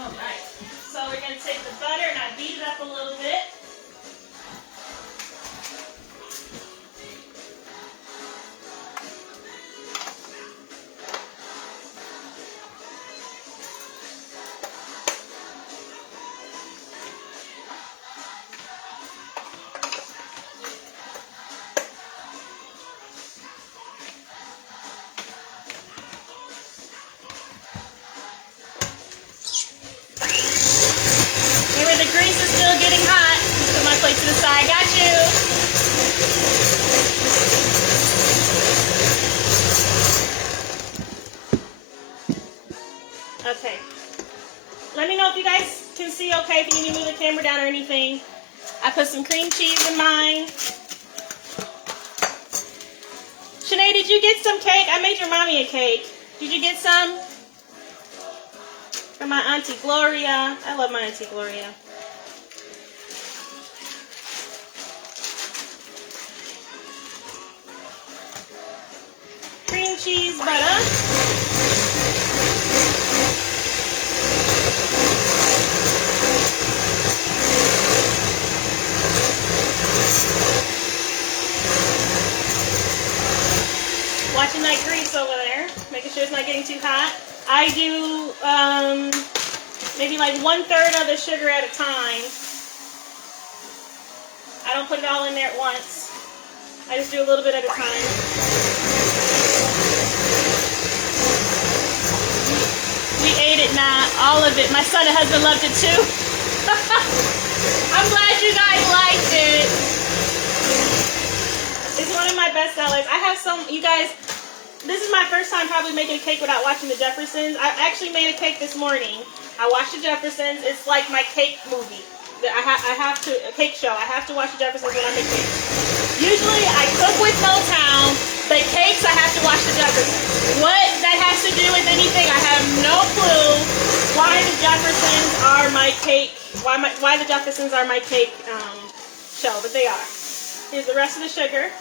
Alright. So we're going to take the butter and I beat it up a little bit. The grease is still getting hot. Put my plate to the side. Got you. Okay. Let me know if you guys can see okay, if you need me to move the camera down or anything. I put some cream cheese in mine. Shanae, did you get some cake? I made your mommy a cake. Did you get some? From my Auntie Gloria. I love my Auntie Gloria. Cream cheese, butter. Watching that grease over there, making sure it's not getting too hot. I do maybe like 1/3 of the sugar at a time. I don't put it all in there at once. I just do a little bit at a time. We ate it, not all of it. My son and husband loved it too. I'm glad you guys liked it. It's one of my best sellers. I have some, you guys, this is my first time probably making a cake without watching the Jeffersons. I actually made a cake this morning. I watched the Jeffersons. It's like my cake movie. I have to, a cake show. I have to watch the Jeffersons when I make cakes. Usually I cook with Motown, but cakes I have to watch the Jeffersons. What that has to do with anything, I have no clue why the Jeffersons are my cake, why the Jeffersons are my cake show, but they are. Here's the rest of the sugar.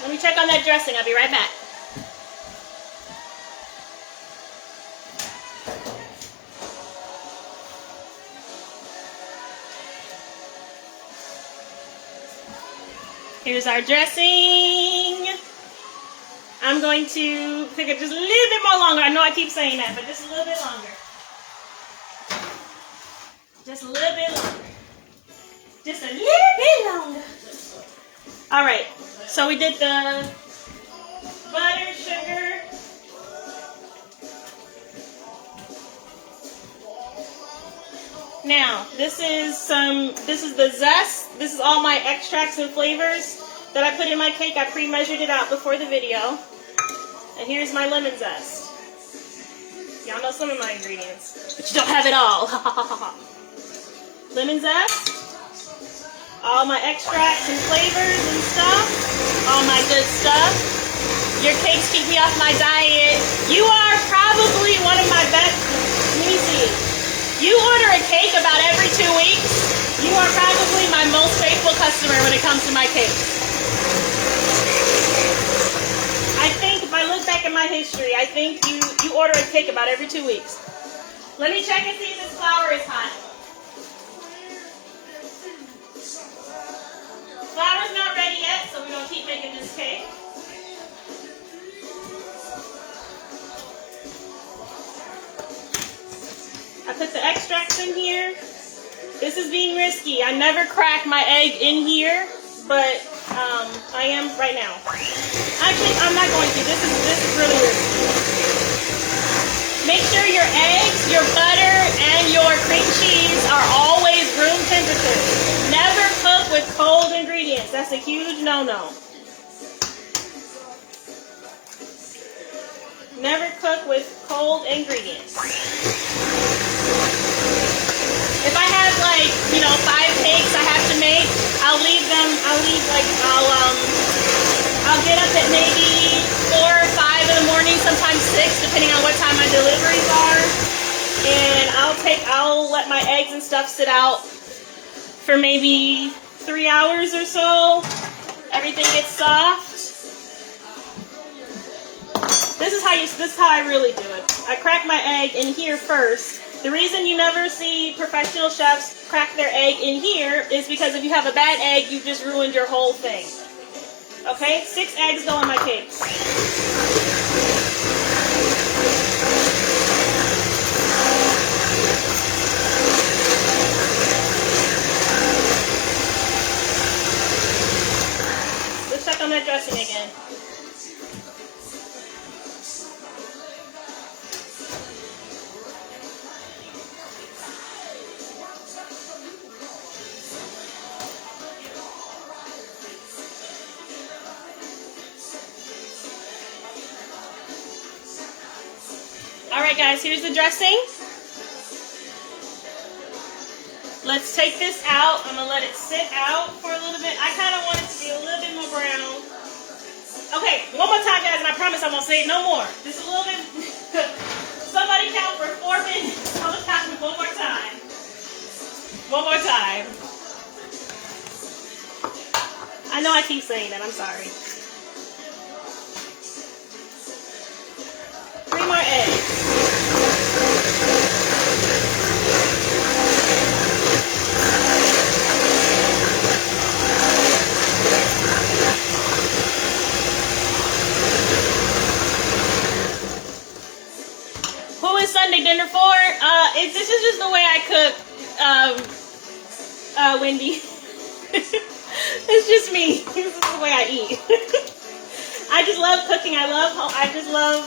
Let me check on that dressing. I'll be right back. Here's our dressing. I'm going to pick it just a little bit more longer. I know I keep saying that, but just a little bit longer. Just a little bit longer. Just a little bit longer. All right. So we did the butter, sugar. Now, this is the zest. This is all my extracts and flavors that I put in my cake. I pre-measured it out before the video. And here's my lemon zest. Y'all know some of my ingredients, but you don't have it all. Lemon zest. all my extracts and flavors and stuff, all my good stuff. Your cakes keep me off my diet. You are probably one of my best. Let me see. You order a cake about every 2 weeks. You are probably my most faithful customer when it comes to my cakes. I think if I look back at my history, I think you order a cake about every 2 weeks. Let me check and see if this flour is hot. Flour's not ready yet, so we're going to keep making this cake. I put the extracts in here. This is being risky. I never crack my egg in here, but I am right now. Actually, I'm not going to. This is really risky. Make sure your eggs, your butter, and your cream cheese are always room temperature. Never cook with cold ingredients. That's a huge no-no. Never cook with cold ingredients. If I have 5 cakes I have to make, I'll get up at maybe 4 or 5 in the morning, sometimes 6, depending on what time my deliveries are. And I'll let my eggs and stuff sit out for maybe 3 hours or so. Everything gets soft. This is how I really do it. I crack my egg in here first. The reason you never see professional chefs crack their egg in here is because if you have a bad egg, you've just ruined your whole thing. Okay? 6 eggs go in my cakes. Let's check on that dressing again. Alright guys, here's the dressing. Let's take this out. I'm going to let it sit out for a little bit. I kind of want it to be a little bit more brown. Okay, one more time guys, and I promise I won't say it no more. Just a little bit. Somebody count for 4 minutes. I'm going to count it one more time. One more time. I know I keep saying that, I'm sorry. 3 more eggs. Who is Sunday dinner for? This is just the way I cook, Wendy. It's just me. This is the way I eat. I just love cooking. I just love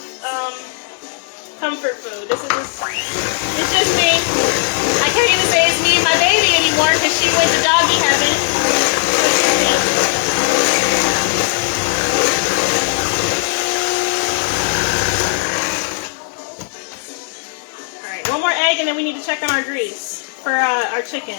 comfort food. It's just me. I can't even say it's me and my baby anymore because she went to doggy heaven. All right, one more egg and then we need to check on our grease for our chicken.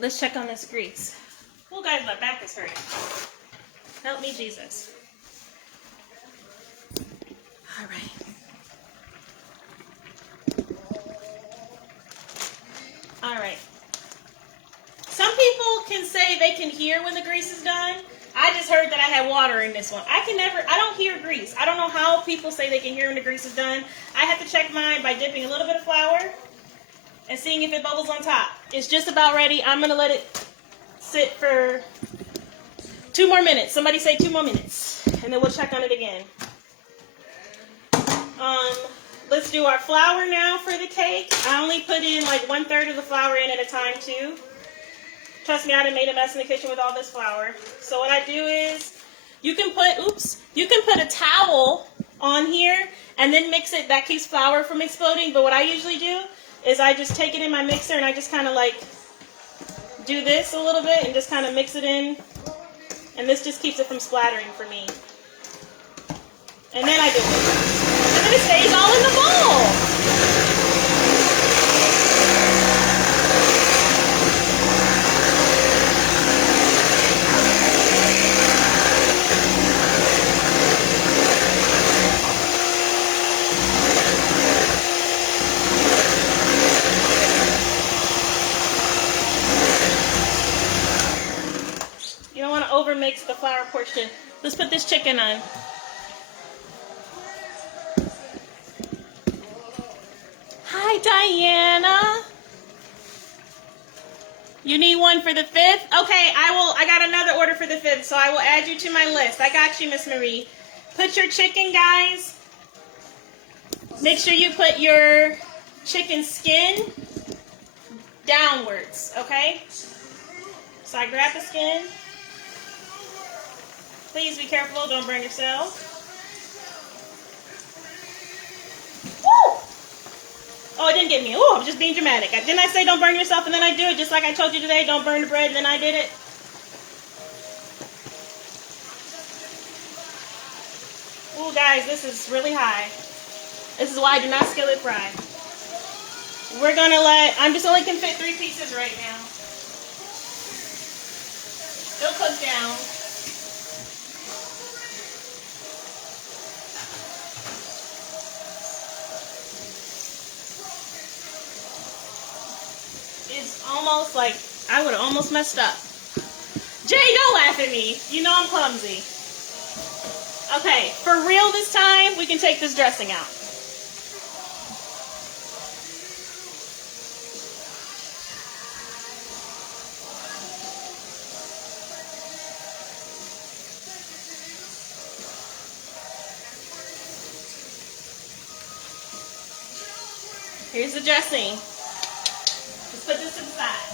Let's check on this grease. Oh, guys, my back is hurting. Help me, Jesus. All right. All right. Some people can say they can hear when the grease is done. I just heard that I had water in this one. I don't hear grease. I don't know how people say they can hear when the grease is done. I have to check mine by dipping a little bit of flour and seeing if it bubbles on top. It's just about ready. I'm going to let it sit for 2 more minutes. Somebody say 2 more minutes. And then we'll check on it again. Let's do our flour now for the cake. I only put in like 1/3 of the flour in at a time too. Trust me, I done made a mess in the kitchen with all this flour. So what I do is, you can put a towel on here and then mix it. That keeps flour from exploding. But what I usually do is I just take it in my mixer and I just kind of like do this a little bit and just kind of mix it in. And this just keeps it from splattering for me. And then I do it. And then it stays all in the bowl. You don't want to overmix the flour portion. Let's put this chicken on. Hi, Diana. You need one for the 5th? Okay, I got another order for the 5th, so I will add you to my list. I got you, Miss Marie. Put your chicken, guys. Make sure you put your chicken skin downwards, okay? So I grab the skin. Please be careful, don't burn yourself. Woo! Oh, it didn't get me. Oh, I'm just being dramatic. Didn't I say don't burn yourself and then I do it? Just like I told you today, don't burn the bread and then I did it. Ooh, guys, this is really high. This is why I do not skillet fry. We're gonna I'm just only can fit 3 pieces right now. They'll cook down. It's almost like I would have almost messed up. Jay, don't laugh at me. You know I'm clumsy. Okay, for real this time, we can take this dressing out. Here's the dressing. Let's put this to the side.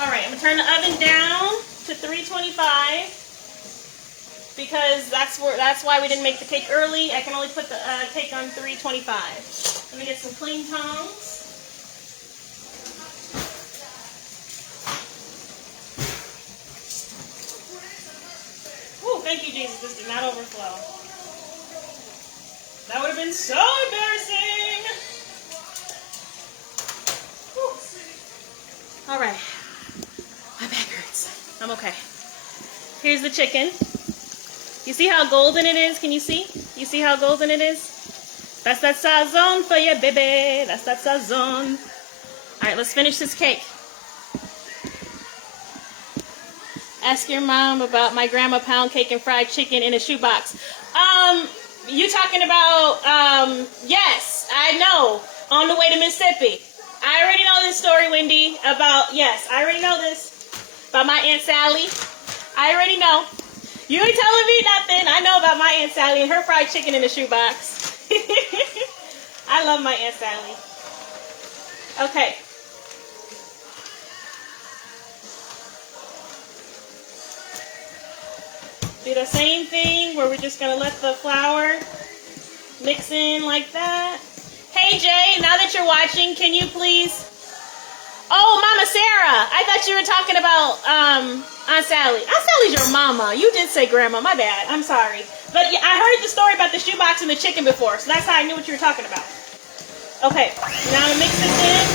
Alright, I'm going to turn the oven down to 325 because that's why we didn't make the cake early. I can only put the cake on 325. Let me get some clean tongs. Ooh, thank you, Jesus. This did not overflow. That would have been so embarrassing. All right. My back hurts. I'm okay. Here's the chicken. You see how golden it is? Can you see? You see how golden it is? That's that sazon for you, baby. That's that sazon. All right, let's finish this cake. Ask your mom about my grandma pound cake and fried chicken in a shoebox. You talking about, yes, I know, on the way to Mississippi. I already know this story, Wendy, yes, I already know this, about my Aunt Sally. I already know. You ain't telling me nothing. I know about my Aunt Sally and her fried chicken in a shoebox. I love my Aunt Sally. Okay. Do the same thing where we're just going to let the flour mix in like that. Hey, Jay, now that you're watching, can you please... Oh, Mama Sarah, I thought you were talking about Aunt Sally. Aunt Sally's your mama. You did say grandma. My bad. I'm sorry. But yeah, I heard the story about the shoebox and the chicken before, so that's how I knew what you were talking about. Okay, now I'm going to mix this in.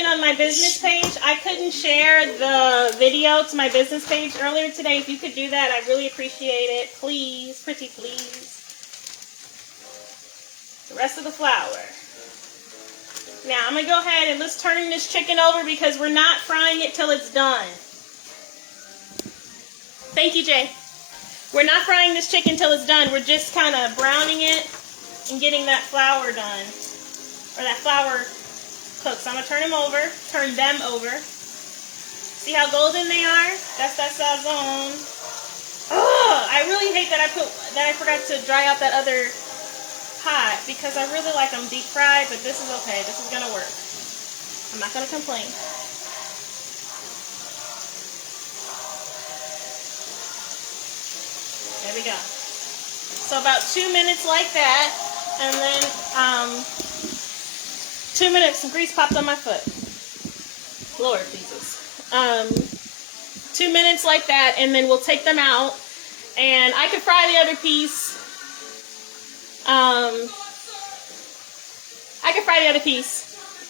On my business page, I couldn't share the video to my business page earlier today. If you could do that, I'd really appreciate it. Please, pretty please. The rest of the flour. Now, I'm going to go ahead and let's turn this chicken over because we're not frying it till it's done. Thank you, Jay. We're not frying this chicken till it's done. We're just kind of browning it in getting that flour done, or that flour cooked. So I'm gonna turn them over. See how golden they are? That's that sazon. Oh, I really hate that I forgot to dry out that other pot because I really like them deep fried, but this is okay. This is gonna work. I'm not gonna complain. There we go. So about 2 minutes like that, and then 2 minutes, some grease popped on my foot. Lord Jesus. 2 minutes like that, and then we'll take them out, and I could fry the other piece.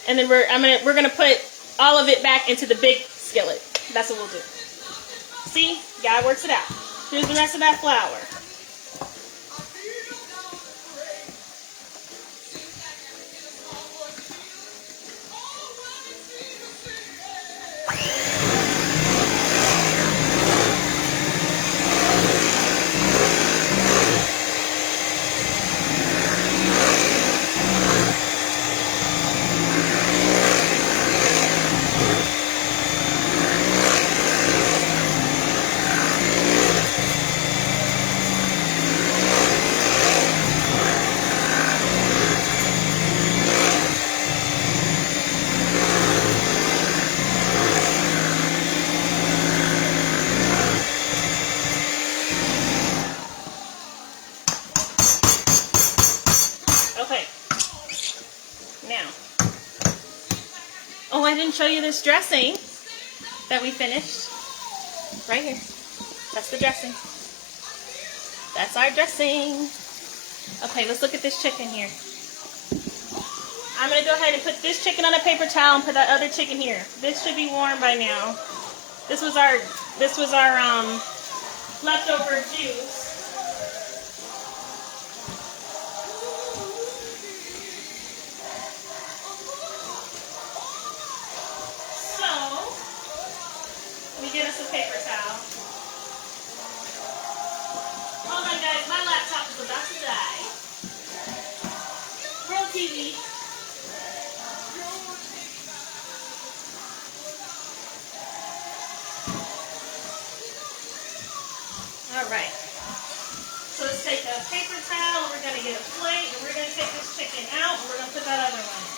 And then we're gonna put all of it back into the big skillet. That's what we'll do. See, God works it out. Here's the rest of that flour. Okay. Now. Oh, I didn't show you this dressing that we finished. Right here. That's the dressing. That's our dressing. Okay, let's look at this chicken here. I'm going to go ahead and put this chicken on a paper towel and put that other chicken here. This should be warm by now. This was our leftover juice. Get us a paper towel. Hold on, guys. My laptop is about to die. Roll TV. All right. So let's take a paper towel. We're going to get a plate, and we're going to take this chicken out, and we're going to put that other one in.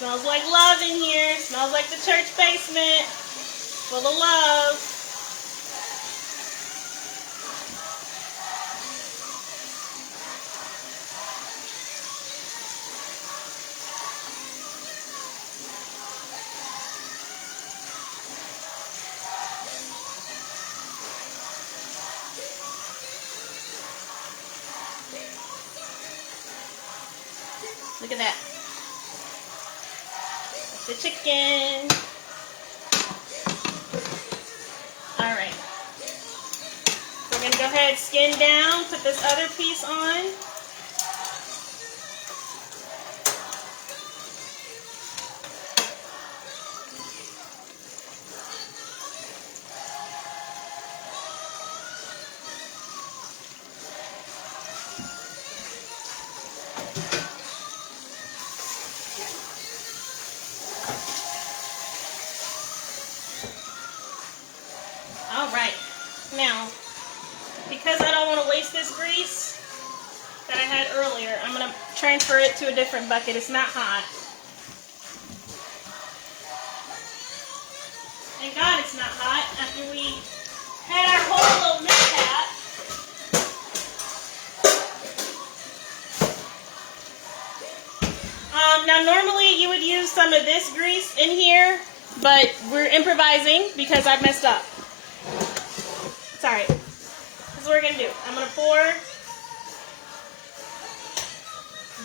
Smells like love in here. Smells like the church basement. Full of love. Look at that. The chicken. All right. We're going to go ahead, skin down, put this other piece on. Alright, now, because I don't want to waste this grease that I had earlier, I'm going to transfer it to a different bucket. It's not hot. Thank God it's not hot after we had our whole little mishap. Now normally you would use some of this grease in here, but we're improvising because I messed up. It's alright. This is what we're going to do. I'm going to pour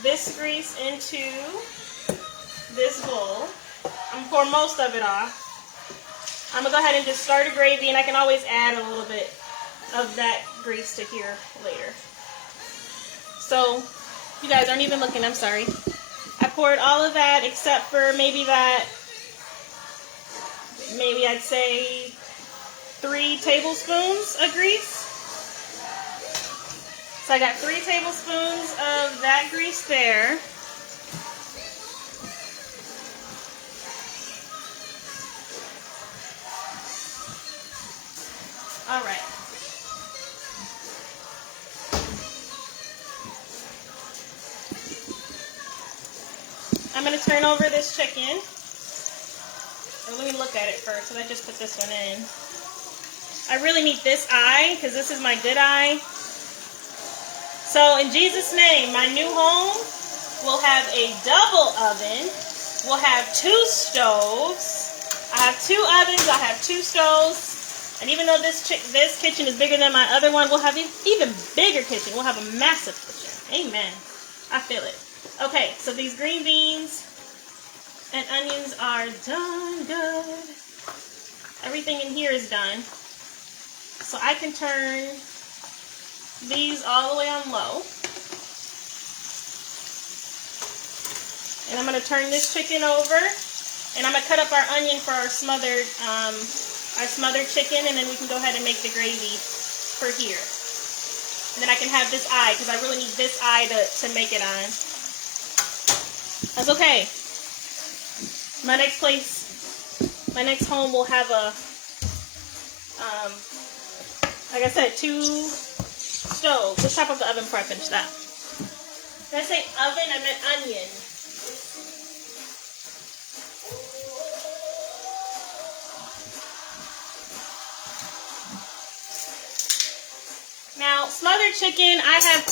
this grease into this bowl. I'm going to pour most of it off. I'm going to go ahead and just start a gravy, and I can always add a little bit of that grease to here later. So You guys aren't even looking, I'm sorry. I poured all of that except for maybe I'd say 3 tablespoons of grease. So I got 3 tablespoons of that grease there. All right. I'm going to turn over this chicken. Or let me look at it first, because I just put this one in. I really need this eye, because this is my good eye. So in Jesus' name, my new home will have a double oven. We'll have 2 stoves. I have 2 ovens. I have 2 stoves. And even though this kitchen is bigger than my other one, we'll have an even bigger kitchen. We'll have a massive kitchen. Amen. I feel it. Okay, so these green beans and onions are done good. Everything in here is done. So I can turn these all the way on low. And I'm going to turn this chicken over. And I'm going to cut up our onion for our smothered chicken, and then we can go ahead and make the gravy for here. And then I can have this eye, because I really need this eye to make it on. That's okay. My next home will have like I said, 2 stoves. Let's chop up the oven before I finish that. Did I say oven? I meant onion. Now, smothered chicken, I have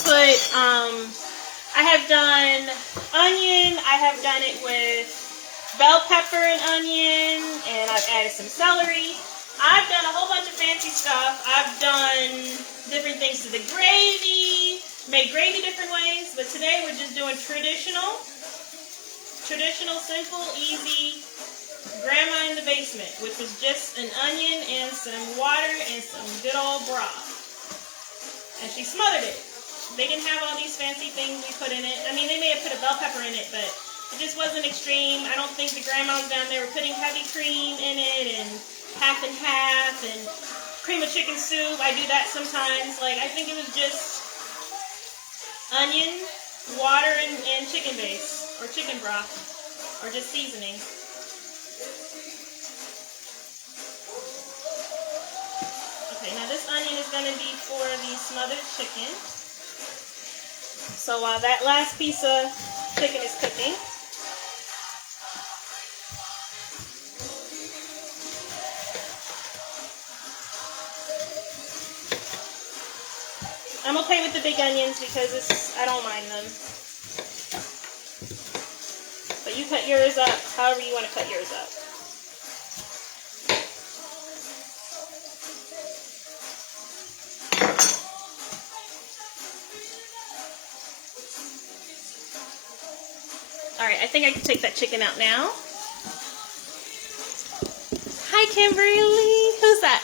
done onion, I have done it with bell pepper and onion, and I've added some celery. I've done a whole bunch of fancy stuff. I've done different things to the gravy, made gravy different ways, but today we're just doing traditional, simple, easy, grandma in the basement, which was just an onion and some water and some good old broth. And she smothered it. They didn't have all these fancy things we put in it. I mean, they may have put a bell pepper in it, but it just wasn't extreme. I don't think the grandmas down there were putting heavy cream in it and half and half and cream of chicken soup. I do that sometimes. Like, I think it was just onion, water, and chicken base, or chicken broth, or just seasoning. Okay, now this onion is going to be for the smothered chicken. So while that last piece of chicken is cooking, I'm okay with the big onions because I don't mind them. But you cut yours up however you want to cut yours up. Alright, I think I can take that chicken out now. Hi, Kimberly. Who's that?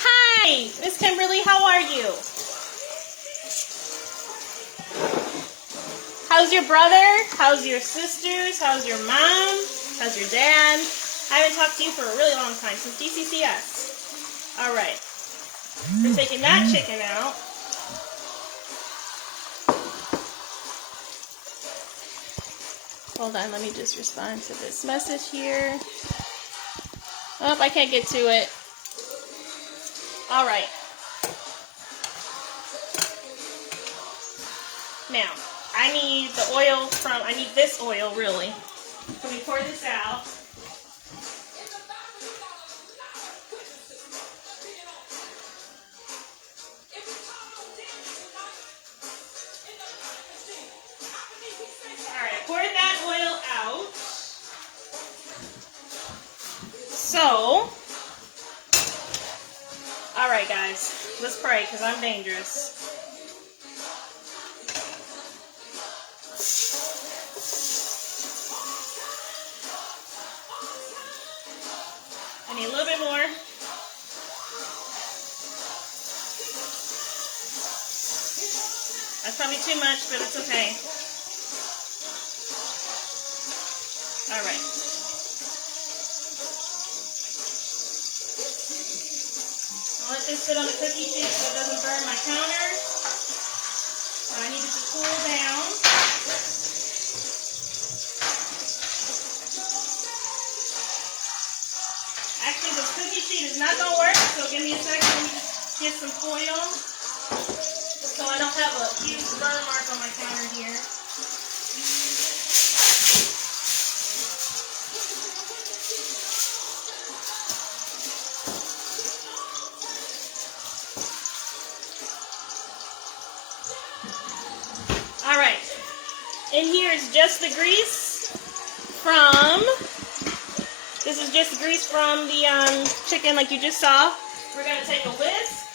Hi, Miss Kimberly. How are you? How's your brother? How's your sisters? How's your mom? How's your dad? I haven't talked to you for a really long time, since DCCS. Alright. We're taking that chicken out. Hold on, let me just respond to this message here. Oh, I can't get to it. Alright. Now, I need the oil I need this oil, really. So we pour this out. Alright, I poured that oil out. So, alright guys, let's pray because I'm dangerous. I need a little bit more. That's probably too much, but it's okay. All right. I'll let this sit on the cookie sheet so it doesn't burn my counter. I need it to cool down. Actually, the cookie sheet is not going to work, so give me a second. Let me just get some foil so I don't have a huge burn mark on my counter here. All right. In here is just the grease from... This is just grease from the chicken like you just saw. We're going to take a whisk.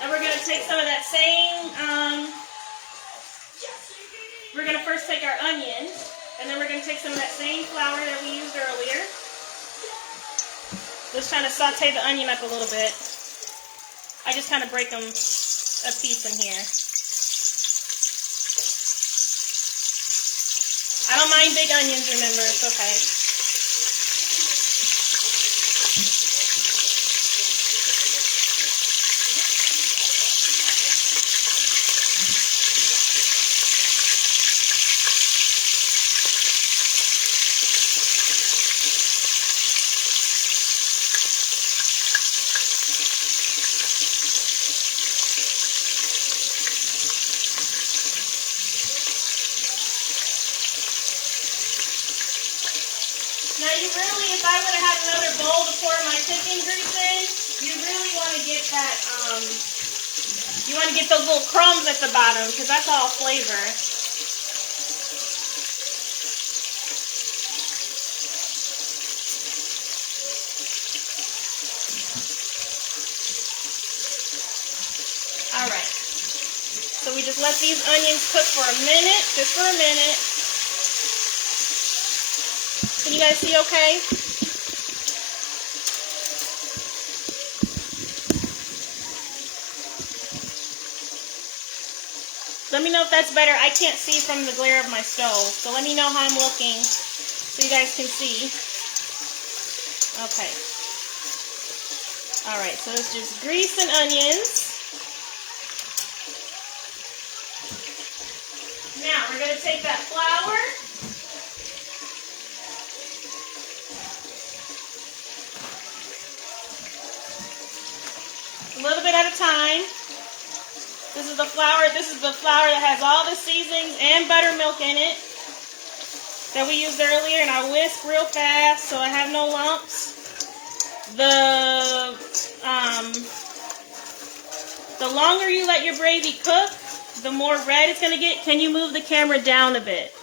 And we're going to take some of that same... we're going to first take our onion. And then we're going to take some of that same flour that we used earlier. Just trying to saute the onion up a little bit. I just kind of break them a piece in here. I don't mind big onions, remember, it's okay. Now you really, if I would have had another bowl to pour my chicken grease in, you really want to get that, you want to get those little crumbs at the bottom, because that's all flavor. Alright, so we just let these onions cook for a minute, just for a minute. Can you guys see okay? Let me know if that's better. I can't see from the glare of my stove. So let me know how I'm looking so you guys can see. Okay. Alright, so it's just grease and onions. Now we're going to take that flour. A little bit at a time. This is the flour that has all the seasonings and buttermilk in it that we used earlier, and I whisk real fast so I have no lumps. The longer you let your gravy cook, the more red it's going to get. Can you move the camera down a bit?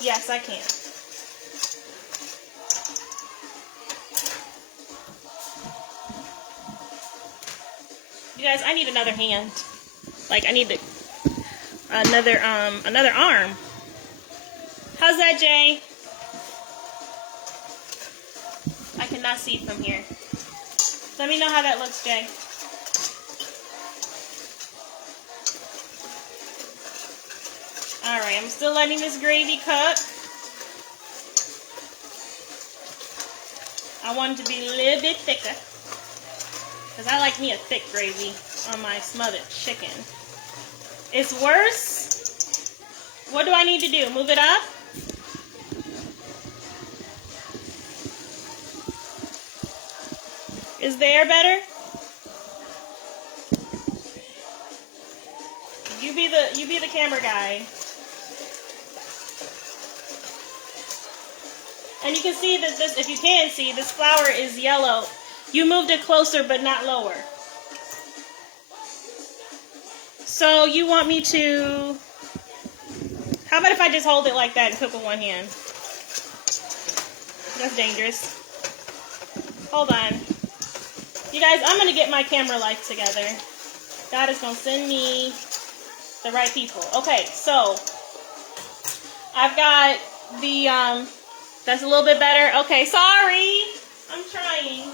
Yes, I can. You guys, I need another hand. Like, I need another arm. How's that, Jay? I cannot see from here. Let me know how that looks, Jay. Alright, I'm still letting this gravy cook. I want it to be a little bit thicker, because I like me a thick gravy on my smothered chicken. It's worse. What do I need to do? Move it up? Is there better? You be the camera guy. And you can see that this, if you can see, this flour is yellow. You moved it closer, but not lower. So you want me to... How about if I just hold it like that and cook with one hand? That's dangerous. Hold on. You guys, I'm going to get my camera life together. God is going to send me the right people. Okay, so I've got the... that's a little bit better. Okay, sorry. I'm trying.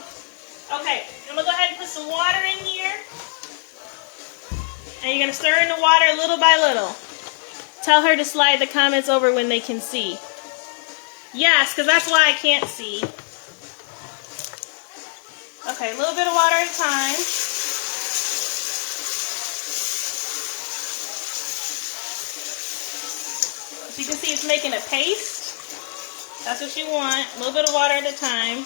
Okay, I'm going to go ahead and put some water in here. And you're going to stir in the water little by little. Tell her to slide the comments over when they can see. Yes, because that's why I can't see. Okay, a little bit of water at a time. As you can see, it's making a paste. That's what you want. A little bit of water at a time.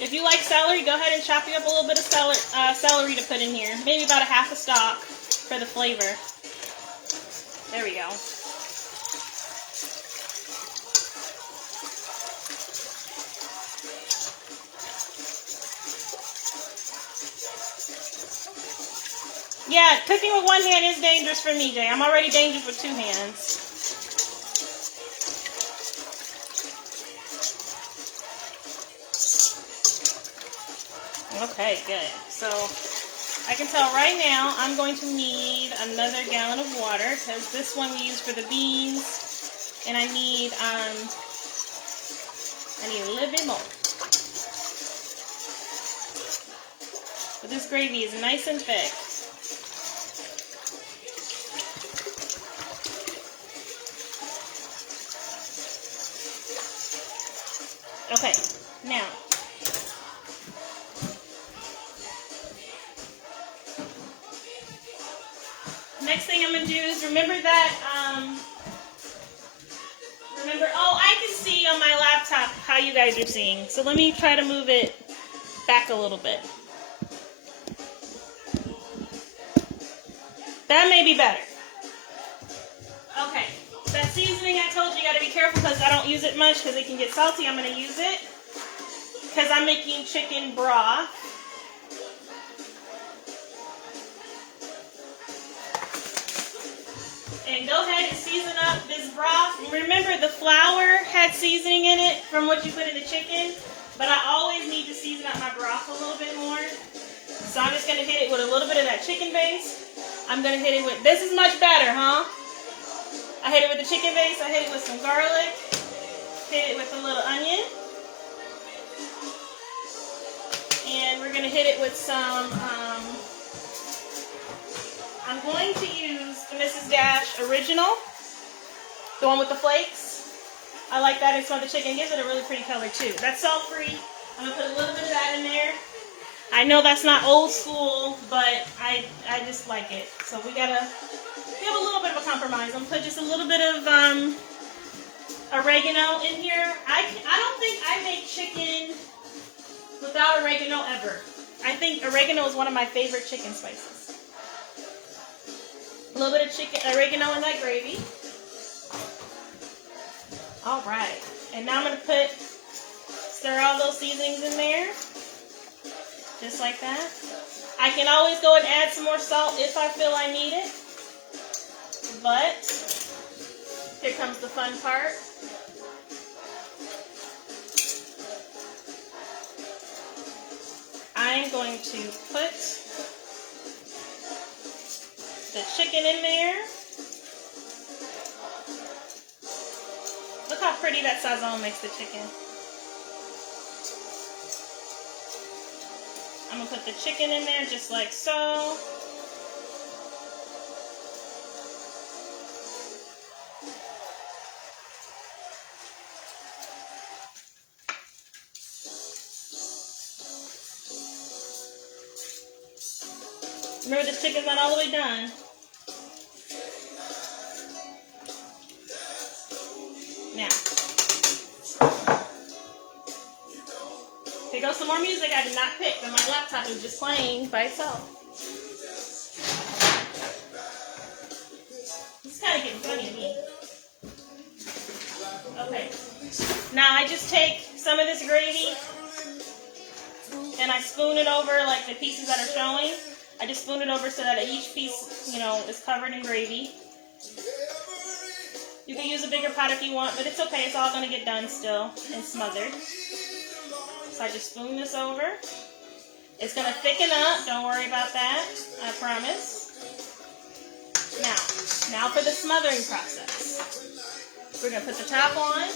If you like celery, go ahead and chop you up a little bit of celery to put in here. Maybe about a half a stalk for the flavor. There we go. Yeah, cooking with one hand is dangerous for me, Jay. I'm already dangerous with two hands. Okay, good. So I can tell right now I'm going to need another gallon of water because this one we use for the beans, and I need a little bit more. But this gravy is nice and thick. Okay, now next thing I'm going to do is remember, I can see on my laptop how you guys are seeing. So let me try to move it back a little bit. That may be better. Okay, that seasoning I told you got to be careful because I don't use it much because it can get salty. I'm going to use it because I'm making chicken broth. And go ahead and season up this broth. Remember, the flour had seasoning in it from what you put in the chicken, but I always need to season up my broth a little bit more. So I'm just going to hit it with a little bit of that chicken base. I'm going to hit it with, this is much better, huh? I hit it with the chicken base. I hit it with some garlic. Hit it with a little onion. And we're going to hit it with some, I'm going to use the Mrs. Dash Original, the one with the flakes. I like that. It's on the chicken. Gives it a really pretty color too. That's salt-free. I'm going to put a little bit of that in there. I know that's not old school, but I just like it. So we have a little bit of a compromise. I'm going to put just a little bit of oregano in here. I don't think I make chicken without oregano ever. I think oregano is one of my favorite chicken spices. A little bit of oregano in that gravy. All right. And now I'm going to stir all those seasonings in there. Just like that. I can always go and add some more salt if I feel I need it. But here comes the fun part. I'm going to put the chicken in there. Look how pretty that sazon makes the chicken. I'm going to put the chicken in there just like so. Remember, this chicken's not all the way done. Now, here goes some more music I did not pick, but my laptop is just playing by itself. This is kind of getting funny to me. Okay. Now I just take some of this gravy and I spoon it over like the pieces that are showing. I just spoon it over so that each piece, is covered in gravy. You can use a bigger pot if you want, but it's okay. It's all going to get done still and smothered. So I just spoon this over. It's going to thicken up. Don't worry about that. I promise. Now for the smothering process. We're going to put the top on.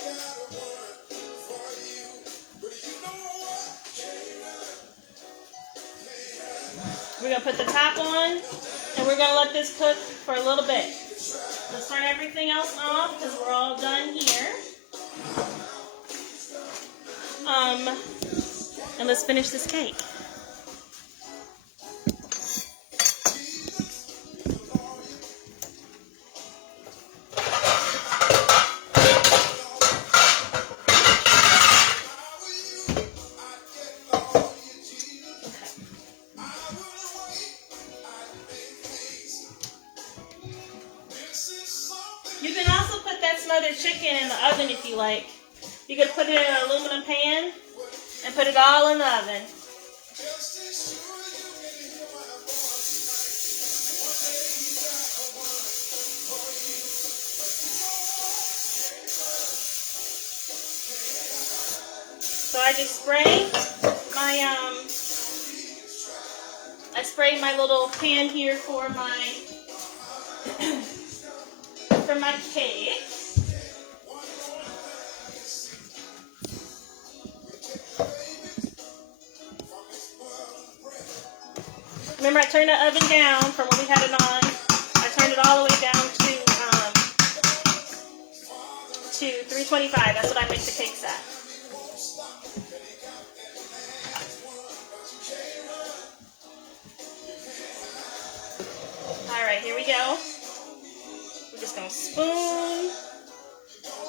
We're going to put the top on, and we're going to let this cook for a little bit. Let's start everything else off because we're all done here. And let's finish this cake. You can also put that smothered chicken in the oven if you like. You could put it in an aluminum pan and put it all in the oven. So I just spray my little pan here for my cake. Remember, I turned the oven down from when we had it on. I turned it all the way down to 325. That's what I make the cakes at. All right, here we go. We're just gonna spoon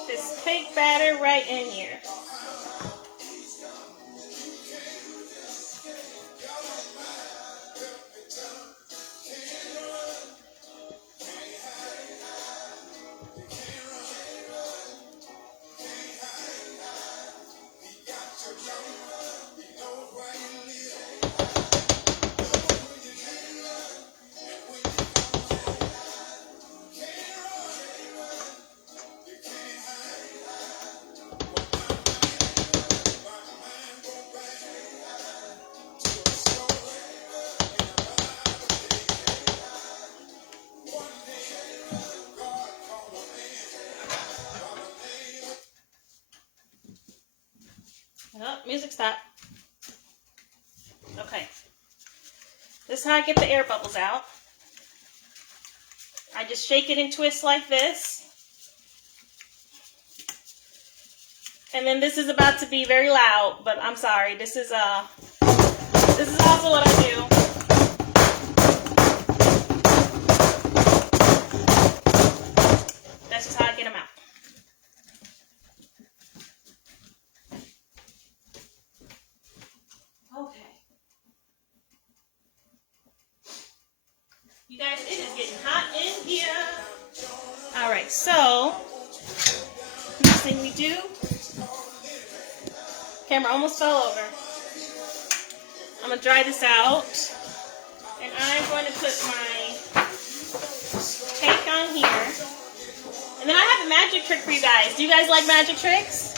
this cake batter right in here. Oh, music stop. Okay. This is how I get the air bubbles out. I just shake it and twist like this. And then this is about to be very loud, but I'm sorry. This is also what I do. That's just how I get them out. Okay. You guys, it is getting hot in here. All right, so next thing we do, camera almost fell over. I'm gonna dry this out, and I'm going to put my cake on here. And then I have a magic trick for you guys. Do you guys like magic tricks?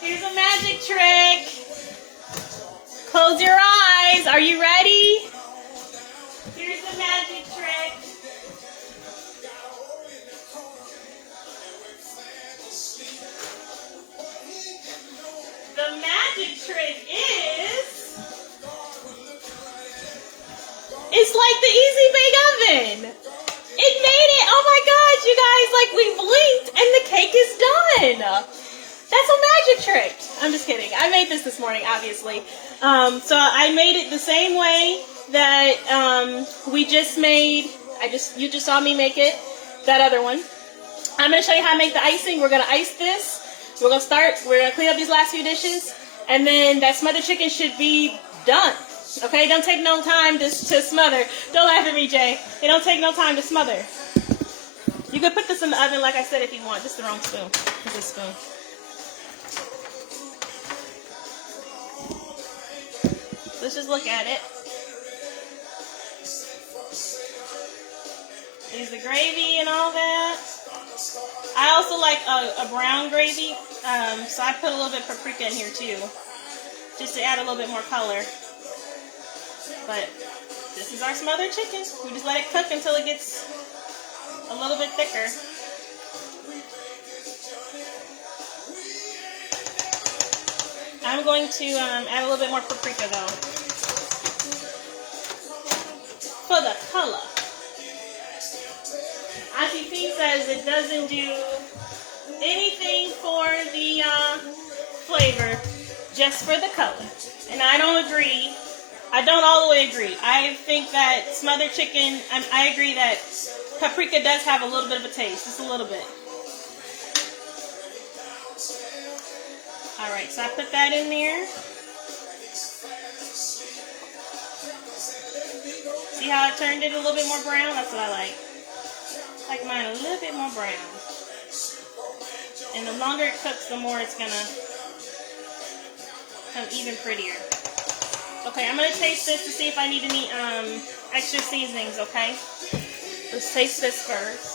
Here's a magic trick. Close your eyes. Are you ready? Here's the magic trick. The magic trick is, it's like the Easy Bake Oven. It made it. Oh my gosh, you guys, like we blinked and the cake is done. That's a magic trick. I'm just kidding. I made this morning, obviously. So I made it the same way that we just made. You just saw me make it. That other one. I'm going to show you how to make the icing. We're going to ice this. We're going to clean up these last few dishes. And then that smothered chicken should be done. Okay? Don't take no time to smother. Don't laugh at me, Jay. It don't take no time to smother. You could put this in the oven, like I said, if you want. This is the wrong spoon. This is a spoon. Let's just look at it. There's the gravy and all that. I also like a brown gravy, so I put a little bit of paprika in here too, just to add a little bit more color. But this is our smothered chicken. We just let it cook until it gets a little bit thicker. I'm going to add a little bit more paprika though, for the color. Auntie P says it doesn't do anything for the flavor, just for the color. And I don't agree. I don't all the way agree. I think that smothered chicken, I agree that paprika does have a little bit of a taste, just a little bit. All right, so I put that in there. See how I turned it a little bit more brown? That's what I like. I like mine a little bit more brown. And the longer it cooks, the more it's gonna become even prettier. Okay, I'm gonna taste this to see if I need any extra seasonings, okay? Let's taste this first.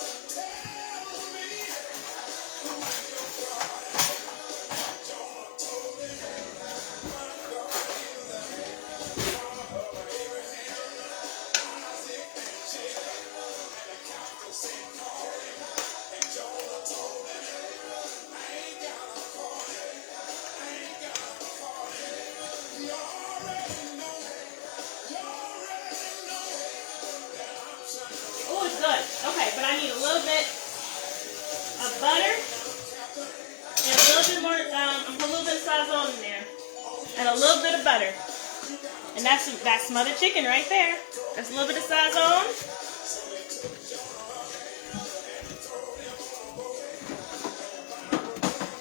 Oh, it's good. Okay, but I need a little bit of butter and a little bit more, put a little bit of sazon in there, and a little bit of butter, and that's smothered chicken right there. That's a little bit of sazon.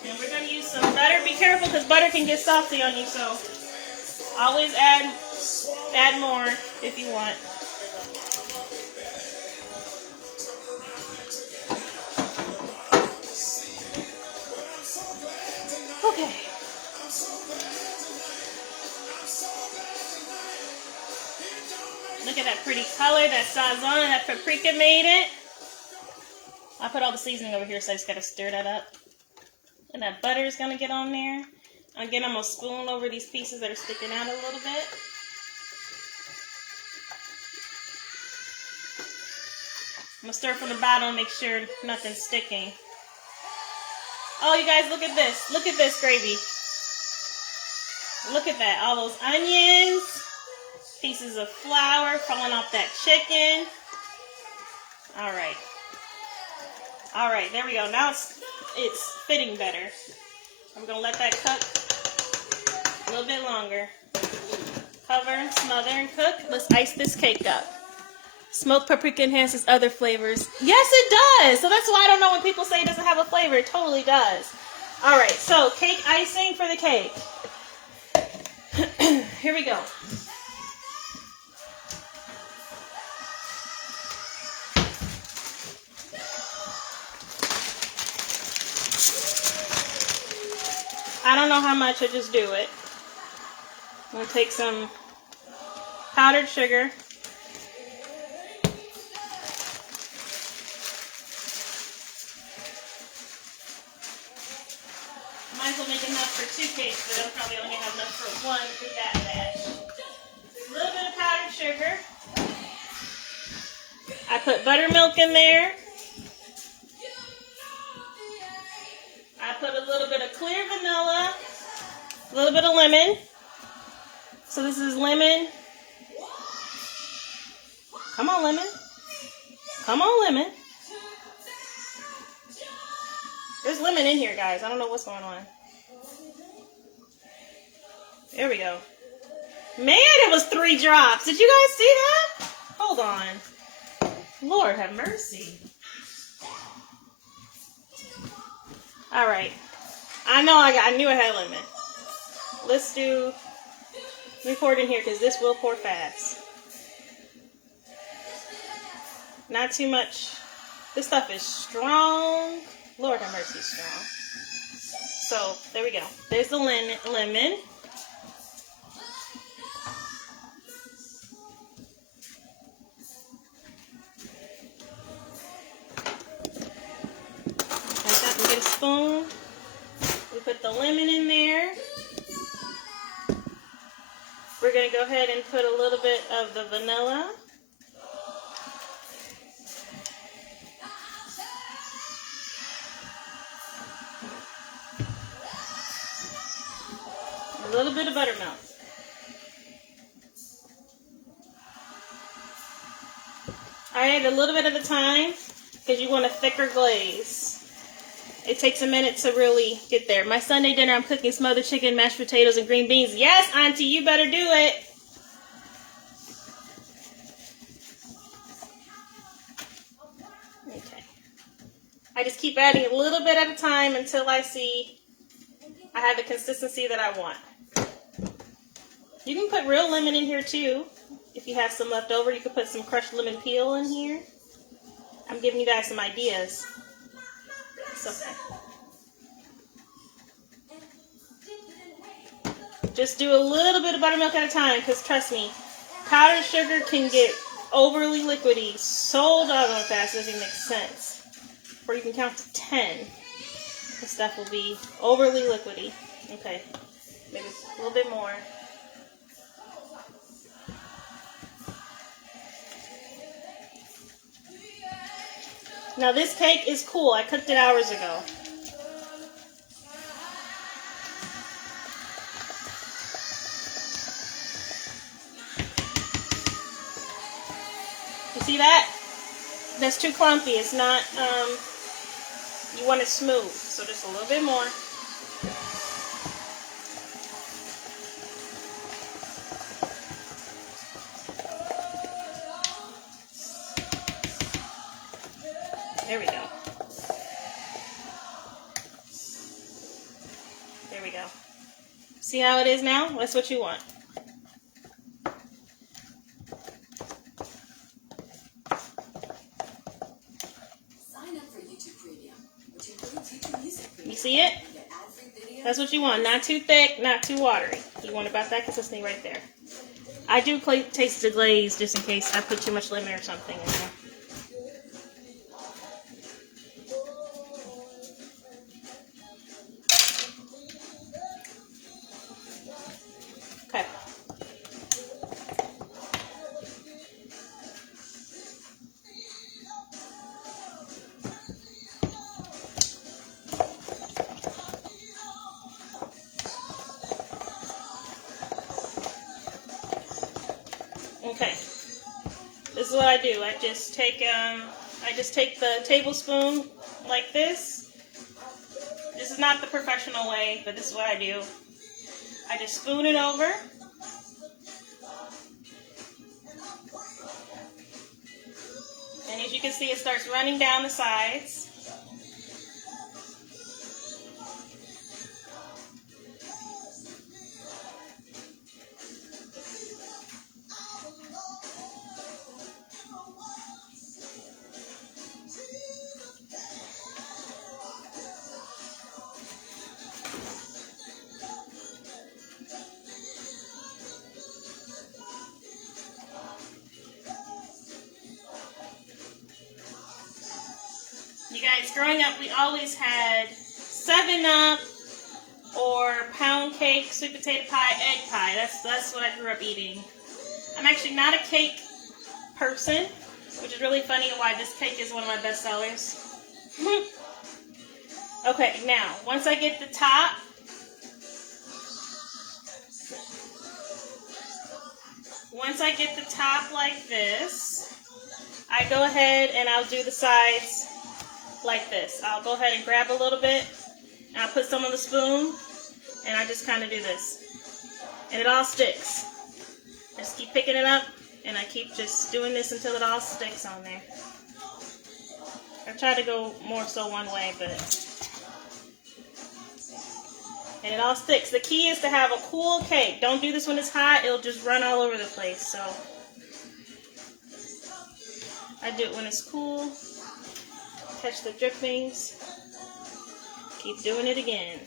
And we're gonna use some butter. Be careful because butter can get salty on you, so always add more if you want. Okay. Look at that pretty color, that sazon, that paprika made it. I put all the seasoning over here, so I just gotta stir that up. And that butter is gonna get on there. Again, I'm gonna spoon over these pieces that are sticking out a little bit. I'm gonna stir from the bottom and make sure nothing's sticking. Oh, you guys, look at this. Look at this gravy. Look at that. All those onions, pieces of flour falling off that chicken. All right. All right, there we go. Now it's fitting better. I'm going to let that cook a little bit longer. Cover, smother, and cook. Let's ice this cake up. Smoked paprika enhances other flavors. Yes, it does. So that's why I don't know when people say it doesn't have a flavor. It totally does. All right, so cake icing for the cake. Here we go. I don't know how much, I just do it. I'm going to take some powdered sugar. Might as well make enough for 2 cakes, but I'm probably only going to have enough for 1 for that batch. A little bit of powdered sugar. I put buttermilk in there. I put a little bit of clear vanilla, a little bit of lemon. So this is lemon. Come on, lemon. Come on, lemon. There's lemon in here, guys. I don't know what's going on. There we go. Man, it was 3 drops. Did you guys see that? Hold on. Lord have mercy. All right. I know I knew I had lemon. Let's do, let me pour it in here because this will pour fast. Not too much. This stuff is strong. Lord have mercy, strong. So, there we go. There's the lemon. Get a spoon. We put the lemon in there. We're going to go ahead and put a little bit of the vanilla. A little bit of buttermilk. I add a little bit at a time because you want a thicker glaze. It takes a minute to really get there. My Sunday dinner, I'm cooking smothered chicken, mashed potatoes, and green beans. Yes, Auntie, you better do it. Okay. I just keep adding a little bit at a time until I see I have the consistency that I want. You can put real lemon in here too. If you have some left over, you can put some crushed lemon peel in here. I'm giving you guys some ideas. It's okay. Just do a little bit of buttermilk at a time, because trust me, powdered sugar can get overly liquidy so doggone fast it doesn't even make sense. Or you can count to 10. The stuff will be overly liquidy. Okay, maybe a little bit more. Now this cake is cool. I cooked it hours ago. You see that? That's too clumpy. It's not, you want it smooth. So just a little bit more. There we go. There we go. See how it is now? That's what you want. You see it? That's what you want. Not too thick, not too watery. You want about that consistency right there. I do taste the glaze just in case I put too much lemon or something in there. Okay. Okay. This is what I do. I just take the tablespoon like this. This is not the professional way, but this is what I do. I just spoon it over. And as you can see, it starts running down the sides. You guys, growing up, we always had 7-Up or pound cake, sweet potato pie, egg pie. That's what I grew up eating. I'm actually not a cake person, which is really funny why this cake is one of my best sellers. Okay, now, once I get the top, like this, I go ahead and I'll do the sides like this. I'll go ahead and grab a little bit, and I'll put some on the spoon, and I just kind of do this. And it all sticks. I just keep picking it up, and I keep just doing this until it all sticks on there. I try to go more so one way, but... And it all sticks. The key is to have a cool cake. Don't do this when it's hot. It'll just run all over the place. So I do it when it's cool. Catch the drippings. Keep doing it again.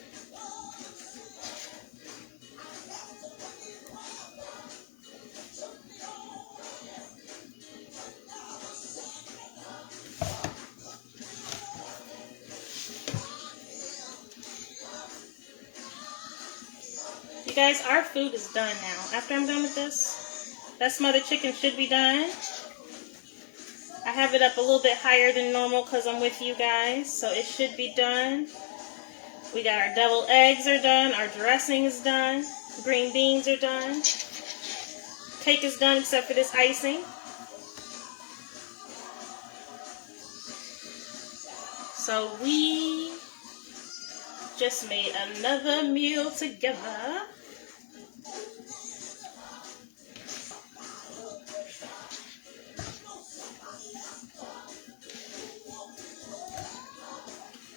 You guys, our food is done now. After I'm done with this, that smothered chicken should be done. I have it up a little bit higher than normal because I'm with you guys, so it should be done. We got our deviled eggs are done. Our dressing is done. Green beans are done. Cake is done except for this icing. So we just made another meal together.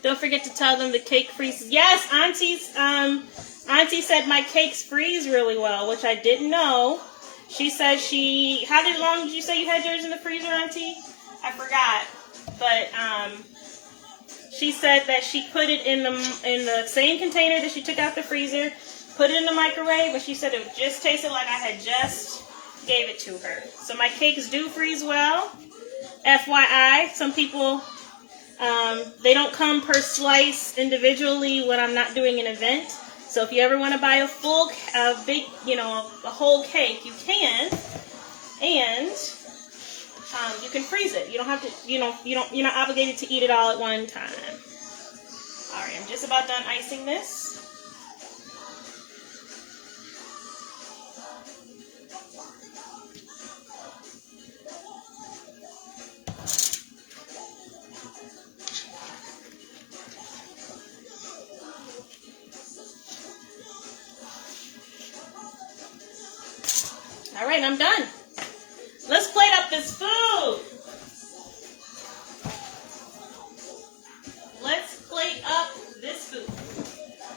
Don't forget to tell them the cake freezes. Yes, Auntie said my cakes freeze really well, which I didn't know. She said how long did you say you had yours in the freezer, Auntie? I forgot. But she said that she put it in the same container that she took out the freezer, put it in the microwave, but she said it just tasted like I had just gave it to her. So my cakes do freeze well. FYI, some people, they don't come per slice individually when I'm not doing an event. So if you ever want to buy a big, a whole cake, you can. And you can freeze it. You don't have to, you're not obligated to eat it all at one time. All right, I'm just about done icing this. All right, I'm done. Let's plate up this food. Let's plate up this food.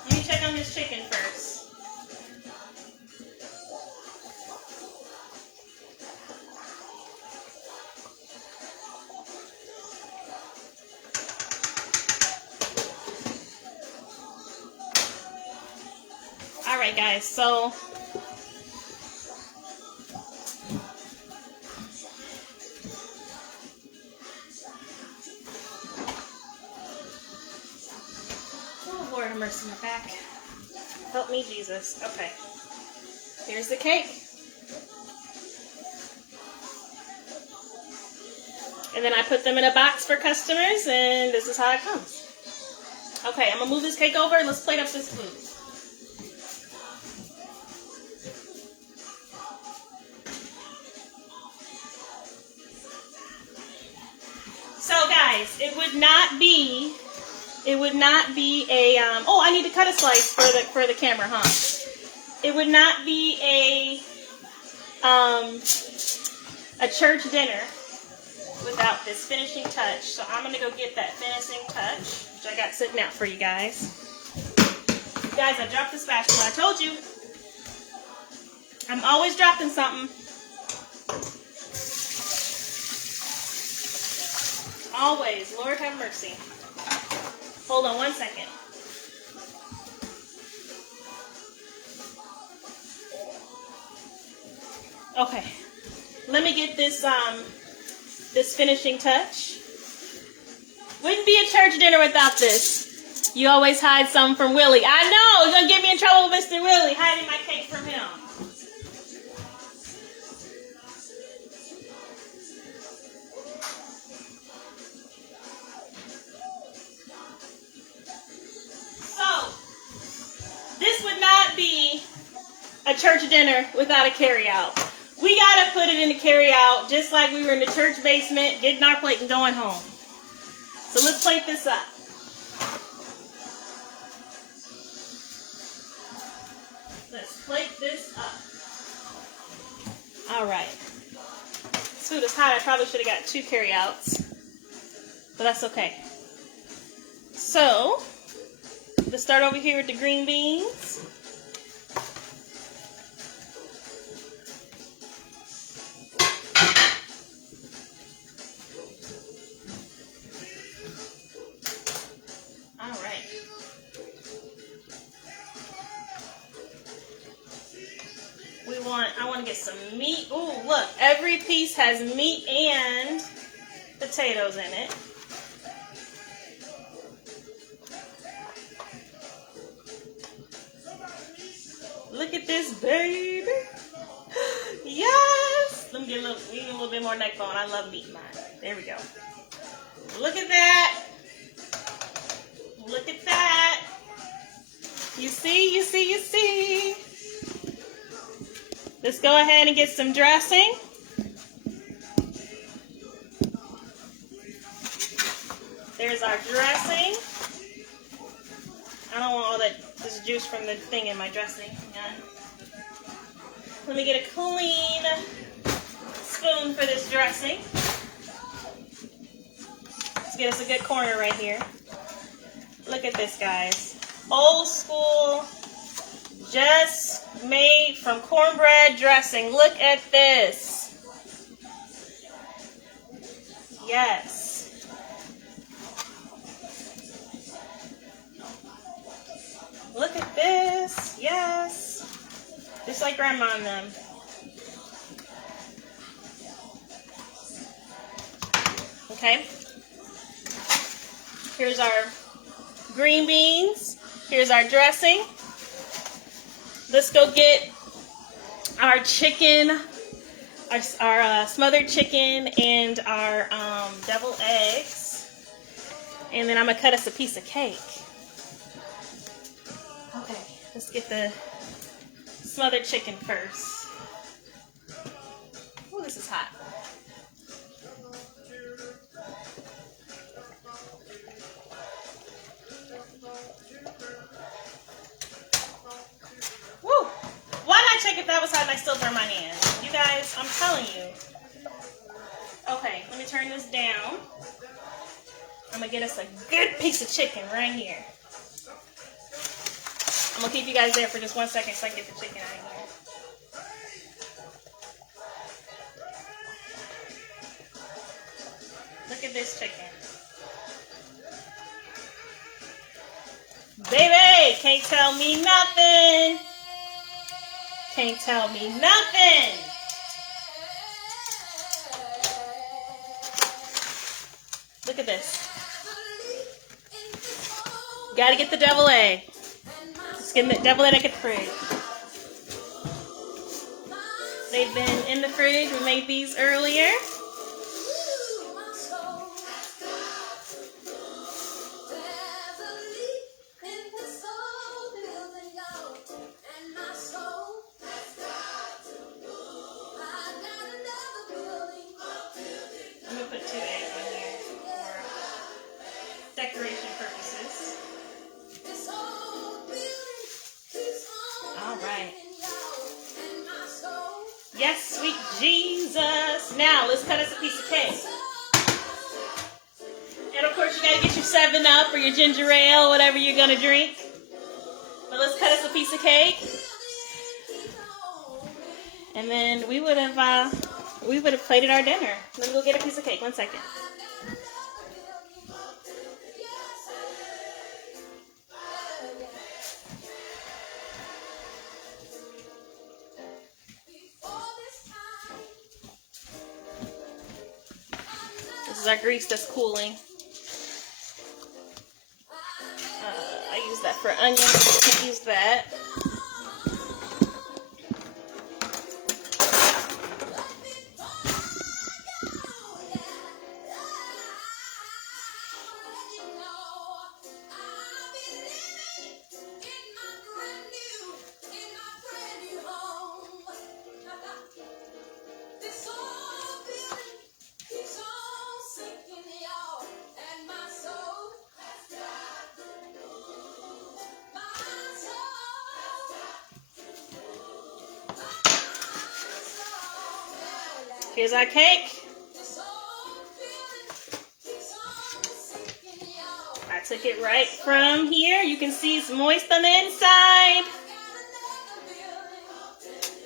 Let me check on this chicken first. All right, guys, so Lord have mercy on my back. Help me, Jesus. Okay. Here's the cake. And then I put them in a box for customers, and this is how it comes. Okay, I'm going to move this cake over, and let's plate up this food. So, guys, it would not be a, oh, I need to cut a slice for the camera, huh? It would not be a church dinner without this finishing touch. So I'm going to go get that finishing touch, which I got sitting out for you guys. Guys, I dropped the spatula. I told you. I'm always dropping something. Always. Lord have mercy. Hold on one second. Okay. Let me get this this finishing touch. Wouldn't be a church dinner without this. You always hide some from Willie. I know, you're gonna get me in trouble with Mr. Willie, hiding my cake from him. This would not be a church dinner without a carryout. We gotta put it in the carryout just like we were in the church basement, getting our plate and going home. So let's plate this up. Let's plate this up. All right. This food is hot. I probably should have got 2 carryouts, but that's okay. So let's start over here with the green beans. All right. I want to get some meat. Ooh, look, every piece has meat and potatoes in it. Look at this, baby. Yes. Let me get a little bit more neck bone. I love meat in mine. There we go. Look at that. Look at that. You see, you see, you see. Let's go ahead and get some dressing. There's our dressing. I don't want all this juice from the thing in my dressing. Let me get a clean spoon for this dressing. Let's get us a good corner right here. Look at this, guys. Old school, just made from cornbread dressing. Look at this. Yes. Look at this. Yes. Just like Grandma and them. Okay. Here's our green beans. Here's our dressing. Let's go get our chicken, our smothered chicken, and our deviled eggs. And then I'm going to cut us a piece of cake. Okay, let's get the smothered chicken first. Oh, this is hot. Woo! Why not check if that was hot and I still burn my hand? You guys, I'm telling you. Okay, let me turn this down. I'm gonna get us a good piece of chicken right here. I'm gonna keep you guys there for just 1 second so I can get the chicken out of here. Look at this chicken. Baby, can't tell me nothing. Can't tell me nothing. Look at this. Gotta get the deviled egg. Let's get the deviled egg at the fridge. They've been in the fridge. We made these earlier. I'm going to put 2 eggs on here for decoration purposes. All right. Yes, sweet Jesus. Now, let's cut us a piece of cake. And of course, you got to get your 7-Up or your ginger ale, whatever you're going to drink. But let's cut us a piece of cake. And then we would have plated our dinner. Let me go get a piece of cake. 1 second. This is our grease that's cooling. I use that for onions. I can't use that. Here's our cake. I took it right from here. You can see it's moist on the inside.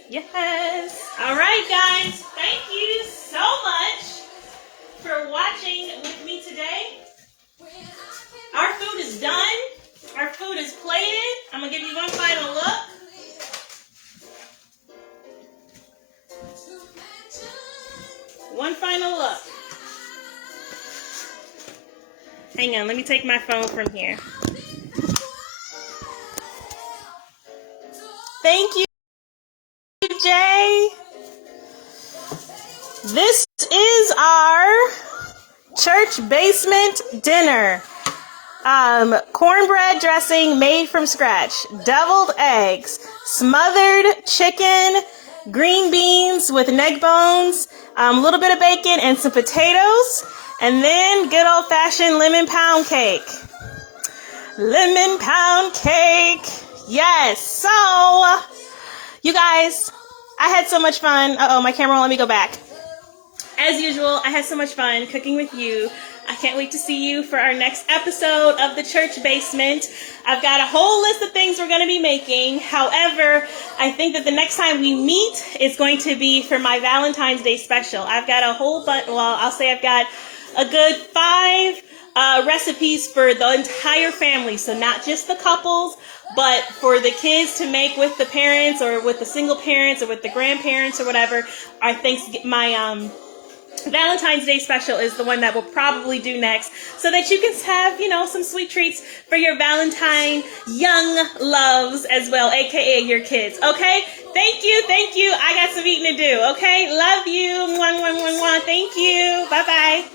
Yes. All right, guys. Thank you so much for watching with me today. Our food is done. Our food is plated. I'm going to give you one final look. One final look. Hang on, let me take my phone from here. Thank you, Jay. This is our church basement dinner. Cornbread dressing made from scratch, deviled eggs, smothered chicken, green beans with neck bones, a little bit of bacon, and some potatoes. And then good old-fashioned lemon pound cake. Lemon pound cake. Yes. So, you guys, I had so much fun. Uh-oh, my camera won't let me go back. As usual, I had so much fun cooking with you. I can't wait to see you for our next episode of The Church Basement. I've got a whole list of things we're going to be making. However, I think that the next time we meet is going to be for my Valentine's Day special. I've got a whole bunch, well, I'll say I've got a good 5 recipes for the entire family. So not just the couples, but for the kids to make with the parents or with the single parents or with the grandparents or whatever. My Valentine's Day special is the one that we'll probably do next, so that you can have, some sweet treats for your Valentine young loves as well, aka your kids. Okay? Thank you. I got some eating to do. Okay? Love you. Mwah, mwah, mwah, mwah. Thank you. Bye-bye.